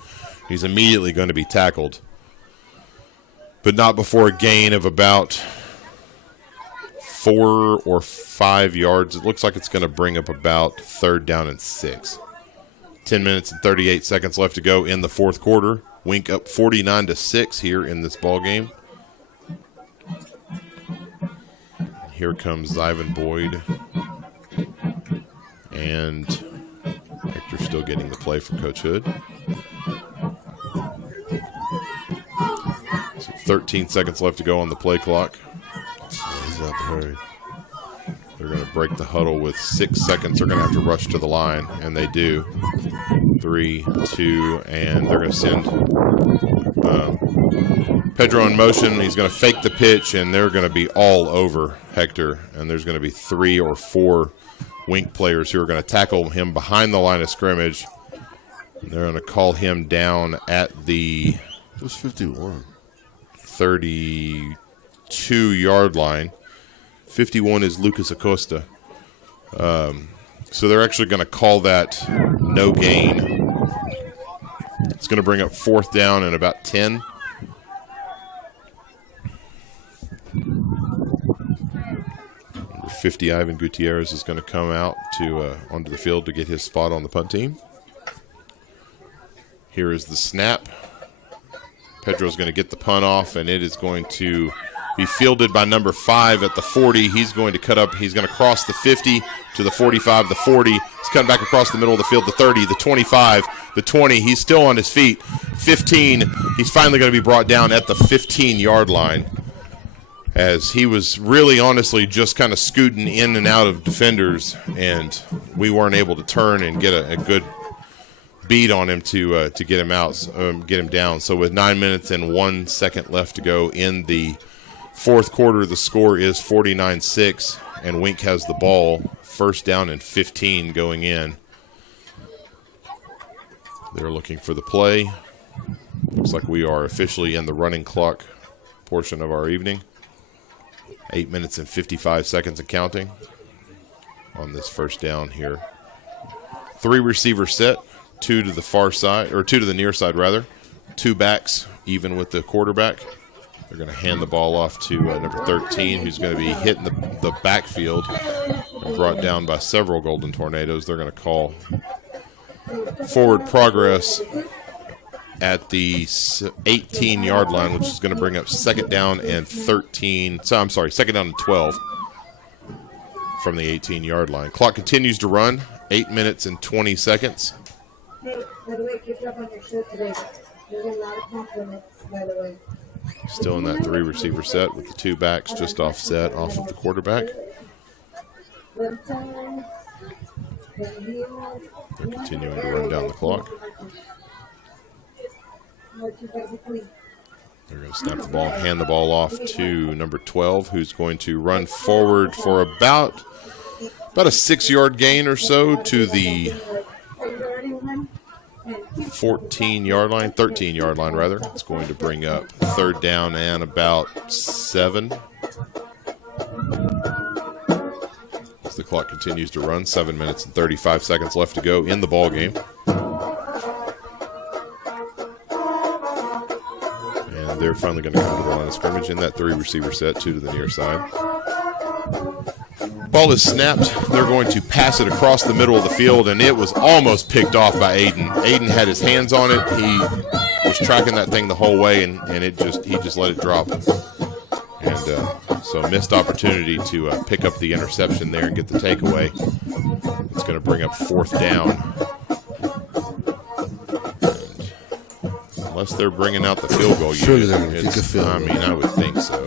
He's immediately going to be tackled, but not before a gain of about 4 or 5 yards. It looks like it's going to bring up about 3rd down and 6. 10 minutes and 38 seconds left to go in the fourth quarter. Wink up 49-6 here in this ball game. Here comes Zyvan Boyd, and Hector still getting the play from Coach Hood. So 13 seconds left to go on the play clock. He's not hurry. They're going to break the huddle with 6 seconds. They're going to have to rush to the line, and they do. 3, 2, and they're going to send Pedro in motion. He's going to fake the pitch, and they're going to be all over Hector. And there's going to be 3 or 4 Wink players who are going to tackle him behind the line of scrimmage. And they're going to call him down at the 32-yard line. 51 is Lucas Acosta. So they're actually going to call that no gain. It's going to bring up 4th down and about 10. Number 50, Ivan Gutierrez, is going to come out to onto the field to get his spot on the punt team. Here is the snap. Pedro's going to get the punt off, and it is going to be fielded by number 5 at the 40. He's going to cut up. He's going to cross the 50 to the 45, the 40. He's cutting back across the middle of the field, the 30, the 25, the 20. He's still on his feet. 15. He's finally going to be brought down at the 15-yard line, as he was really honestly just kind of scooting in and out of defenders, and we weren't able to turn and get a good beat on him to get him out, get him down. So with 9 minutes and 1 second left to go in the fourth quarter, the score is 49-6, and Wink has the ball. 1st down and 15 going in. They're looking for the play. Looks like we are officially in the running clock portion of our evening. 8 minutes and 55 seconds and counting on this 1st down here. 3-receiver set, 2 to the far side, or 2 to the near side rather. 2 backs, even with the quarterback. They're going to hand the ball off to number 13, who's going to be hitting the backfield and brought down by several Golden Tornadoes. They're going to call forward progress at the 18-yard line, which is going to bring up 2nd down and 13. So I'm sorry, 2nd down and 12 from the 18-yard line. Clock continues to run. 8 minutes and 20 seconds. Hey, by the way, good job on your shirt today. There's a lot of compliments, by the way. Still in that 3 receiver set with the 2 backs just offset off of the quarterback. They're continuing to run down the clock. They're going to snap the ball and hand the ball off to number 12, who's going to run forward for about a 6-yard gain or so to the 13-yard line rather. It's going to bring up 3rd down and about 7. As the clock continues to run, 7 minutes and 35 seconds left to go in the ball game. And they're finally going to come to the line of scrimmage in that 3 receiver set, 2 to the near side. Ball is snapped. They're going to pass it across the middle of the field, and it was almost picked off by Aiden. Aiden had his hands on it. He was tracking that thing the whole way, and he just let it drop. And so a missed opportunity to pick up the interception there and get the takeaway. It's going to bring up 4th down. And unless they're bringing out the field goal unit, I would think so.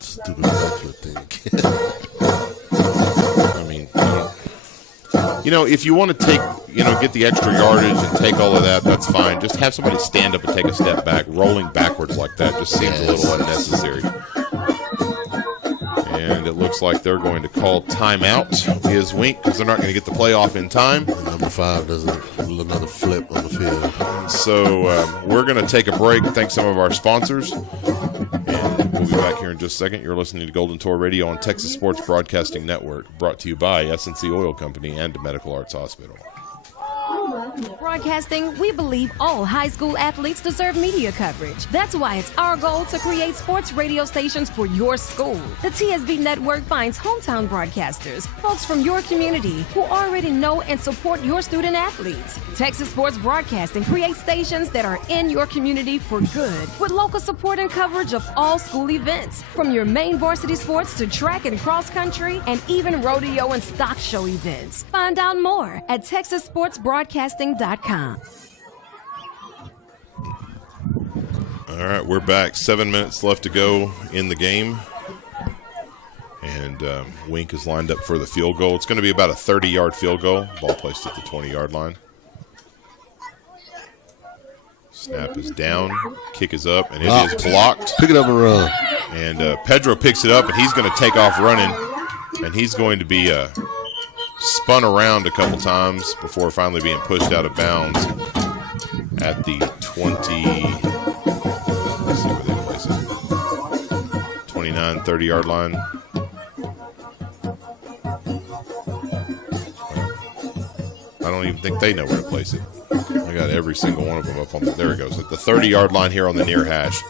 Stupid backfoot thing. I mean, if you want to take, get the extra yardage and take all of that, that's fine. Just have somebody stand up and take a step back. Rolling backwards like that just seems a little unnecessary. And it looks like they're going to call timeout. Is Wink, because they're not going to get the playoff in time. And number 5 does another flip on the field. So we're going to take a break. Thank some of our sponsors. And we'll be back here in just a second. You're listening to Golden Tour Radio on Texas Sports Broadcasting Network, brought to you by S&C Oil Company and Medical Arts Hospital. Broadcasting, we believe all high school athletes deserve media coverage. That's why it's our goal to create sports radio stations for your school. The TSB network finds hometown broadcasters, folks from your community who already know and support your student athletes. Texas Sports Broadcasting creates stations that are in your community for good, with local support and coverage of all school events, from your main varsity sports to track and cross country, and even rodeo and stock show events. Find out more at TexasSportsBroadcasting.com. All right, we're back. 7 minutes left to go in the game. And Wink is lined up for the field goal. It's going to be about a 30-yard field goal. Ball placed at the 20-yard line. Snap is down. Kick is up, and it is blocked. Pick it up and run. And Pedro picks it up, and he's going to take off running. And he's going to be spun around a couple times before finally being pushed out of bounds at the 20. Let's see where they place it. 29, 30-yard line. I don't even think they know where to place it. I got every single one of them up on the. There it goes. At the 30-yard line here on the near hash.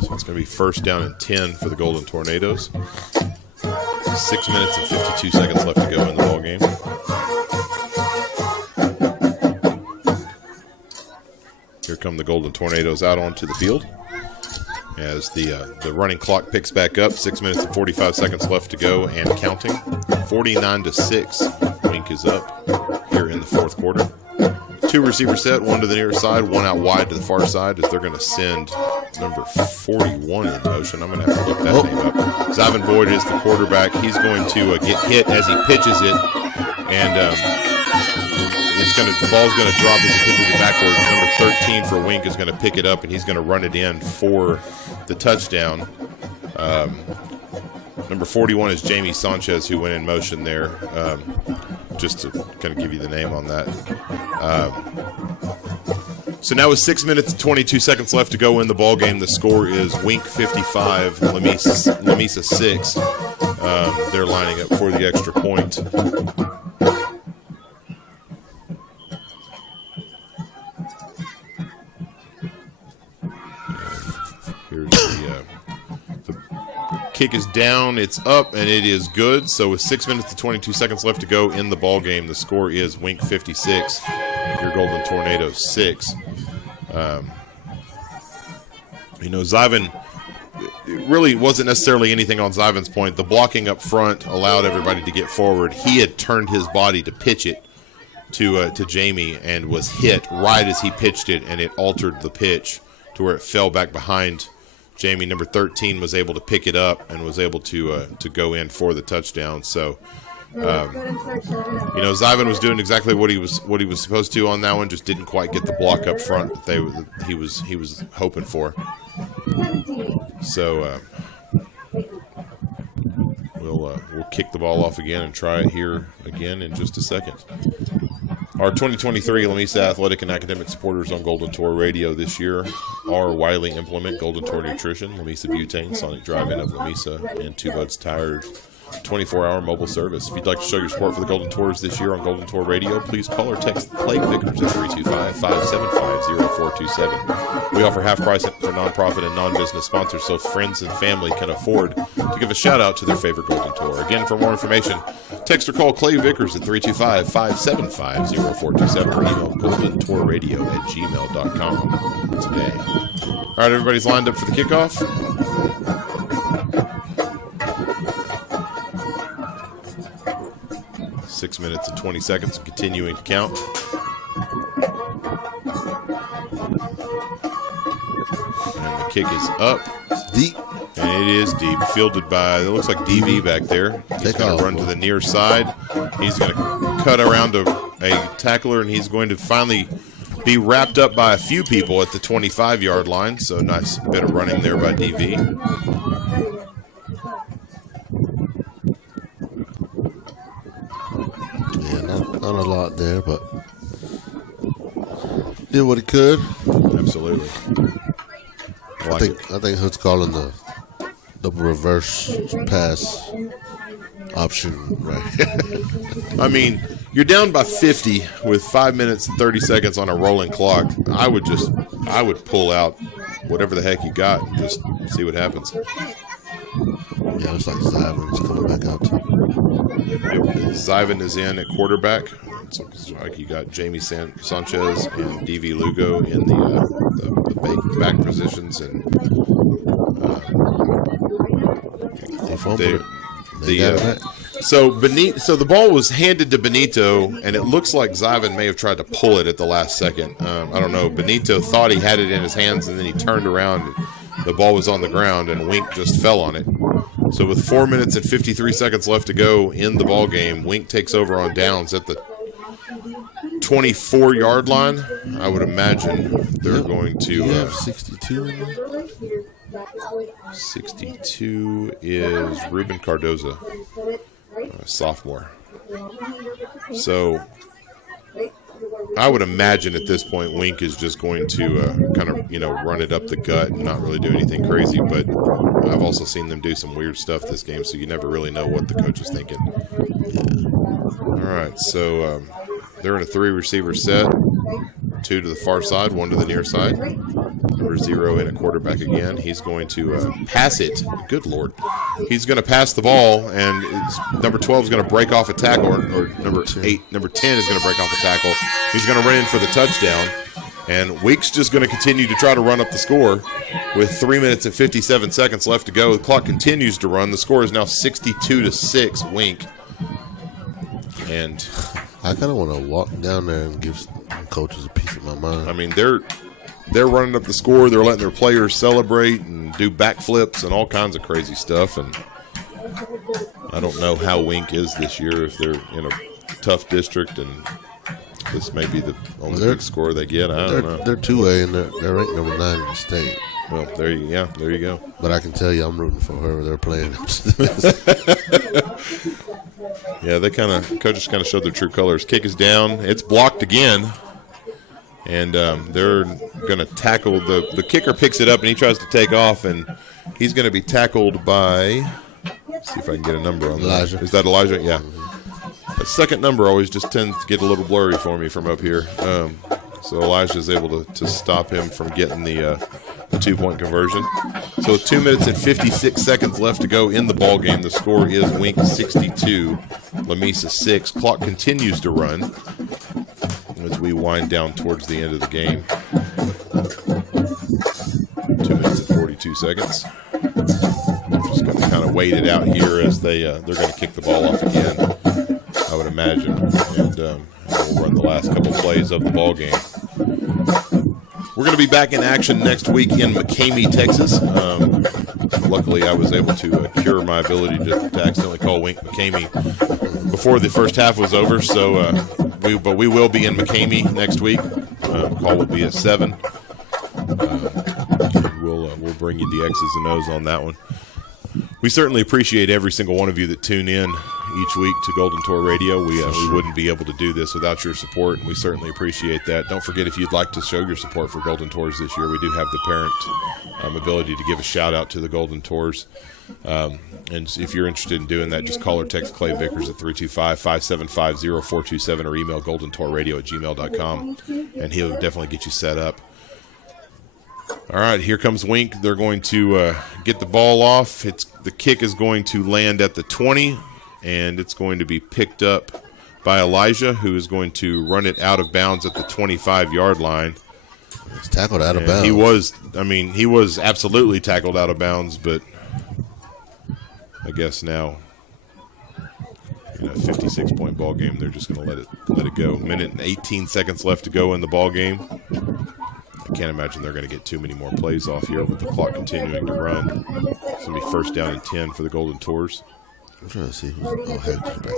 So it's going to be 1st down and 10 for the Golden Tornadoes. 6 minutes and 52 seconds left to go in the ball game. Here come the Golden Tornadoes out onto the field as the running clock picks back up. 6 minutes and 45 seconds left to go and counting. 49-6. Wink is up here in the 4th quarter. 2 receiver set, 1 to the near side, 1 out wide to the far side as they're going to send number 41 in motion. I'm going to have to look that name up. Zyvan Boyd is the quarterback. He's going to get hit as he pitches it, and the ball's going to drop as he pitches it backwards. Number 13 for Wink is going to pick it up, and he's going to run it in for the touchdown. Number 41 is Jamie Sanchez, who went in motion there, just to kind of give you the name on that. So now with 6 minutes and 22 seconds left to go in the ball game, the score is Wink 55, Lamesa 6. They're lining up for the extra point. Here's the kick is down, it's up, and it is good. So with 6 minutes and 22 seconds left to go in the ball game, the score is Wink 56, your Golden Tornadoes 6. Zyvan it really wasn't necessarily anything on Zyvan's point. The blocking up front allowed everybody to get forward. He had turned his body to pitch it to Jamie and was hit right as he pitched it, and it altered the pitch to where it fell back behind Jamie. Number 13 was able to pick it up and was able to go in for the touchdown. So, Zyvan was doing exactly what he was supposed to on that one. Just didn't quite get the block up front that he was hoping for. So we'll kick the ball off again and try it here again in just a second. Our 2023 Lamesa Athletic and Academic supporters on Golden Tour Radio this year are Wiley Implement, Golden Tour Nutrition, Lamesa Butane, Sonic Drive-In of Lamesa, and Two Buds Tires 24-hour mobile service. If you'd like to show your support for the Golden Tours this year on Golden Tour Radio, please call or text Clay Vickers at 325-575-0427. We offer half price for nonprofit and non-business sponsors so friends and family can afford to give a shout-out to their favorite Golden Tour. Again, for more information, text or call Clay Vickers at 325-575-0427 or email goldentourradio@gmail.com today. All right, everybody's lined up for the kickoff. Six minutes and 20 seconds, continuing to count. And the kick is up. Deep. And it is deep. Fielded by, it looks like DV back there. He's going to run to the near side. He's going to cut around a tackler, and he's going to finally be wrapped up by a few people at the 25-yard line. So nice bit of running there by DV. Not a lot there, but did what he could. Absolutely. I think Hood's calling the double reverse pass option right here. I mean, you're down by 50 with 5 minutes and 30 seconds on a rolling clock. I would pull out whatever the heck you got and just see what happens. Yeah, looks like Zyvan's coming back out too. Yep. Zyvan is in at quarterback. It's like you got Jamie Sanchez and DV Lugo in the back positions, and so the ball was handed to Benito, and it looks like Zyvan may have tried to pull it at the last second. I don't know. Benito thought he had it in his hands, and then he turned around. The ball was on the ground, and Wink just fell on it. So with 4 minutes and 53 seconds left to go in the ball game, Wink takes over on downs at the 24-yard line. I would imagine they're going to 62. 62 is Ruben Cardoza, sophomore. So I would imagine at this point Wink is just going to kind of, run it up the gut and not really do anything crazy. But I've also seen them do some weird stuff this game, so you never really know what the coach is thinking. All right, so they're in a 3-receiver set. 2 to the far side, 1 to the near side. Number 0 in a quarterback again. He's going to pass it. Good Lord. He's going to pass the ball, and number 12 is going to break off a tackle, or number 10 is going to break off a tackle. He's going to run in for the touchdown, and Wink's just going to continue to try to run up the score with 3 minutes and 57 seconds left to go. The clock continues to run. The score is now 62-6, Wink. And I kind of want to walk down there and give coaches a piece of my mind. I mean, they're running up the score. They're letting their players celebrate and do backflips and all kinds of crazy stuff. And I don't know how Wink is this year, if they're in a tough district and this may be the only big score they get. I don't know. They're 2A and they're ranked number 9 in the state. Well, there you go. But I can tell you, I'm rooting for whoever they're playing. Yeah, coaches kind of showed their true colors. Kick is down. It's blocked again. And they're going to tackle. The kicker picks it up, and he tries to take off, and he's going to be tackled by, let's see if I can get a number on Elijah. That. Is that Elijah? Yeah. That second number always just tends to get a little blurry for me from up here. So Elijah is able to stop him from getting the 2-point conversion. So with 2 minutes and 56 seconds left to go in the ball game, the score is Wink 62, Lamesa 6. Clock continues to run as we wind down towards the end of the game. 2 minutes and 42 seconds. Just going to kind of wait it out here as they're going to kick the ball off again, I would imagine, and we'll run the last couple plays of the ball game. We're going to be back in action next week in McCamey, Texas. Luckily, I was able to cure my ability to accidentally call Wink McCamey before the first half was over. So, but we will be in McCamey next week. Call will be at 7. We'll bring you the X's and O's on that one. We certainly appreciate every single one of you that tune in each week to Golden Tour Radio. We wouldn't be able to do this without your support, and we certainly appreciate that. Don't forget, if you'd like to show your support for Golden Tours this year, we do have the parent ability to give a shout-out to the Golden Tours. And if you're interested in doing that, just call or text Clay Vickers at 325-575-0427 or email goldentourradio@gmail.com, and he'll definitely get you set up. All right, here comes Wink. They're going to get the ball off. The kick is going to land at the 20, and it's going to be picked up by Elijah, who is going to run it out of bounds at the 25-yard line. It's tackled out of bounds. He was absolutely tackled out of bounds, but I guess now, 56-point ball game, they're just going to let it go. Minute and 18 seconds left to go in the ball game. I can't imagine they're going to get too many more plays off here with the clock continuing to run. It's going to be first down and 10 for the Golden Tours. I'm trying to see who's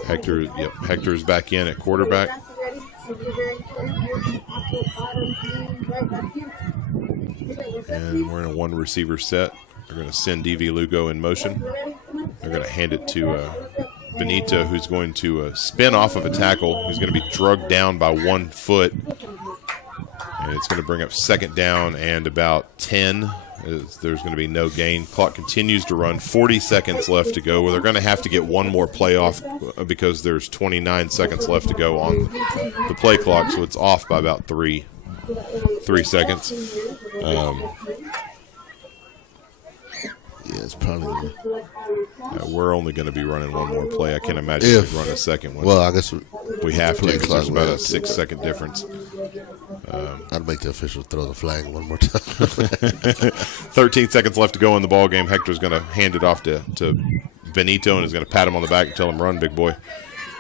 Hector's back. Hector is back in at quarterback. And we're in a one receiver set. They're going to send DV Lugo in motion. They're going to hand it to Benito, who's going to spin off of a tackle. He's going to be drugged down by 1 foot. And it's going to bring up second down and about 10. There's going to be no gain. Clock continues to run. 40 seconds left to go. Well, they're going to have to get one more play off because there's 29 seconds left to go on the play clock, so it's off by about 3 seconds. Yeah, it's probably. We're only going to be running one more play. I can't imagine we'd run a second one. Well, I guess we have to because there's about a 6-second difference. I'd make the officials throw the flag one more time. 13 seconds left to go in the ball game. Hector's going to hand it off to Benito and is going to pat him on the back and tell him, "Run, big boy."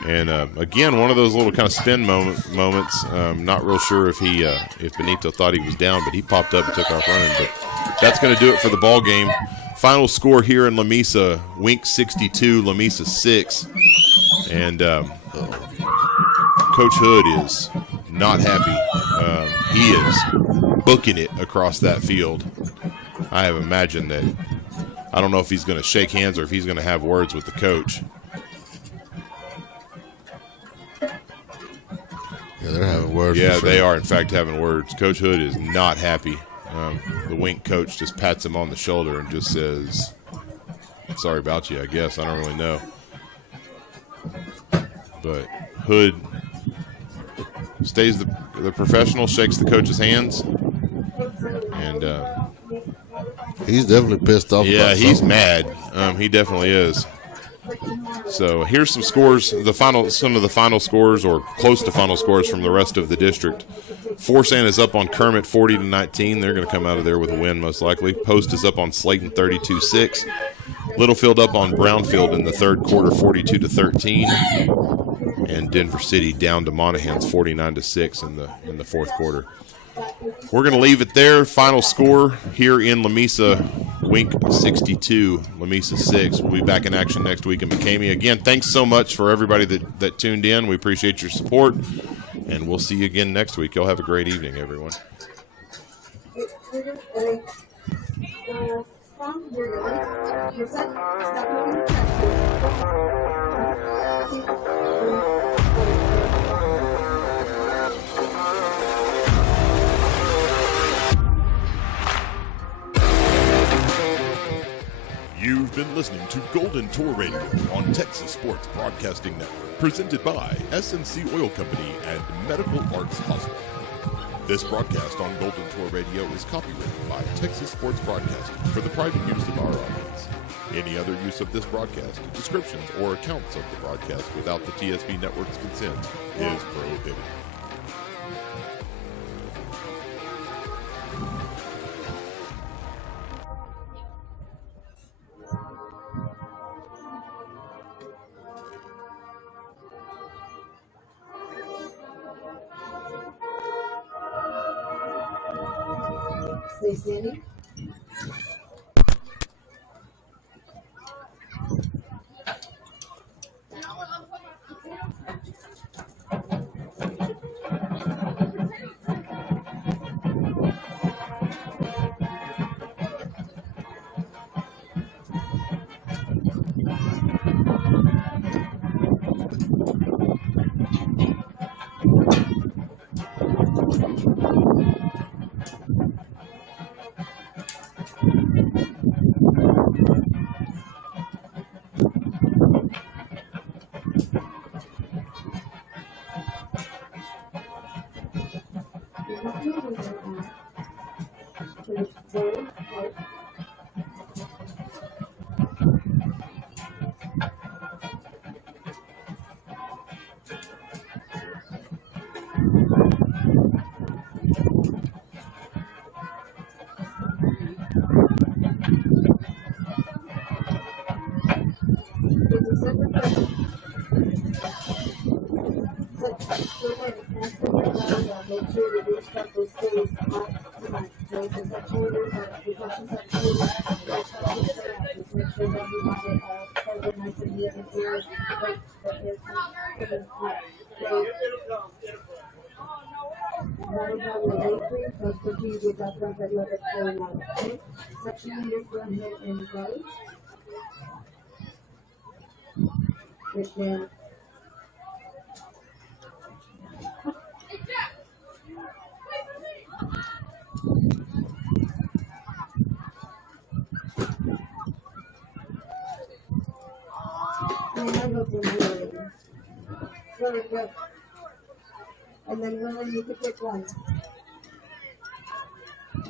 And again, one of those little kind of spin moments. Not real sure if Benito thought he was down, but he popped up and took off running. But that's going to do it for the ball game. Final score here in Lamesa: Wink 62, Lamesa 6. And Coach Hood is not happy. He is booking it across that field. I have imagined that. I don't know if he's going to shake hands or if he's going to have words with the coach. Yeah, they're having words. Yeah, they are, in fact, having words. Coach Hood is not happy. The Wink coach just pats him on the shoulder and just says, "Sorry about you, I guess. I don't really know." But Hood stays the professional, shakes the coach's hands, and he's definitely pissed off. Yeah, he's mad. He definitely is. So here's some scores. Some of the final scores, or close to final scores, from the rest of the district. Forsan is up on Kermit 40-19. They're going to come out of there with a win most likely. Post is up on Slayton 32-6. Littlefield up on Brownfield in the third quarter 42-13. And Denver City down to Monahans 49-6 in the fourth quarter. We're going to leave it there. Final score here in Lamesa: Wink 62, Lamesa 6. We'll be back in action next week in McCamey. Again, thanks so much for everybody that tuned in. We appreciate your support, and we'll see you again next week. Y'all have a great evening, everyone. You've been listening to Golden Tour Radio on Texas Sports Broadcasting Network, presented by S&C Oil Company and Medical Arts Hospital. This broadcast on Golden Tour Radio is copyrighted by Texas Sports Broadcasting for the private use of our audience. Any other use of this broadcast, descriptions, or accounts of the broadcast without the TSB Network's consent is prohibited. Stay standing. Make sure that your stuff will stay out tonight. Those are section leaders, precaution section leaders, just make sure that you have it covered nice and neat and clear. Right, that is section leaders, go ahead and vote. Which then very good. And then Lily, you could pick one.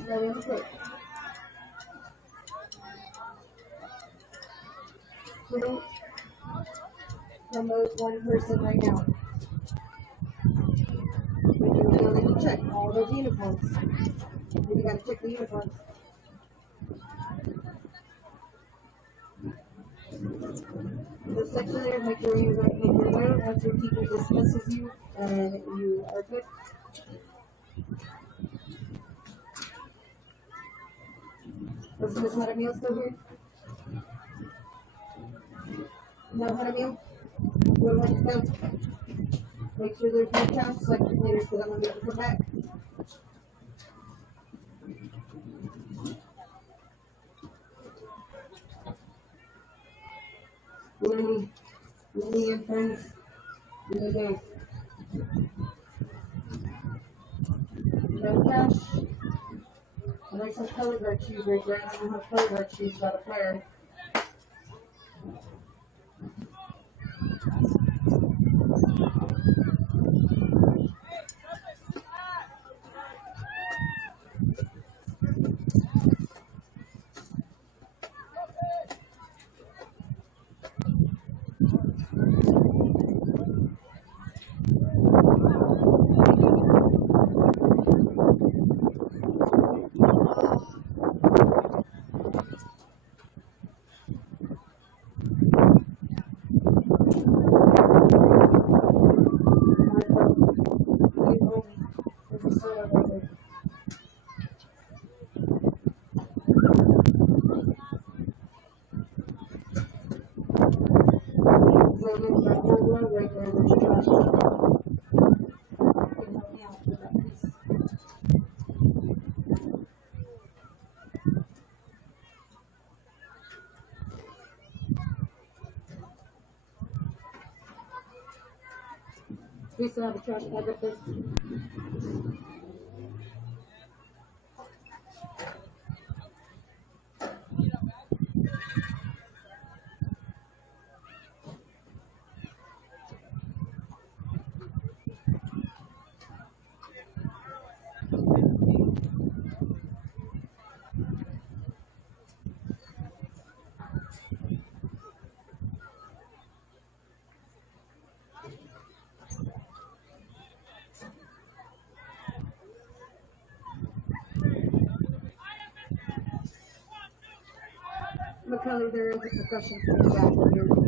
Lily, you pick. Please promote one person right now. We're going to check all those uniforms. We got to check the uniforms. The section there, make sure you make your note once your teacher dismisses you and you are good. Was Miss Hadamil still here? No Hadamil? We'll let you go. Make sure there's no count section leaders because I'm going to come back. Lily and friends, Lily there. No cash. And I some color guard shoes right there. I don't have color guard shoes without a player. We still have a trash bag up there. McCullough, there is a percussion for the back here.